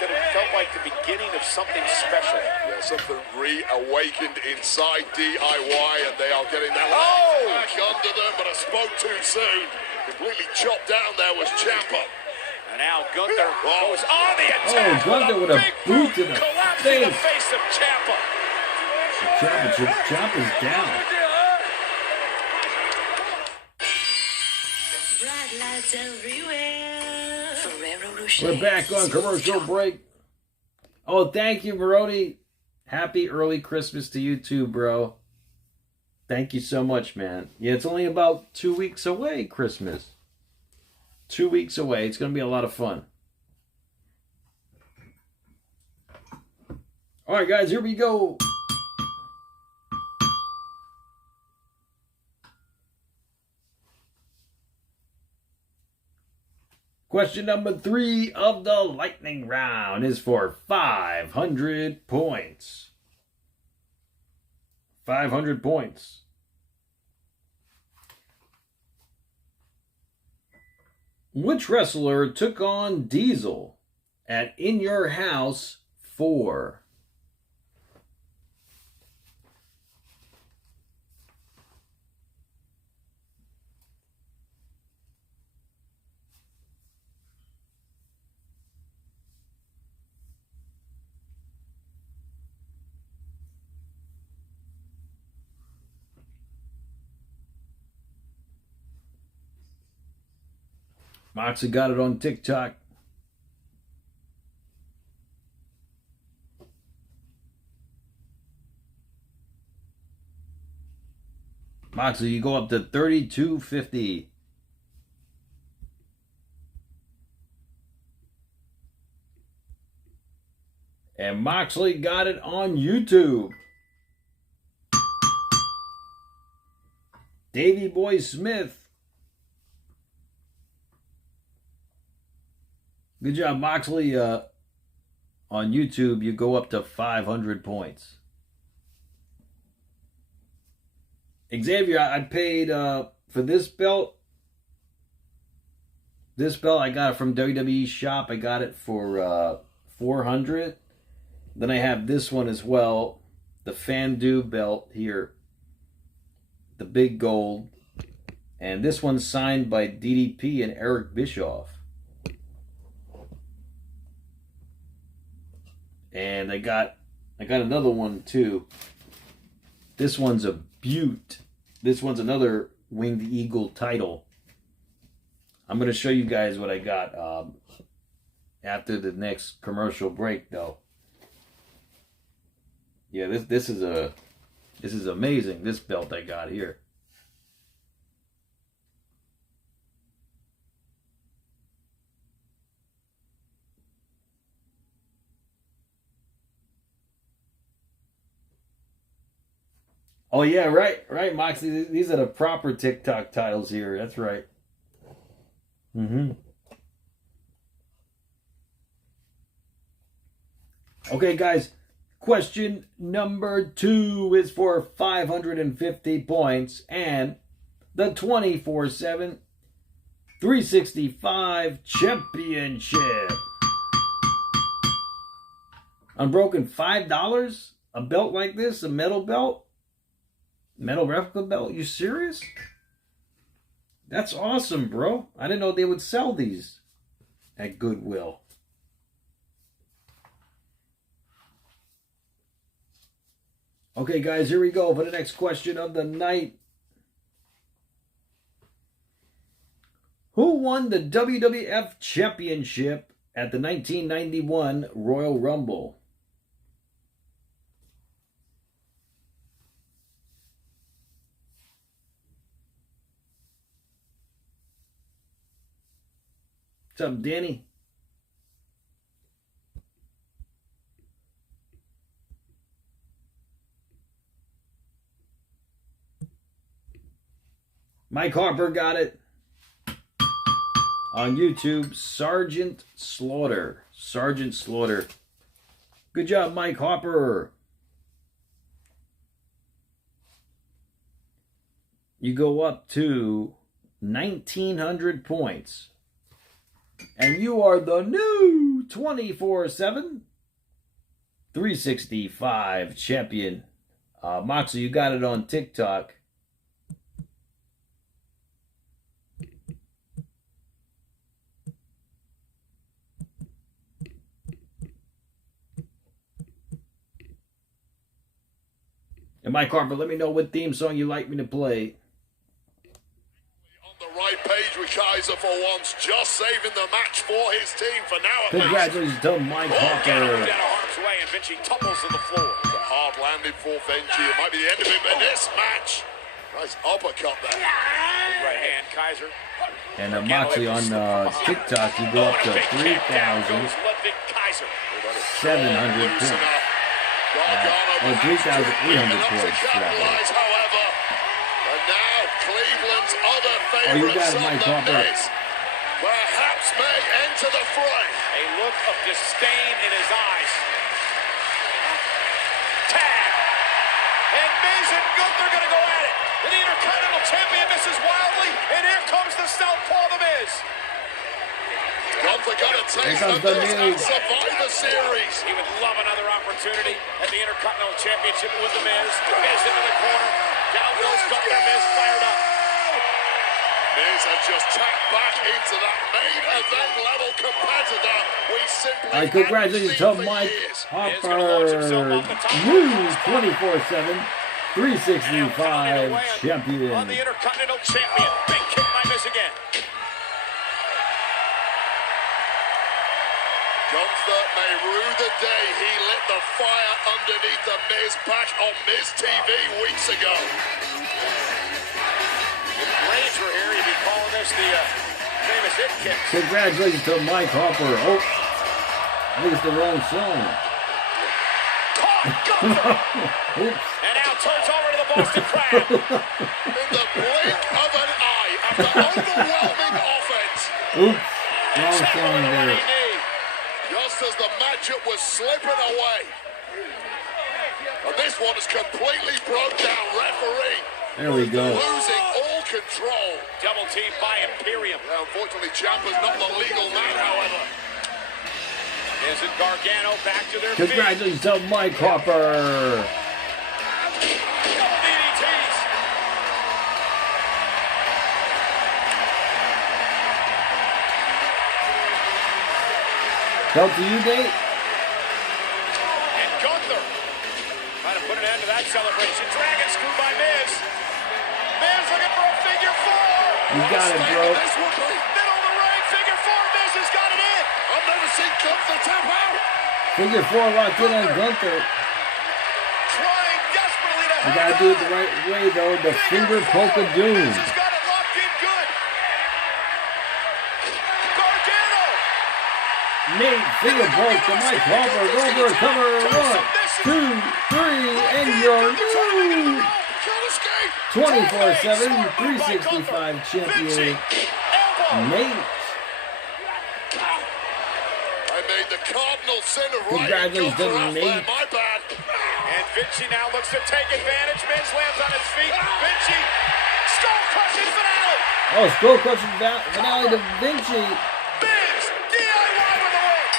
Said it felt like the beginning of something special. Yeah, something reawakened inside DIY, and they are getting that back under them, but I spoke too soon. Completely chopped down there was Ciampa. And now Gunther goes on the attack. Oh, Gunther with a boot to the collapsing the face of Ciampa. Ciampa's down. We're back on commercial break. Oh, thank you, Brody. Happy early Christmas to you too, bro. Thank you so much, man. Yeah, it's only about 2 weeks away, Christmas. 2 weeks away. It's going to be a lot of fun. All right, guys, here we go. Question number 3 of the lightning round is for 500 points. 500 points. Which wrestler took on Diesel at In Your House 4? Moxie got it on TikTok. Moxie, you go up to 32.50. And Moxley got it on YouTube. Davey Boy Smith. Good job, Moxley. On YouTube, you go up to 500 points. Xavier, I paid for this belt. This belt, I got it from WWE Shop. I got it for $400. Then I have this one as well. The FANDU belt here. The big gold. And this one's signed by DDP and Eric Bischoff. And I got another one too. This one's a beaut. This one's another Winged Eagle title. I'm going to show you guys what I got after the next commercial break, though. Yeah, this is amazing. This belt I got here. Oh yeah, right, Moxie. These are the proper TikTok titles here. That's right. Okay, guys. Question number 2 is for 550 points and the 24/7 365 championship. Unbroken, $5? A belt like this? A metal belt? Metal replica belt? You serious? That's awesome, bro. I didn't know they would sell these at Goodwill. Okay, guys, here we go for the next question of the night. Who won the WWF Championship at the 1991 Royal Rumble? What's up, Danny? Mike Harper got it. On YouTube, Sergeant Slaughter. Sergeant Slaughter. Good job, Mike Harper. You go up to 1,900 points. And you are the new 24/7 365 champion. Moxie, you got it on TikTok. And Mike Harper, let me know what theme song you'd like me to play. On the right page with Kaiser for once, just saving the match for his team for now. Congratulations to Mike Harper. Out of harm's way. Vinci tumbles to the floor. It's a hard landing for Vinci. It might be the end of it, but this match. Nice uppercut there. Big right hand, Kaiser. And Moxley on TikTok, you go up to 3,700 points. Or 3,800 points. However, and now Cleveland's other You favorite got son, Mike the Harper. Miz, perhaps may enter the fray. A look of disdain in his eyes. Tag. And Miz and Gunther going to go at it. And the Intercontinental Champion misses wildly. And here comes the Southpaw, the Miz. Gunther got a taste Here of comes the this Miz. at Survivor Series. He would love another opportunity at the Intercontinental Championship with the Miz. The Miz into the corner. Down goes Gunther. Miz fired up. Miz has just tapped back into that main event level competitor. We simply All right, congratulations to Mike Harper, new 24/7, 365 on champion. the Intercontinental Champion. Big kick by Miz again. Gunther may rue the day he lit the fire underneath the Miz back on Miz TV weeks ago. If Reigns were here, he'd be calling this the famous hit kick. Congratulations to Mike Harper. Oh, I think it's the wrong song. Oops. And now turns over to the Boston Crab. In the blink of an eye, after overwhelming offense. Oops, wrong song there. Just as the matchup was slipping away. And this one is completely broke down. Referee. There we go. Losing all control. Double team by Imperium. Yeah, unfortunately, Ciampa's not the legal man, however. Is it Gargano back to their feet? Congratulations to Mike Harper. Double DDTs. Help to you, Nate. And Gunther trying to put an end to that celebration. Dragon screw by Miz. Miz looking for a figure four. You got it, bro. This would be. Middle of the ring, figure four. Miz has got it in. I've never seen Gunther tap out. Figure 4 locked in on Gunther. Trying desperately to You gotta do it the right way, though. The finger poke of doom. Miz has got it locked in good. Gargano. Nate, finger poke to Mike Harper. Go for a cover. 1, 2, 3, and you're new. 24/7, 365 champion. Nate. I made the cardinal sin of Congratulations to Nate. My bad. And Vinci now looks to take advantage. Miz lands on his feet. Vinci, skull crushing finale. Oh, skull crushing finale to Vinci. Miz, DIY with the win.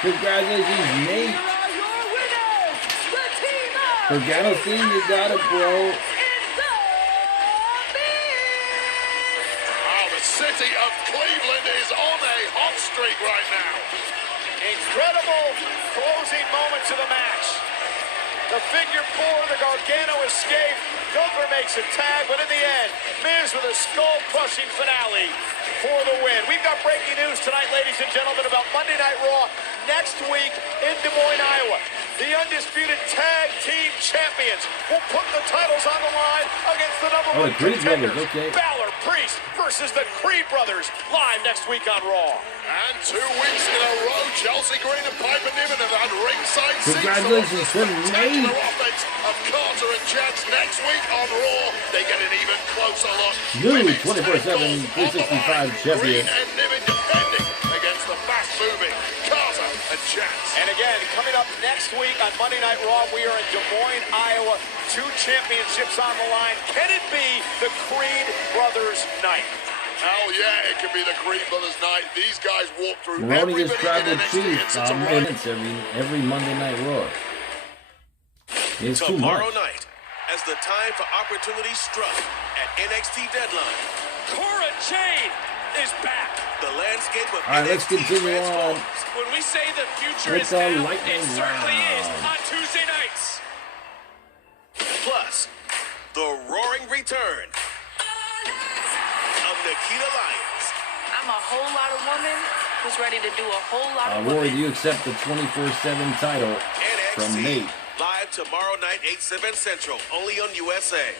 Congratulations, Nate. Gargano team, you got it, bro. Wow, the city of Cleveland is on a hot streak right now. Incredible closing moments of the match. The figure four, the Gargano escape. Gunther makes a tag, but in the end, Miz with a skull-crushing finale for the win. We've got breaking news tonight, ladies and gentlemen, about Monday Night Raw next week in Des Moines, Iowa. The undisputed tag team champions will put the titles on the line against the number one Creed contenders. Brothers, okay. Balor, Priest versus the Creed Brothers, live next week on Raw. And 2 weeks in a row, Chelsea Green and Piper Niven have had ringside seats. Congratulations to Nate. Offense of Carter and Chance next week on Raw. They get an even closer look. New 24/7, 365 champion. Green and Niven defending against the fast-moving Carter and Chance. And again, coming up next week on Monday Night Raw, we are in Des Moines, Iowa. 2 championships on the line. Can it be the Creed Brothers night? Hell yeah, it could be the Creed Brothers night. These guys walk through Maloney is everybody tribal in NXT. chief It's a run. minutes every Monday Night Raw. It's too Tomorrow much. night, as the time for opportunity struck at NXT Deadline, Cora Jade is back. the landscape of All right, let's NXT continue on. When we say the future It's is a now, lightning it certainly is round. on Tuesday nights. plus the roaring return of Nikita Lyons. I'm a whole lot of woman who was ready to do a whole lot of Rory, women. do you accept the 24/7 title from Nate? Live tomorrow night, 8/7 Central, only on USA.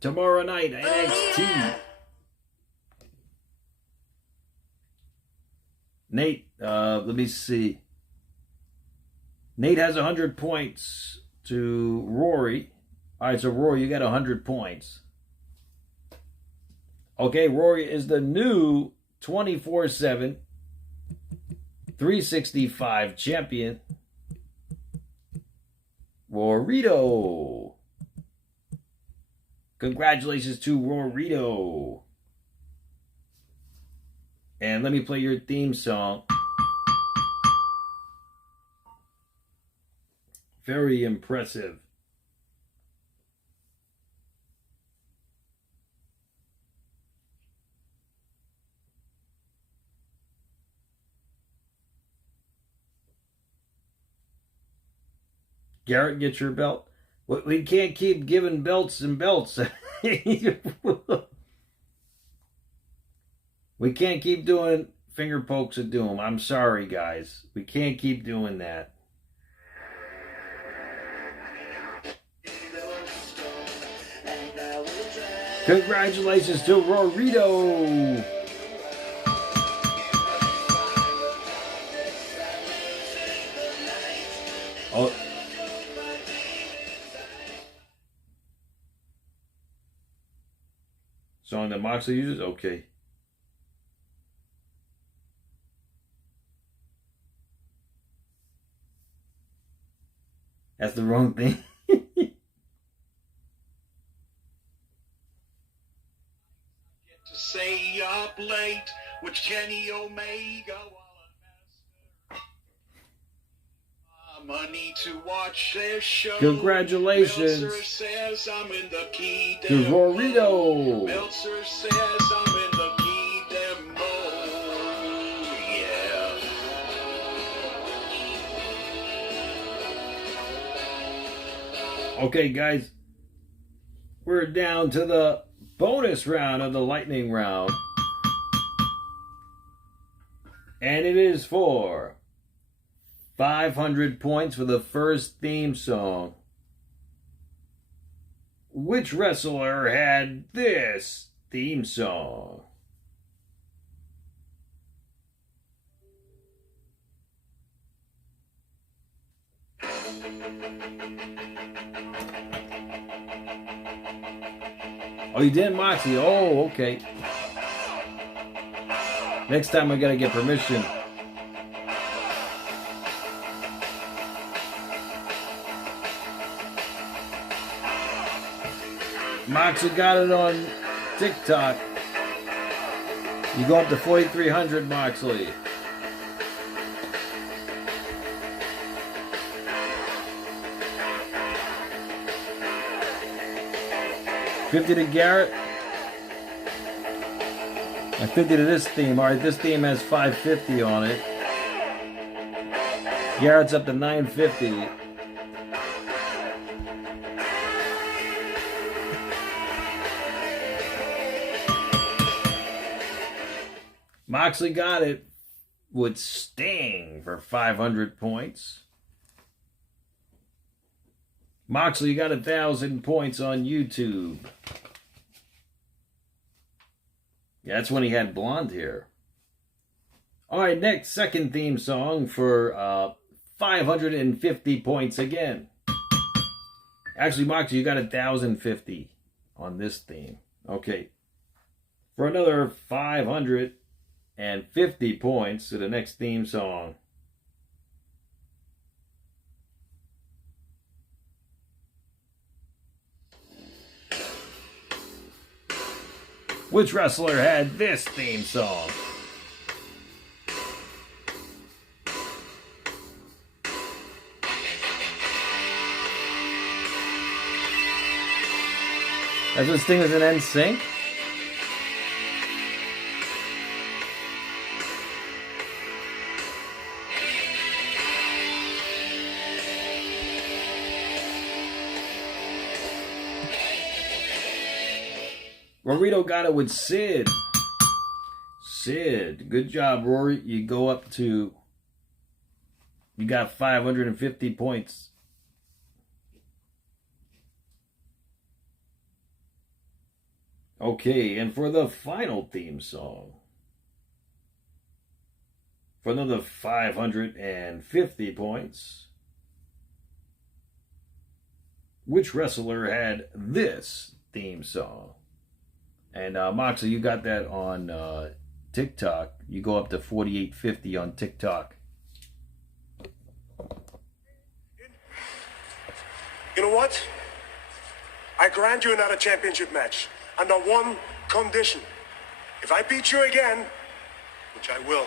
Tomorrow night, NXT. Nate, let me see. Nate has 100 points to Rory. All right, so Rory, you got 100 points. Okay, Rory is the new 24/7, 365 champion. Rorito. Congratulations to Rorito. And let me play your theme song. Very impressive. Garrett, get your belt. We can't keep giving belts and belts. We can't keep doing finger pokes of doom. I'm sorry, guys. We can't keep doing that. Congratulations to Rorito. Oh. Song that Moxley uses? Okay. That's the wrong thing. Stay up late with Kenny Omega while I money to watch their show. Congratulations Meltzer says I'm in the key to Rorito. Meltzer says I'm in the key demo. Yeah. Okay, guys. We're down to the bonus round of the lightning round. And it is for 500 points for the first theme song. Which wrestler had this theme song? Oh, you did, Moxie? Oh, okay. Next time I gotta get permission. Moxie got it on TikTok. You go up to 4,300, Moxley. $50 to Garrett. And 50 to this theme. Alright, this theme has 550 on it. Garrett's up to 950. Moxley got it with Sting for 500 points. Moxley got 1,000 points on YouTube. Yeah, that's when he had blonde hair. All right, next, second theme song for 550 points again. Actually, Moxley, you got 1,050 on this theme. Okay. For another 550 points to the next theme song. Which wrestler had this theme song? That's what Sting is in NSYNC? Rorito got it with Sid. Sid. Good job, Rory. You go up to... You got 550 points. Okay, and for the final theme song, for another 550 points, which wrestler had this theme song? And Moxley, you got that on TikTok. You go up to 4850 on TikTok. You know what? I grant you another championship match under one condition. If I beat you again, which I will,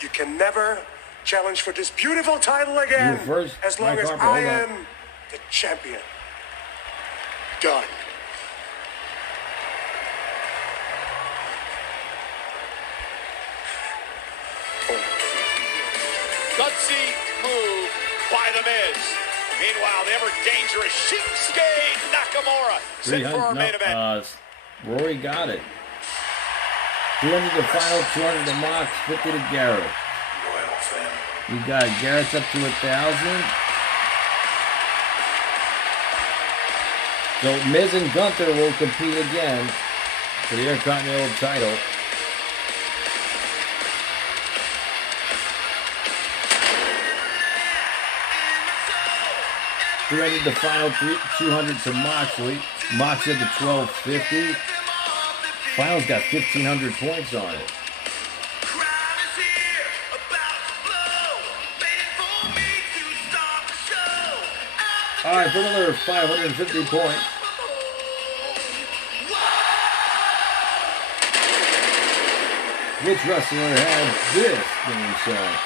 you can never challenge for this beautiful title again first, as long as I am the champion. Done. Gutsy move by The Miz. Meanwhile, the ever-dangerous Shinsuke Nakamura set for our main event. Rory got it. 200 to final, 200 to Mox, 50 to Garrett. Royal family. You got Garrett's up to 1,000. So Miz and Gunther will compete again for the Intercontinental title. $300 the final, 200 to Moxley. Moxley at the 1250. Finals got 1,500 points on it. All right, for another 550 points. Which wrestler had this theme song?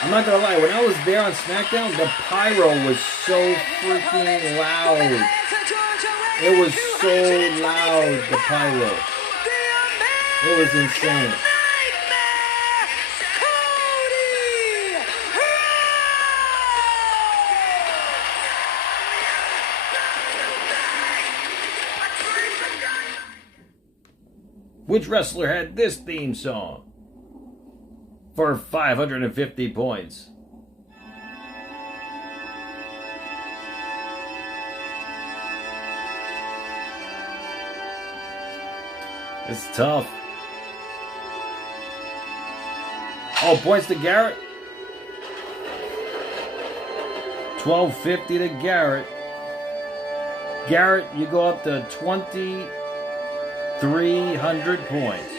I'm not gonna lie, when I was there on SmackDown, the pyro was so freaking loud. It was so loud, the pyro. It was insane. Which wrestler had this theme song? For 550 points. It's tough. Oh, points to Garrett. 1250 to Garrett. Garrett, you go up to 2,300 points.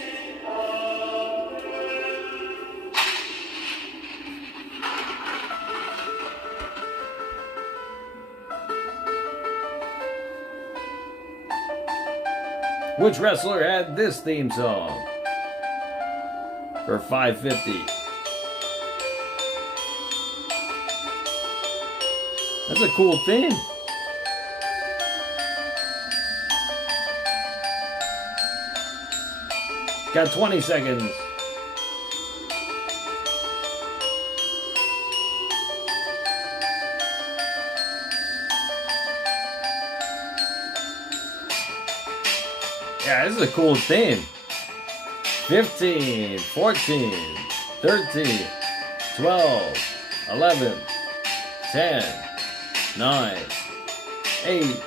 Which wrestler had this theme song? For 550. That's a cool theme. Got 20 seconds. Yeah, this is a cool theme. 15, 14, 13, 12, 11, 10, 9, 8,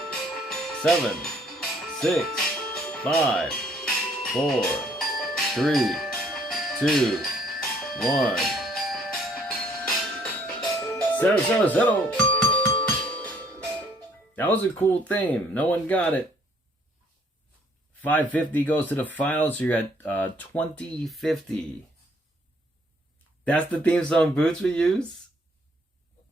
7, 6, 5, 4, 3, 2, 1. Settle. That was a cool theme. No one got it. 550 goes to the finals. So you're at 2050. That's the theme song Boots we use?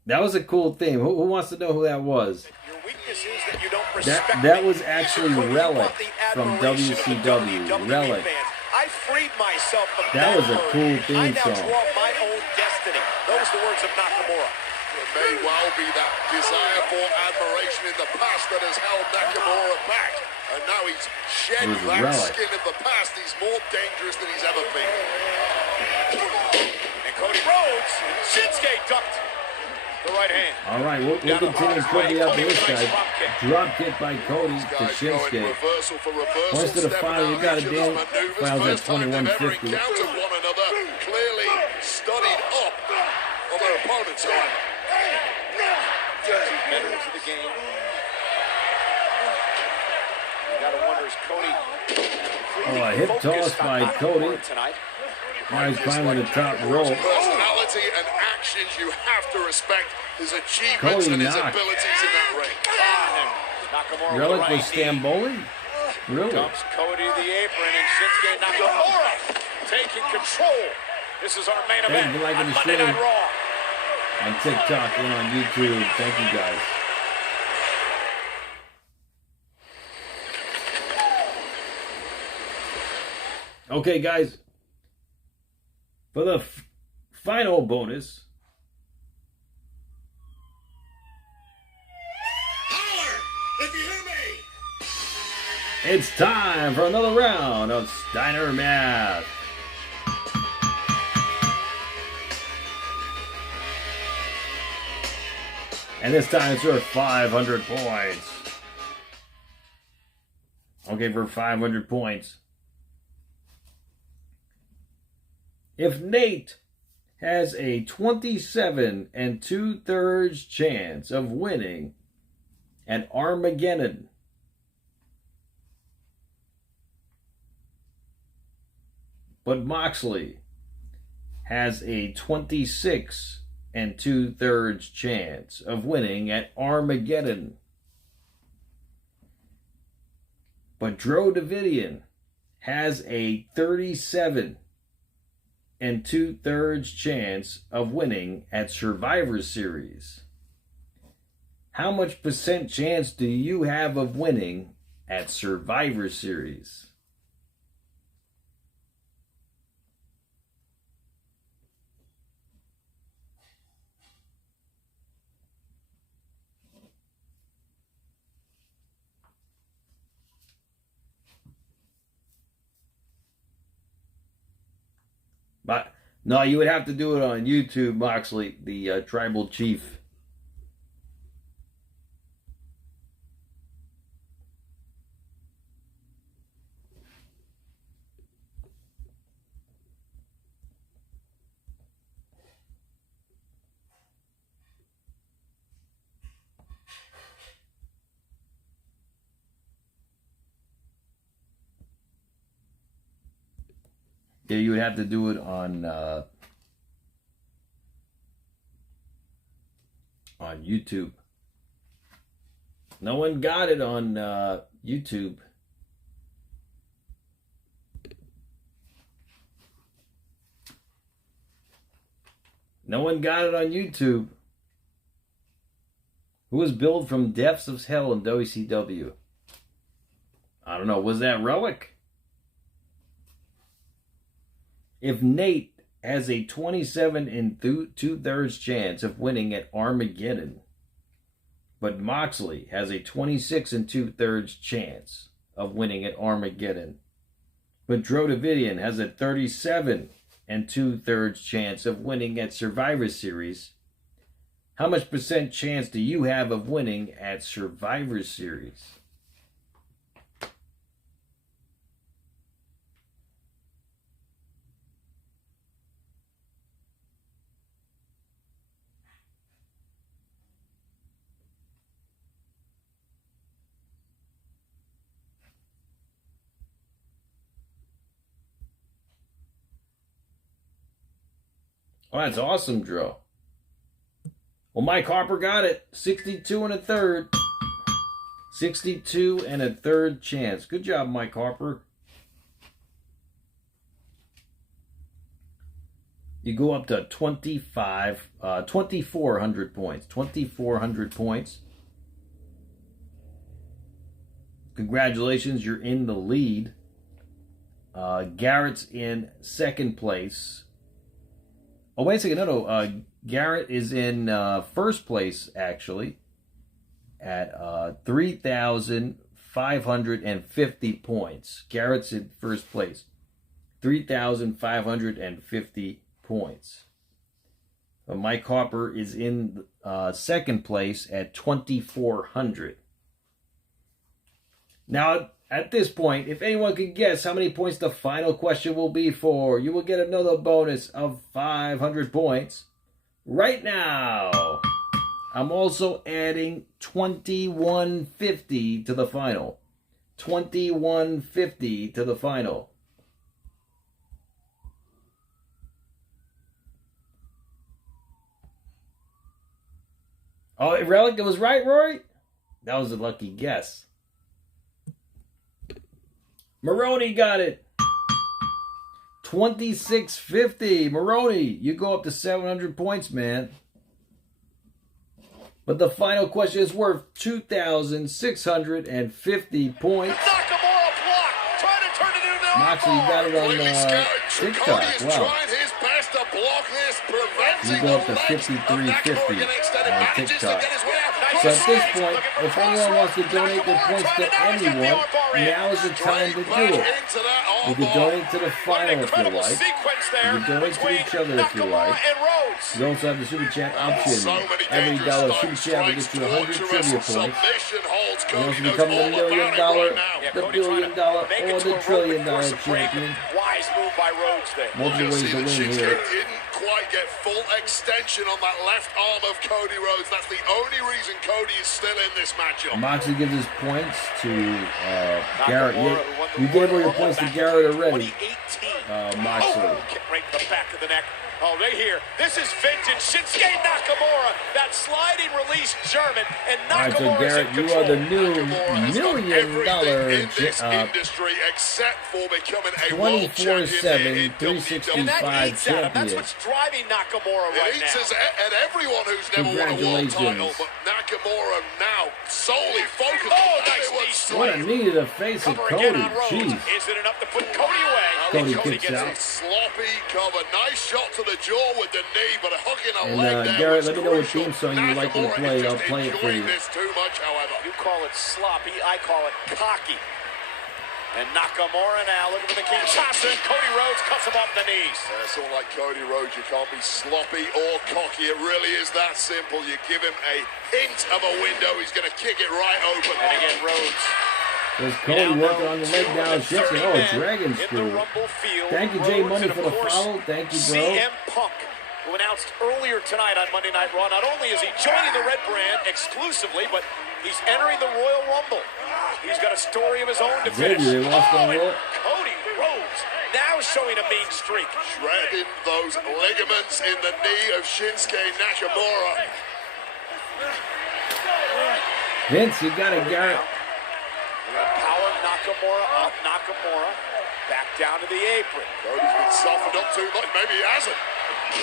That was a cool theme. Who wants to know who that was? Your weakness is that you don't respect That was actually Relic from WCW. Relic. I freed myself from that was a cool I theme now song. draw my own destiny. Those are the words of Nakamura. It may well be that desire for admiration in the past that has held Nakamura back. And now he's shed that Relic. skin of the past. He's more dangerous than he's ever been. And Cody Rhodes, Shinsuke ducked. the right hand. All right, we'll continue quickly up this guy. Drop kick by Cody to Shinsuke. Points to the final. You got it, Dan. Files at 21:50. Countered one another, clearly studied up on their opponent's side. Veterans of the game. You gotta wonder, is Cody Oh, a hip toss by Cody. tonight? Now he's climbing the top rope. Personality and actions, you have to respect his achievements Cody and his knocked. abilities in that ring. Nakamura with Relic the was right knee. Stamboli? Really? Dumps Cody to the apron, and Shinsuke Nakamura taking control. This is our main Thank event you for liking on the Monday stream. Night Raw. On TikTok and on YouTube. Thank you guys. Okay, guys. For the final bonus. If you hear me. It's time for another round of Steiner Math. And this time it's worth 500 points. Okay, for 500 points. If Nate has a 27 2/3 chance of winning at Armageddon, but Moxley has a 26 2/3 chance of winning at Armageddon, but Dro Davidian has a 37 2/3 chance of winning at Survivor Series. How much percent chance do you have of winning at Survivor Series? But no, you would have to do it on YouTube, Moxley, the tribal chief. Yeah, you would have to do it on YouTube. No one got it on YouTube. No one got it on YouTube. Who was billed from depths of hell in WCW? I don't know. Was that Relic? If Nate has a 27 2/3 chance of winning at Armageddon, but Moxley has a 26 2/3 chance of winning at Armageddon, but Dro Davidian has a 37 2/3 chance of winning at Survivor Series, how much percent chance do you have of winning at Survivor Series? Oh, that's awesome, Dro. Well, Mike Harper got it. 62 1/3. 62 1/3 chance. Good job, Mike Harper. You go up to 2,400 points. 2,400 points. Congratulations, you're in the lead. Garrett's in second place. Oh, wait a second. No. Garrett is in first place, actually, at 3,550 points. Garrett's in first place. 3,550 points. But Mike Harper is in second place at 2,400. Now, at this point, if anyone can guess how many points the final question will be for, you will get another bonus of 500 points right now. I'm also adding 2,150 to the final. 2,150 to the final. Oh, Relic, it was right, Rory? That was a lucky guess. Maroney got it. 2,650. Maroney, you go up to 700 points, man. But the final question is worth 2,650 points. Nakamura block, trying to turn it into an Moxley, you got it on TikTok. Wow. You go up to 5,350 on TikTok. So at this point, if anyone wants to donate their points to anyone, now is the time to do it. You can donate to the final if you like. You can donate to each other if you like. You also have the Super Chat option. Every dollar Super Chat will get you 100 trivia points. You also become the $1 million, the $1 billion, or the $1 trillion champion. Multiple ways to win here. Quite get full extension on that left arm of Cody Rhodes. That's the only reason Cody is still in this matchup. Moxley gives his points to Garrett. You gave all your points to Garrett already. Moxley. Right in the back of the neck. Oh, they hear. This is vintage Shinsuke Nakamura. That sliding release German. And Nakamura. All right, so Garrett, you are the new $1 million industry, except for becoming a 24/7, 365 champion. That's what's driving Nakamura right now. And everyone who's never won a world title, but Nakamura now solely focused on what a knee to the face of Cody. Jeez. Is it enough to put Cody away? Cody kicks out. Sloppy cover. Nice shot to the jaw with the knee, but a hook in the leg there. Garrett, let me know what theme song you would like me to play. I'll play it for you. This too much, however. You call it sloppy, I call it cocky. And Nakamura now looking for the Kinshasa, and Cody Rhodes cuts him off the knees. Someone like Cody Rhodes, you can't be sloppy or cocky. It really is that simple. You give him a hint of a window, he's going to kick it right open. And again, Rhodes. There's Cody working on the leg down. Shifting. Oh, Dragon Screw. Thank you, Jay Money, for the follow. Thank you, bro. CM Punk, who announced earlier tonight on Monday Night Raw, not only is he joining the Red Brand exclusively, but he's entering the Royal Rumble. He's got a story of his own to finish. Cody Rhodes now showing a mean streak. Shredding those ligaments in the knee of Shinsuke Nakamura. Vince, you got it, Garrett. Power Nakamura up, Nakamura back down to the apron. Cody's been softened up too much, maybe he hasn't.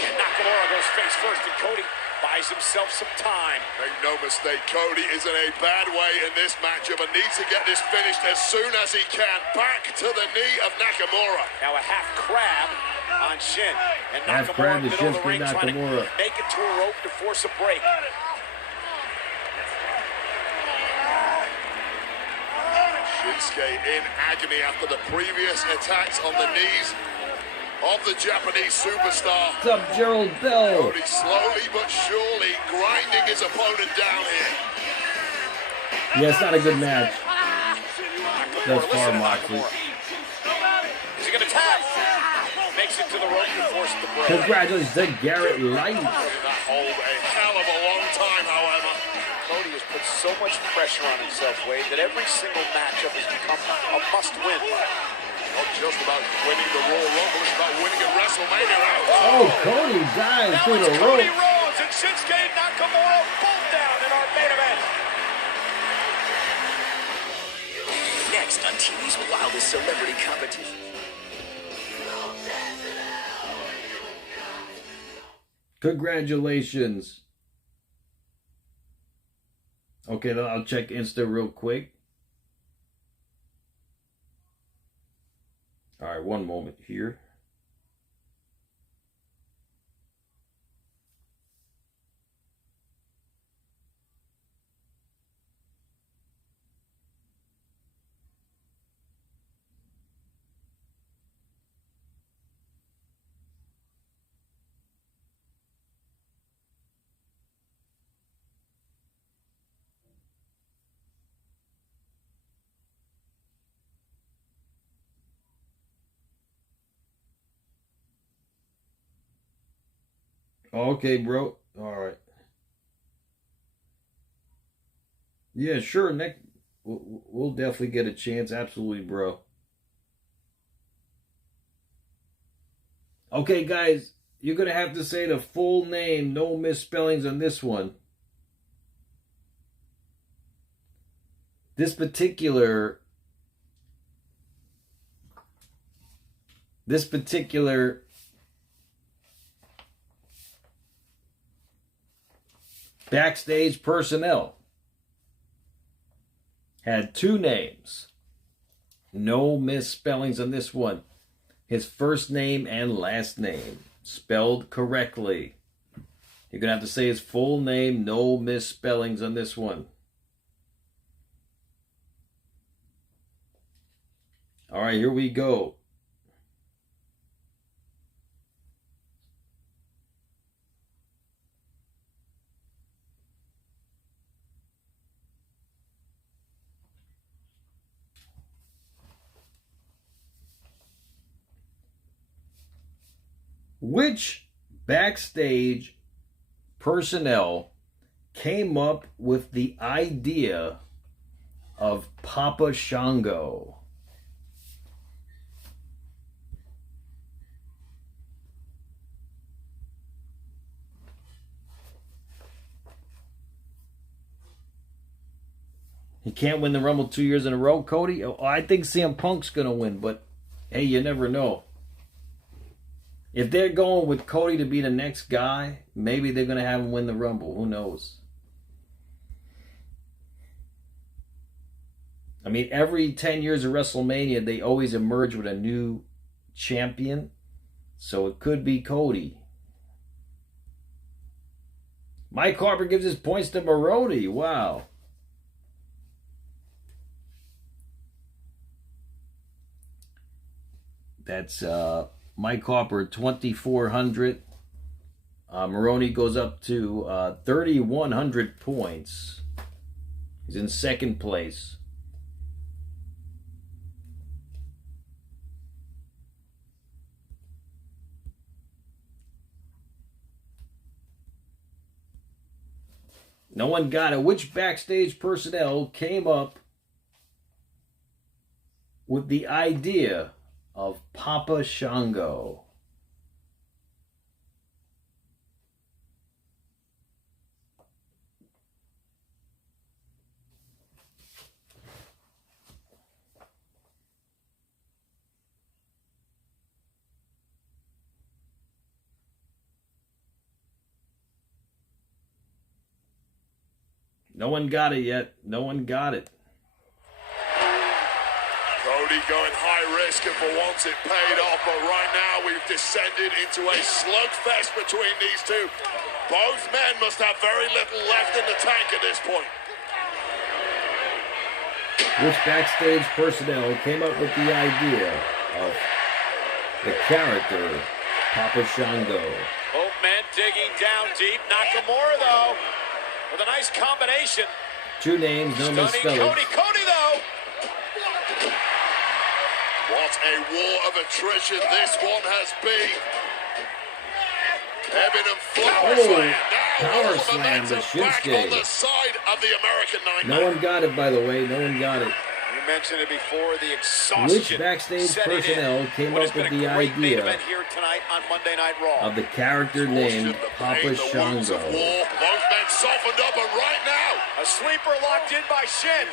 And Nakamura goes face first, and Cody buys himself some time. Make no mistake, Cody is in a bad way in this matchup and needs to get this finished as soon as he can. Back to the knee of Nakamura. Now a half crab on Shin. And half Nakamura crab to middle of the ring trying Nakamura. to make it to a rope to force a break. Shinsuke in agony after the previous attacks on the knees of the Japanese superstar. What's up, Gerald Bell? Cody slowly but surely grinding his opponent down here. Yeah, it's not a good match. That's far, Moxley. Is he going to tap? Makes it to the rope to force the break. Congratulations to Garrett Light. That hold a hell of a long time, however. Cody has put so much pressure on himself, Wade, that every single matchup has become a must-win. Not just about winning the Royal Rumble, it's about winning at Wrestlemania. Oh, Cody dives through the rope. Cody Rhodes and Shinsuke Nakamura both down in our main event. Next on TV's wildest celebrity competition. Congratulations. Okay, I'll check Insta real quick. All right, one moment here. Okay, bro. All right. Yeah, sure. Nick, we'll definitely get a chance. Absolutely, bro. Okay, guys, you're going to have to say the full name. No misspellings on this one. This particular backstage personnel had two names. No misspellings on this one. His first name and last name spelled correctly. You're going to have to say his full name. No misspellings on this one. All right, here we go. Which backstage personnel came up with the idea of Papa Shango? He can't win the Rumble 2 years in a row, Cody? Oh, I think CM Punk's going to win, but hey, you never know. If they're going with Cody to be the next guy, maybe they're going to have him win the Rumble. Who knows? I mean, every 10 years of WrestleMania, they always emerge with a new champion. So it could be Cody. Mike Harper gives his points to Marody. Wow. That's Mike Harper, 2,400. Maroney goes up to 3,100 points. He's in second place. No one got it. Which backstage personnel came up with the idea of Papa Shango? No one got it yet. No one got it. Cody going high risk, and for once it paid off, but right now we've descended into a slugfest between these two. Both men must have very little left in the tank at this point. Which backstage personnel came up with the idea of the character Papa Shango? Both men digging down deep. Nakamura, though, with a nice combination. Two names, no misspelling. Cody, though. What a war of attrition this one has been. Ebbing and flowing. Power slam to Shinsuke. On the side of the American Nightmare. No one got it, by the way. No one got it. You mentioned it before, the exhaustion. Which backstage personnel came up with the idea here tonight on Monday Night Raw? of the character named Papa Shango? Both men softened up, and right now, a sleeper locked in by Shin.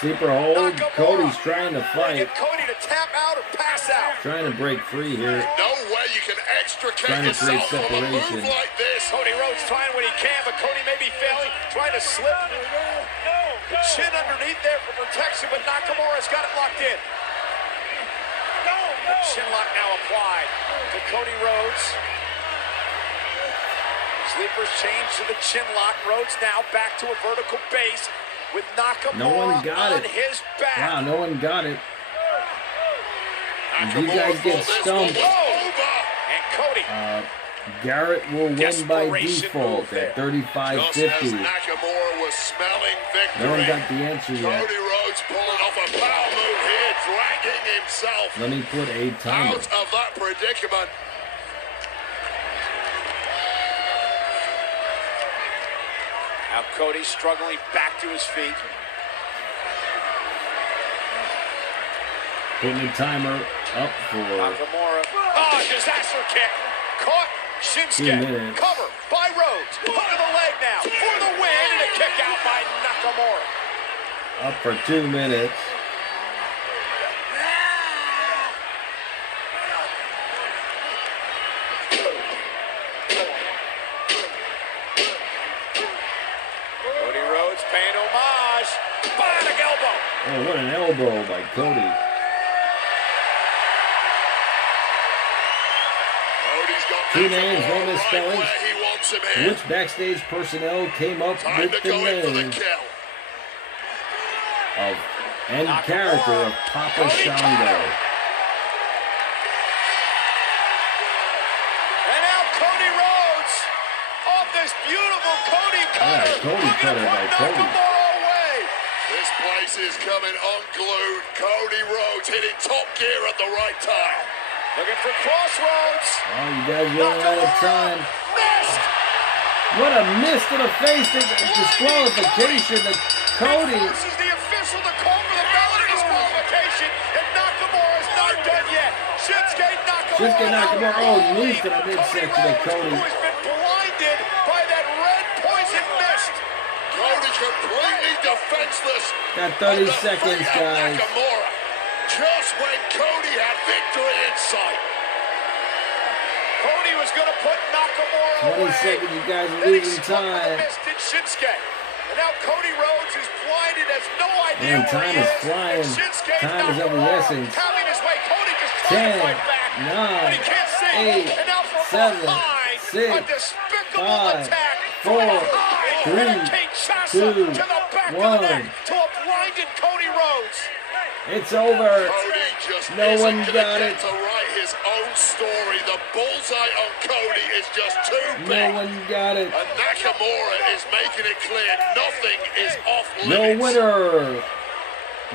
Sleeper hold. Cody's trying to fight. Get Cody to tap out or pass out. Trying to break free here. No way you can extricate Trying to create yourself from a move separation. like this. Cody Rhodes trying what he can, but Cody may be failing. Trying to slip. The chin underneath there for protection, but Nakamura's got it locked in. The chin lock now applied to Cody Rhodes. Sleepers change to the chin lock. Rhodes now back to a vertical base with Nakamura No one got on it. his back. Wow, no one got it. And you guys get stumped. And Cody. Garrett will win by default at 35.50. Nakamura was smelling victory. No one got the answer yet. Cody Rhodes pulling off a power move here, dragging himself Let me put a timer. out of that predicament. Now Cody struggling back to his feet. Putting the timer up for Nakamura. Oh, disaster kick. Caught. Shinsuke. Cover by Rhodes. Under the leg now for the win, and a kick out by Nakamura. up for 2 minutes. Cody Rhodes paying homage. Bionic elbow. Oh, what an elbow by Cody. Two names, one misspellings. Which backstage personnel came up with the name of and character of Papa Shango? And now Cody Rhodes off this beautiful Cody cutter. Cody cutter by Cody. This place is coming unglued. Cody Rhodes hitting top gear at the right time. Looking for crossroads. Oh, you guys running out of time. Missed. What a miss to the face. Disqualification to Cody. Forces the official to call for the ballot of disqualification, and Nakamura's not done yet. Shinsuke Nakamura. Oh, knees to the midsection of Cody. Who has been blinded by that red poison mist. Cody completely defenseless. Got 30 seconds, guys. Nakamura. Just when Cody had victory in sight. Cody was going to put Nakamura 20 away. seconds, you guys are losing time. Missed Shinsuke. And now Cody Rhodes is blinded, has no idea Man, time is flying. Time is of the essence. Having his way. Cody just trying to 10, fight back. 9, But he can't see. 8, and now from 7, behind, 6, a despicable 5, attack 4, from behind. 3, and a Kinshasa 2, to the back 1. of the neck to a blinded Cody Rhodes. It's over. Cody just No one isn't got gonna it. get to write his own story. The bullseye on Cody is just too big. No one got it. And Nakamura is making it clear nothing is off No limits. winner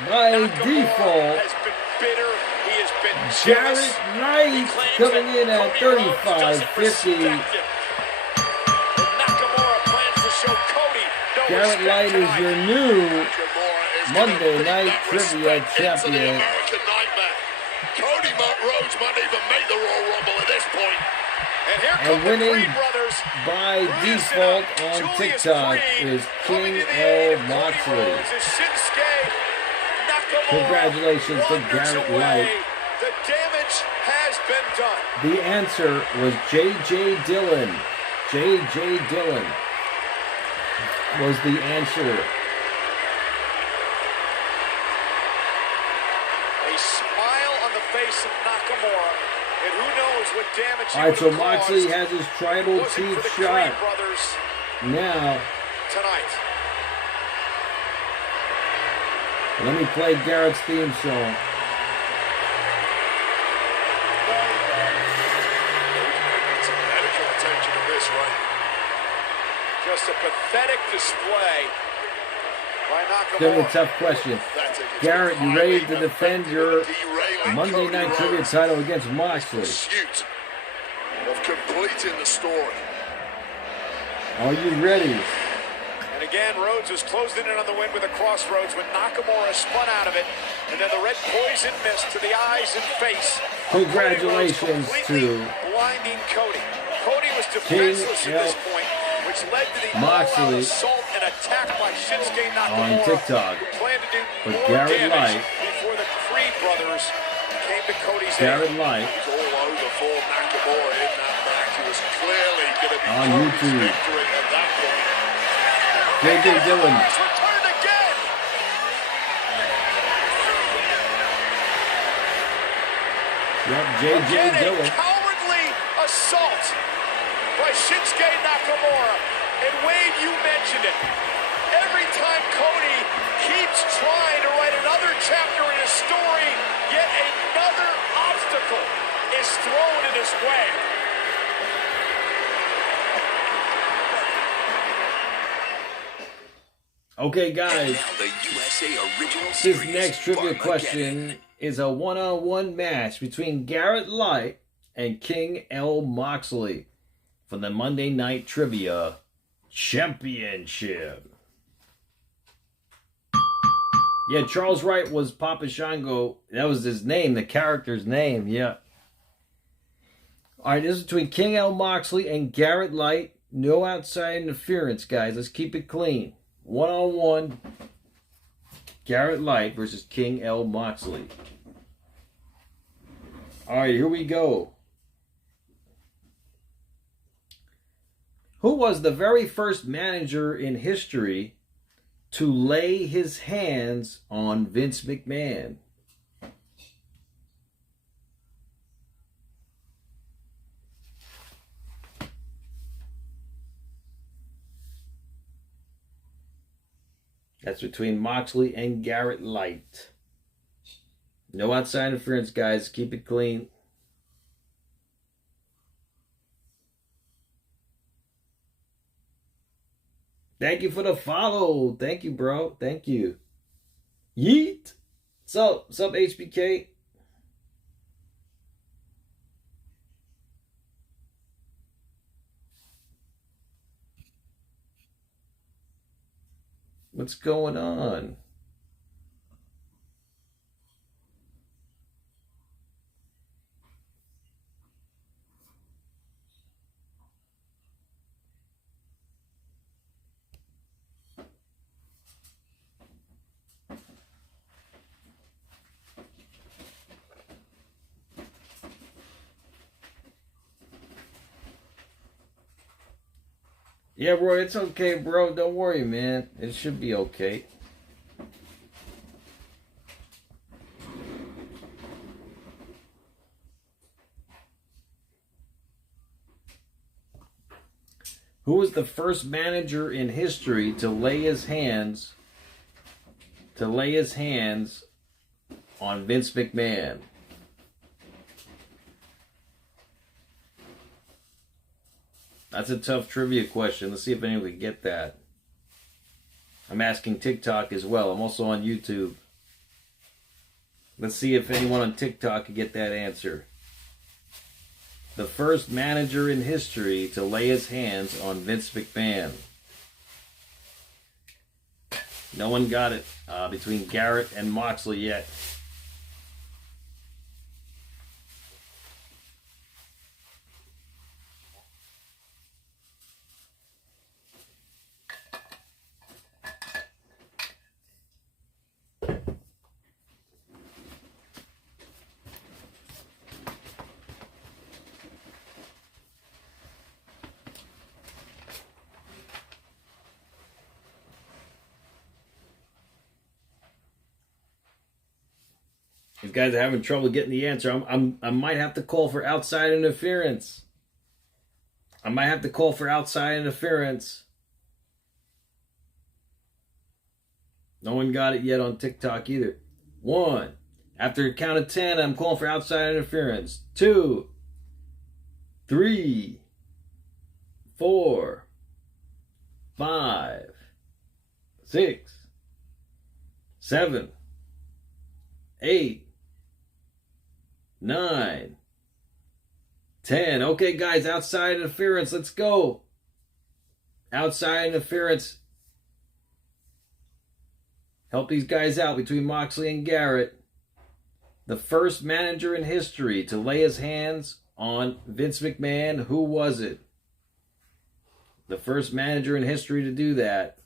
by default. Has been bitter. He has been Garrett Knight coming in at 35.50. Nakamura plans to show Cody no Garrett respect Knight is tonight. your new Monday Night Trivia champion. Cody Rhodes might even make the Royal Rumble at this point. And here And come the winning Creed brothers. by default on TikTok is King L. Moxley. Congratulations to Garrett Knight. The damage has been done. The answer was J.J. Dillon. J.J. Dillon was the answer. A smile on the face of Nakamura, and who knows what damage he All right, so would have Moxley caused has his tribal wasn't chief for the shot. Creed brothers Now, tonight. let me play Garrett's theme song. Medical attention to this, right? Just a pathetic display by Give me a Nakamura. tough question. Garrett, you ready to defend your Monday Night Trivia title against Moxley? Pursuit of completing the story. Are you ready? And again, Rhodes was closing in on the win with a crossroads when Nakamura spun out of it. And then the red poison mist to the eyes and face. Congratulations Completely to blinding Cody. Cody was King defenseless at this point, which led to the all-out Moxley assault and attack by Shinsuke Nakamura. on TikTok. Who planned to do But more Garrett damage Knight, before the Creed brothers came to Cody's Garrett aid. Knight It was all over for Nakamura in that match. He was clearly going to be on Cody's YouTube. victory at that point. J.J. Dillon. Returned again. Yep, J.J. Again, Dillon. a cowardly assault by Shinsuke Nakamura. And Wade, you mentioned it. Every time Cody keeps trying to write another chapter in his story, yet another obstacle is thrown in his way. Okay, guys. The USA Original This Series next trivia Armageddon. question is a one-on-one match between Garrett Knight and King L. Moxley for the Monday Night Trivia Championship. Yeah, Charles Wright was Papa Shango. That was his name, the character's name, yeah. All right, this is between King L. Moxley and Garrett Light. No outside interference, guys. Let's keep it clean. One-on-one. Garrett Light versus King L. Moxley. All right, here we go. Who was the very first manager in history to lay his hands on Vince McMahon? That's between Moxley and Garrett Light. No outside interference, guys. Keep it clean. Thank you for the follow. Thank you, bro. Thank you. Yeet. What's up, HBK? What's going on? Yeah, Roy, it's okay, bro. Don't worry, man. It should be okay. Who was the first manager in history to lay his hands on Vince McMahon? That's a tough trivia question. Let's see if anyone can get that. I'm asking TikTok as well. I'm also on YouTube. Let's see if anyone on TikTok can get that answer. The first manager in history to lay his hands on Vince McMahon. No one got it between Garrett and Moxley yet. These guys are having trouble getting the answer. I might have to call for outside interference. No one got it yet on TikTok either. 1. After a count of 10, I'm calling for outside interference. 2, 3, 4, 5, 6, 7, 8, 9, 10. Okay, guys, outside interference. Let's go. Outside interference. Help these guys out between Moxley and Garrett. The first manager in history to lay his hands on Vince McMahon. Who was it? The first manager in history to do that.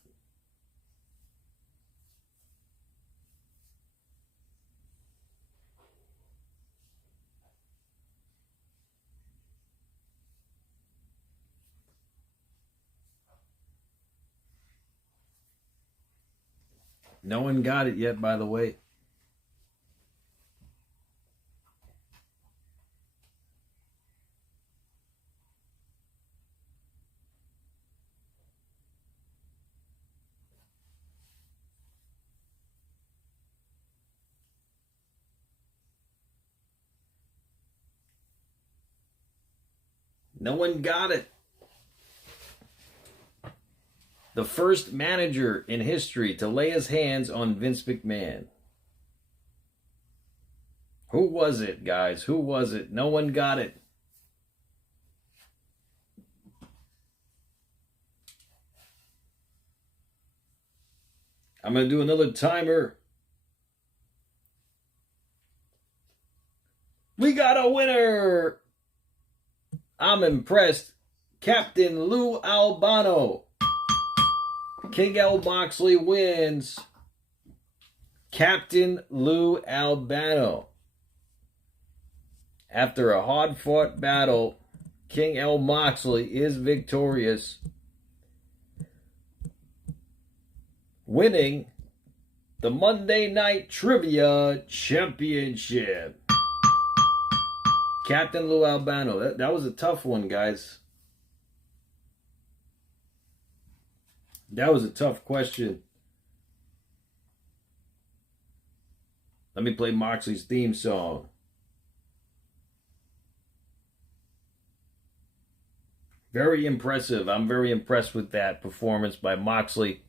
No one got it yet, by the way. No one got it. The first manager in history to lay his hands on Vince McMahon. Who was it, guys? Who was it? No one got it. I'm going to do another timer. We got a winner. I'm impressed. Captain Lou Albano. King L. Moxley wins. Captain Lou Albano. After a hard-fought battle, King L. Moxley is victorious, winning the Monday Night Trivia Championship. Captain Lou Albano. That was a tough one, guys. That was a tough question. Let me play Moxley's theme song. Very impressive. I'm very impressed with that performance by Moxley.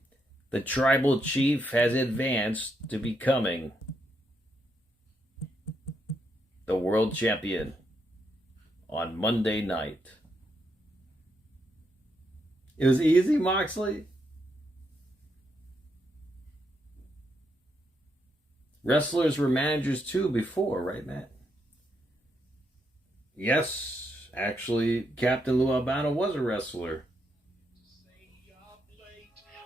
The Tribal Chief has advanced to becoming the World Champion on Monday night. It was easy, Moxley. Wrestlers were managers too before, right, Matt? Yes, actually, Captain Lou Albano was a wrestler.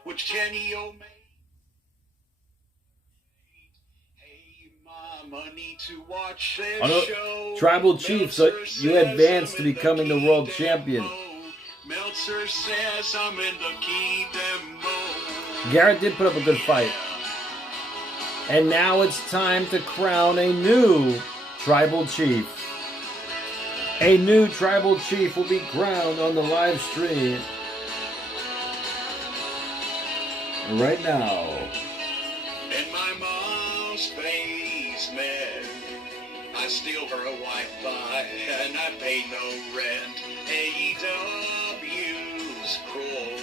Which Kenny Omega. Hey, mama, need to watch this show. Tribal Chief, so you advanced to becoming the world champion. Meltzer says I'm in the key demo. Garrett did put up a good fight. And now it's time to crown a new Tribal Chief. A new Tribal Chief will be crowned on the live stream right now. In my mom's basement, I steal her Wi-Fi and I pay no rent. AEW's cool.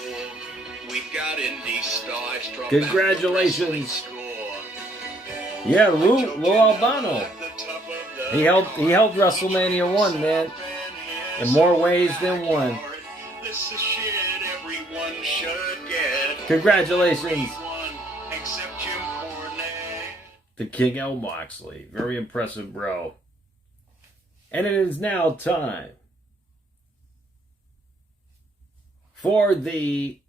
We've got indie stars. Congratulations. Yeah, Lou Albano. He helped WrestleMania 1, man. In more ways than one. This is shit everyone should get. Congratulations to King L. Moxley. Very impressive, bro. And it is now time for the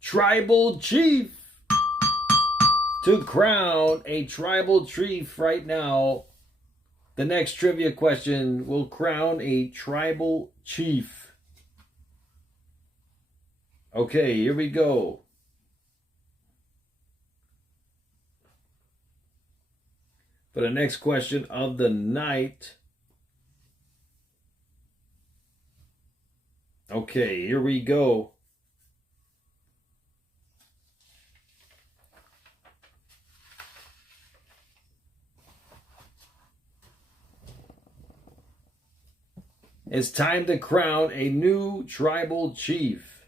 Tribal Chief to crown a Tribal Chief right now. The next trivia question will crown a Tribal Chief. Okay, here we go. For the next question of the night. Okay, here we go. It's time to crown a new Tribal Chief.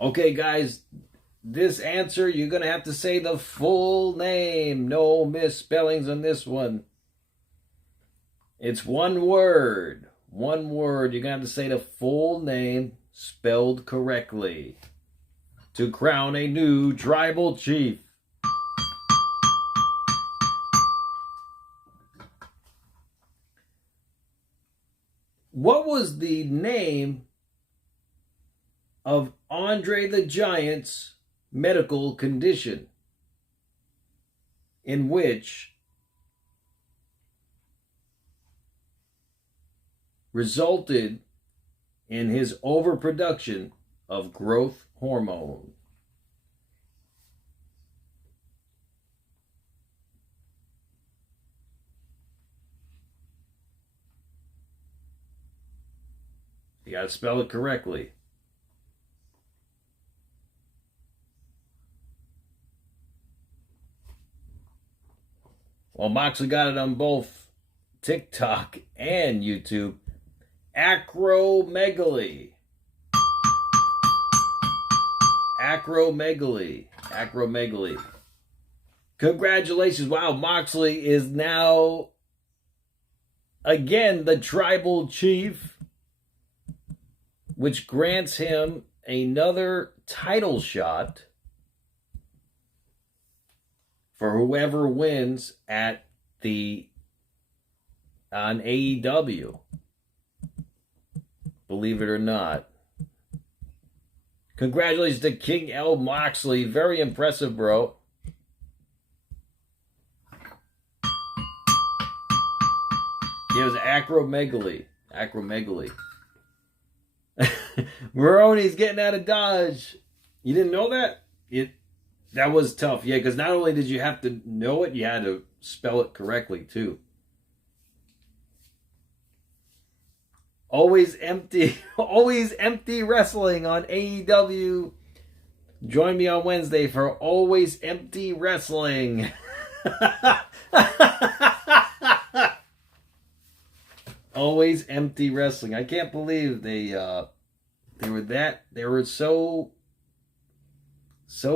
Okay, guys, this answer, you're going to have to say the full name. No misspellings on this one. It's one word. One word. You're going to have to say the full name spelled correctly to crown a new Tribal Chief. What was the name of Andre the Giant's medical condition in which resulted in his overproduction of growth hormone? You got to spell it correctly. Well, Moxley got it on both TikTok and YouTube. Acromegaly. Acromegaly. Acromegaly. Congratulations. Wow, Moxley is now, again, the tribal chief, which grants him another title shot for whoever wins on AEW. Believe it or not. Congratulations to King L. Moxley. Very impressive, bro. He has acromegaly. Acromegaly. Maroni's getting out of Dodge. You didn't know that? That was tough. Yeah, because not only did you have to know it, you had to spell it correctly, too. Always empty wrestling on AEW. Join me on Wednesday for Always Empty Wrestling. Always Empty Wrestling. I can't believe they were so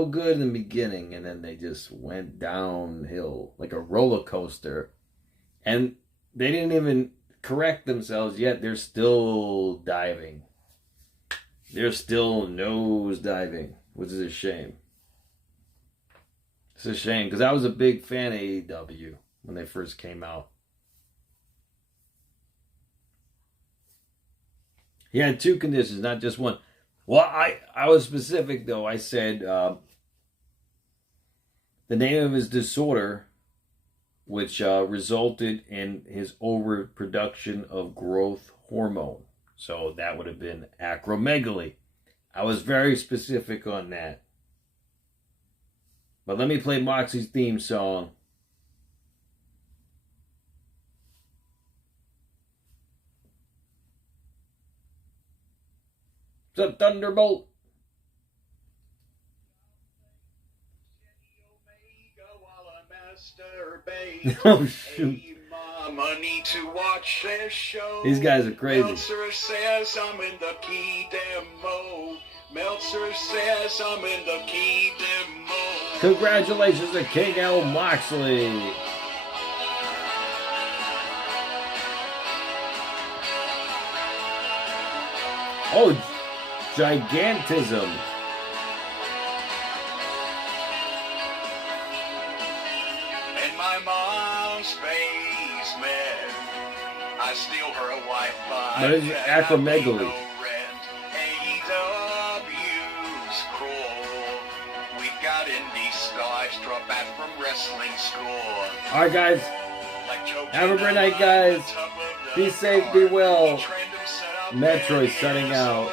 good in the beginning, and then they just went downhill like a roller coaster. And they didn't even correct themselves yet. They're still diving. They're still nose diving, which is a shame. It's a shame, because I was a big fan of AEW when they first came out. He had two conditions, not just one. Well, I was specific, though. I said the name of his disorder, which resulted in his overproduction of growth hormone. So that would have been acromegaly. I was very specific on that. But let me play Moxie's theme song. It's a thunderbolt. Oh, shoot. Money to watch this show. These guys are crazy. Meltzer says I'm in the key demo. Meltzer says I'm in the key demo. Congratulations to King L. Moxley. Oh, gigantism. In my mom's basement, I steal her Wi-Fi. But it's acromegaly. AEW's cruel. We got indie stars drop back from wrestling school. All right, guys. Have a great night, guys. Be safe, be well. MATTROISE signing out.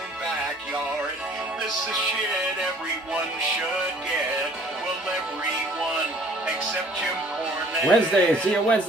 This is shit everyone should get. Well, everyone except Jim Cornette. Wednesday. See you Wednesday.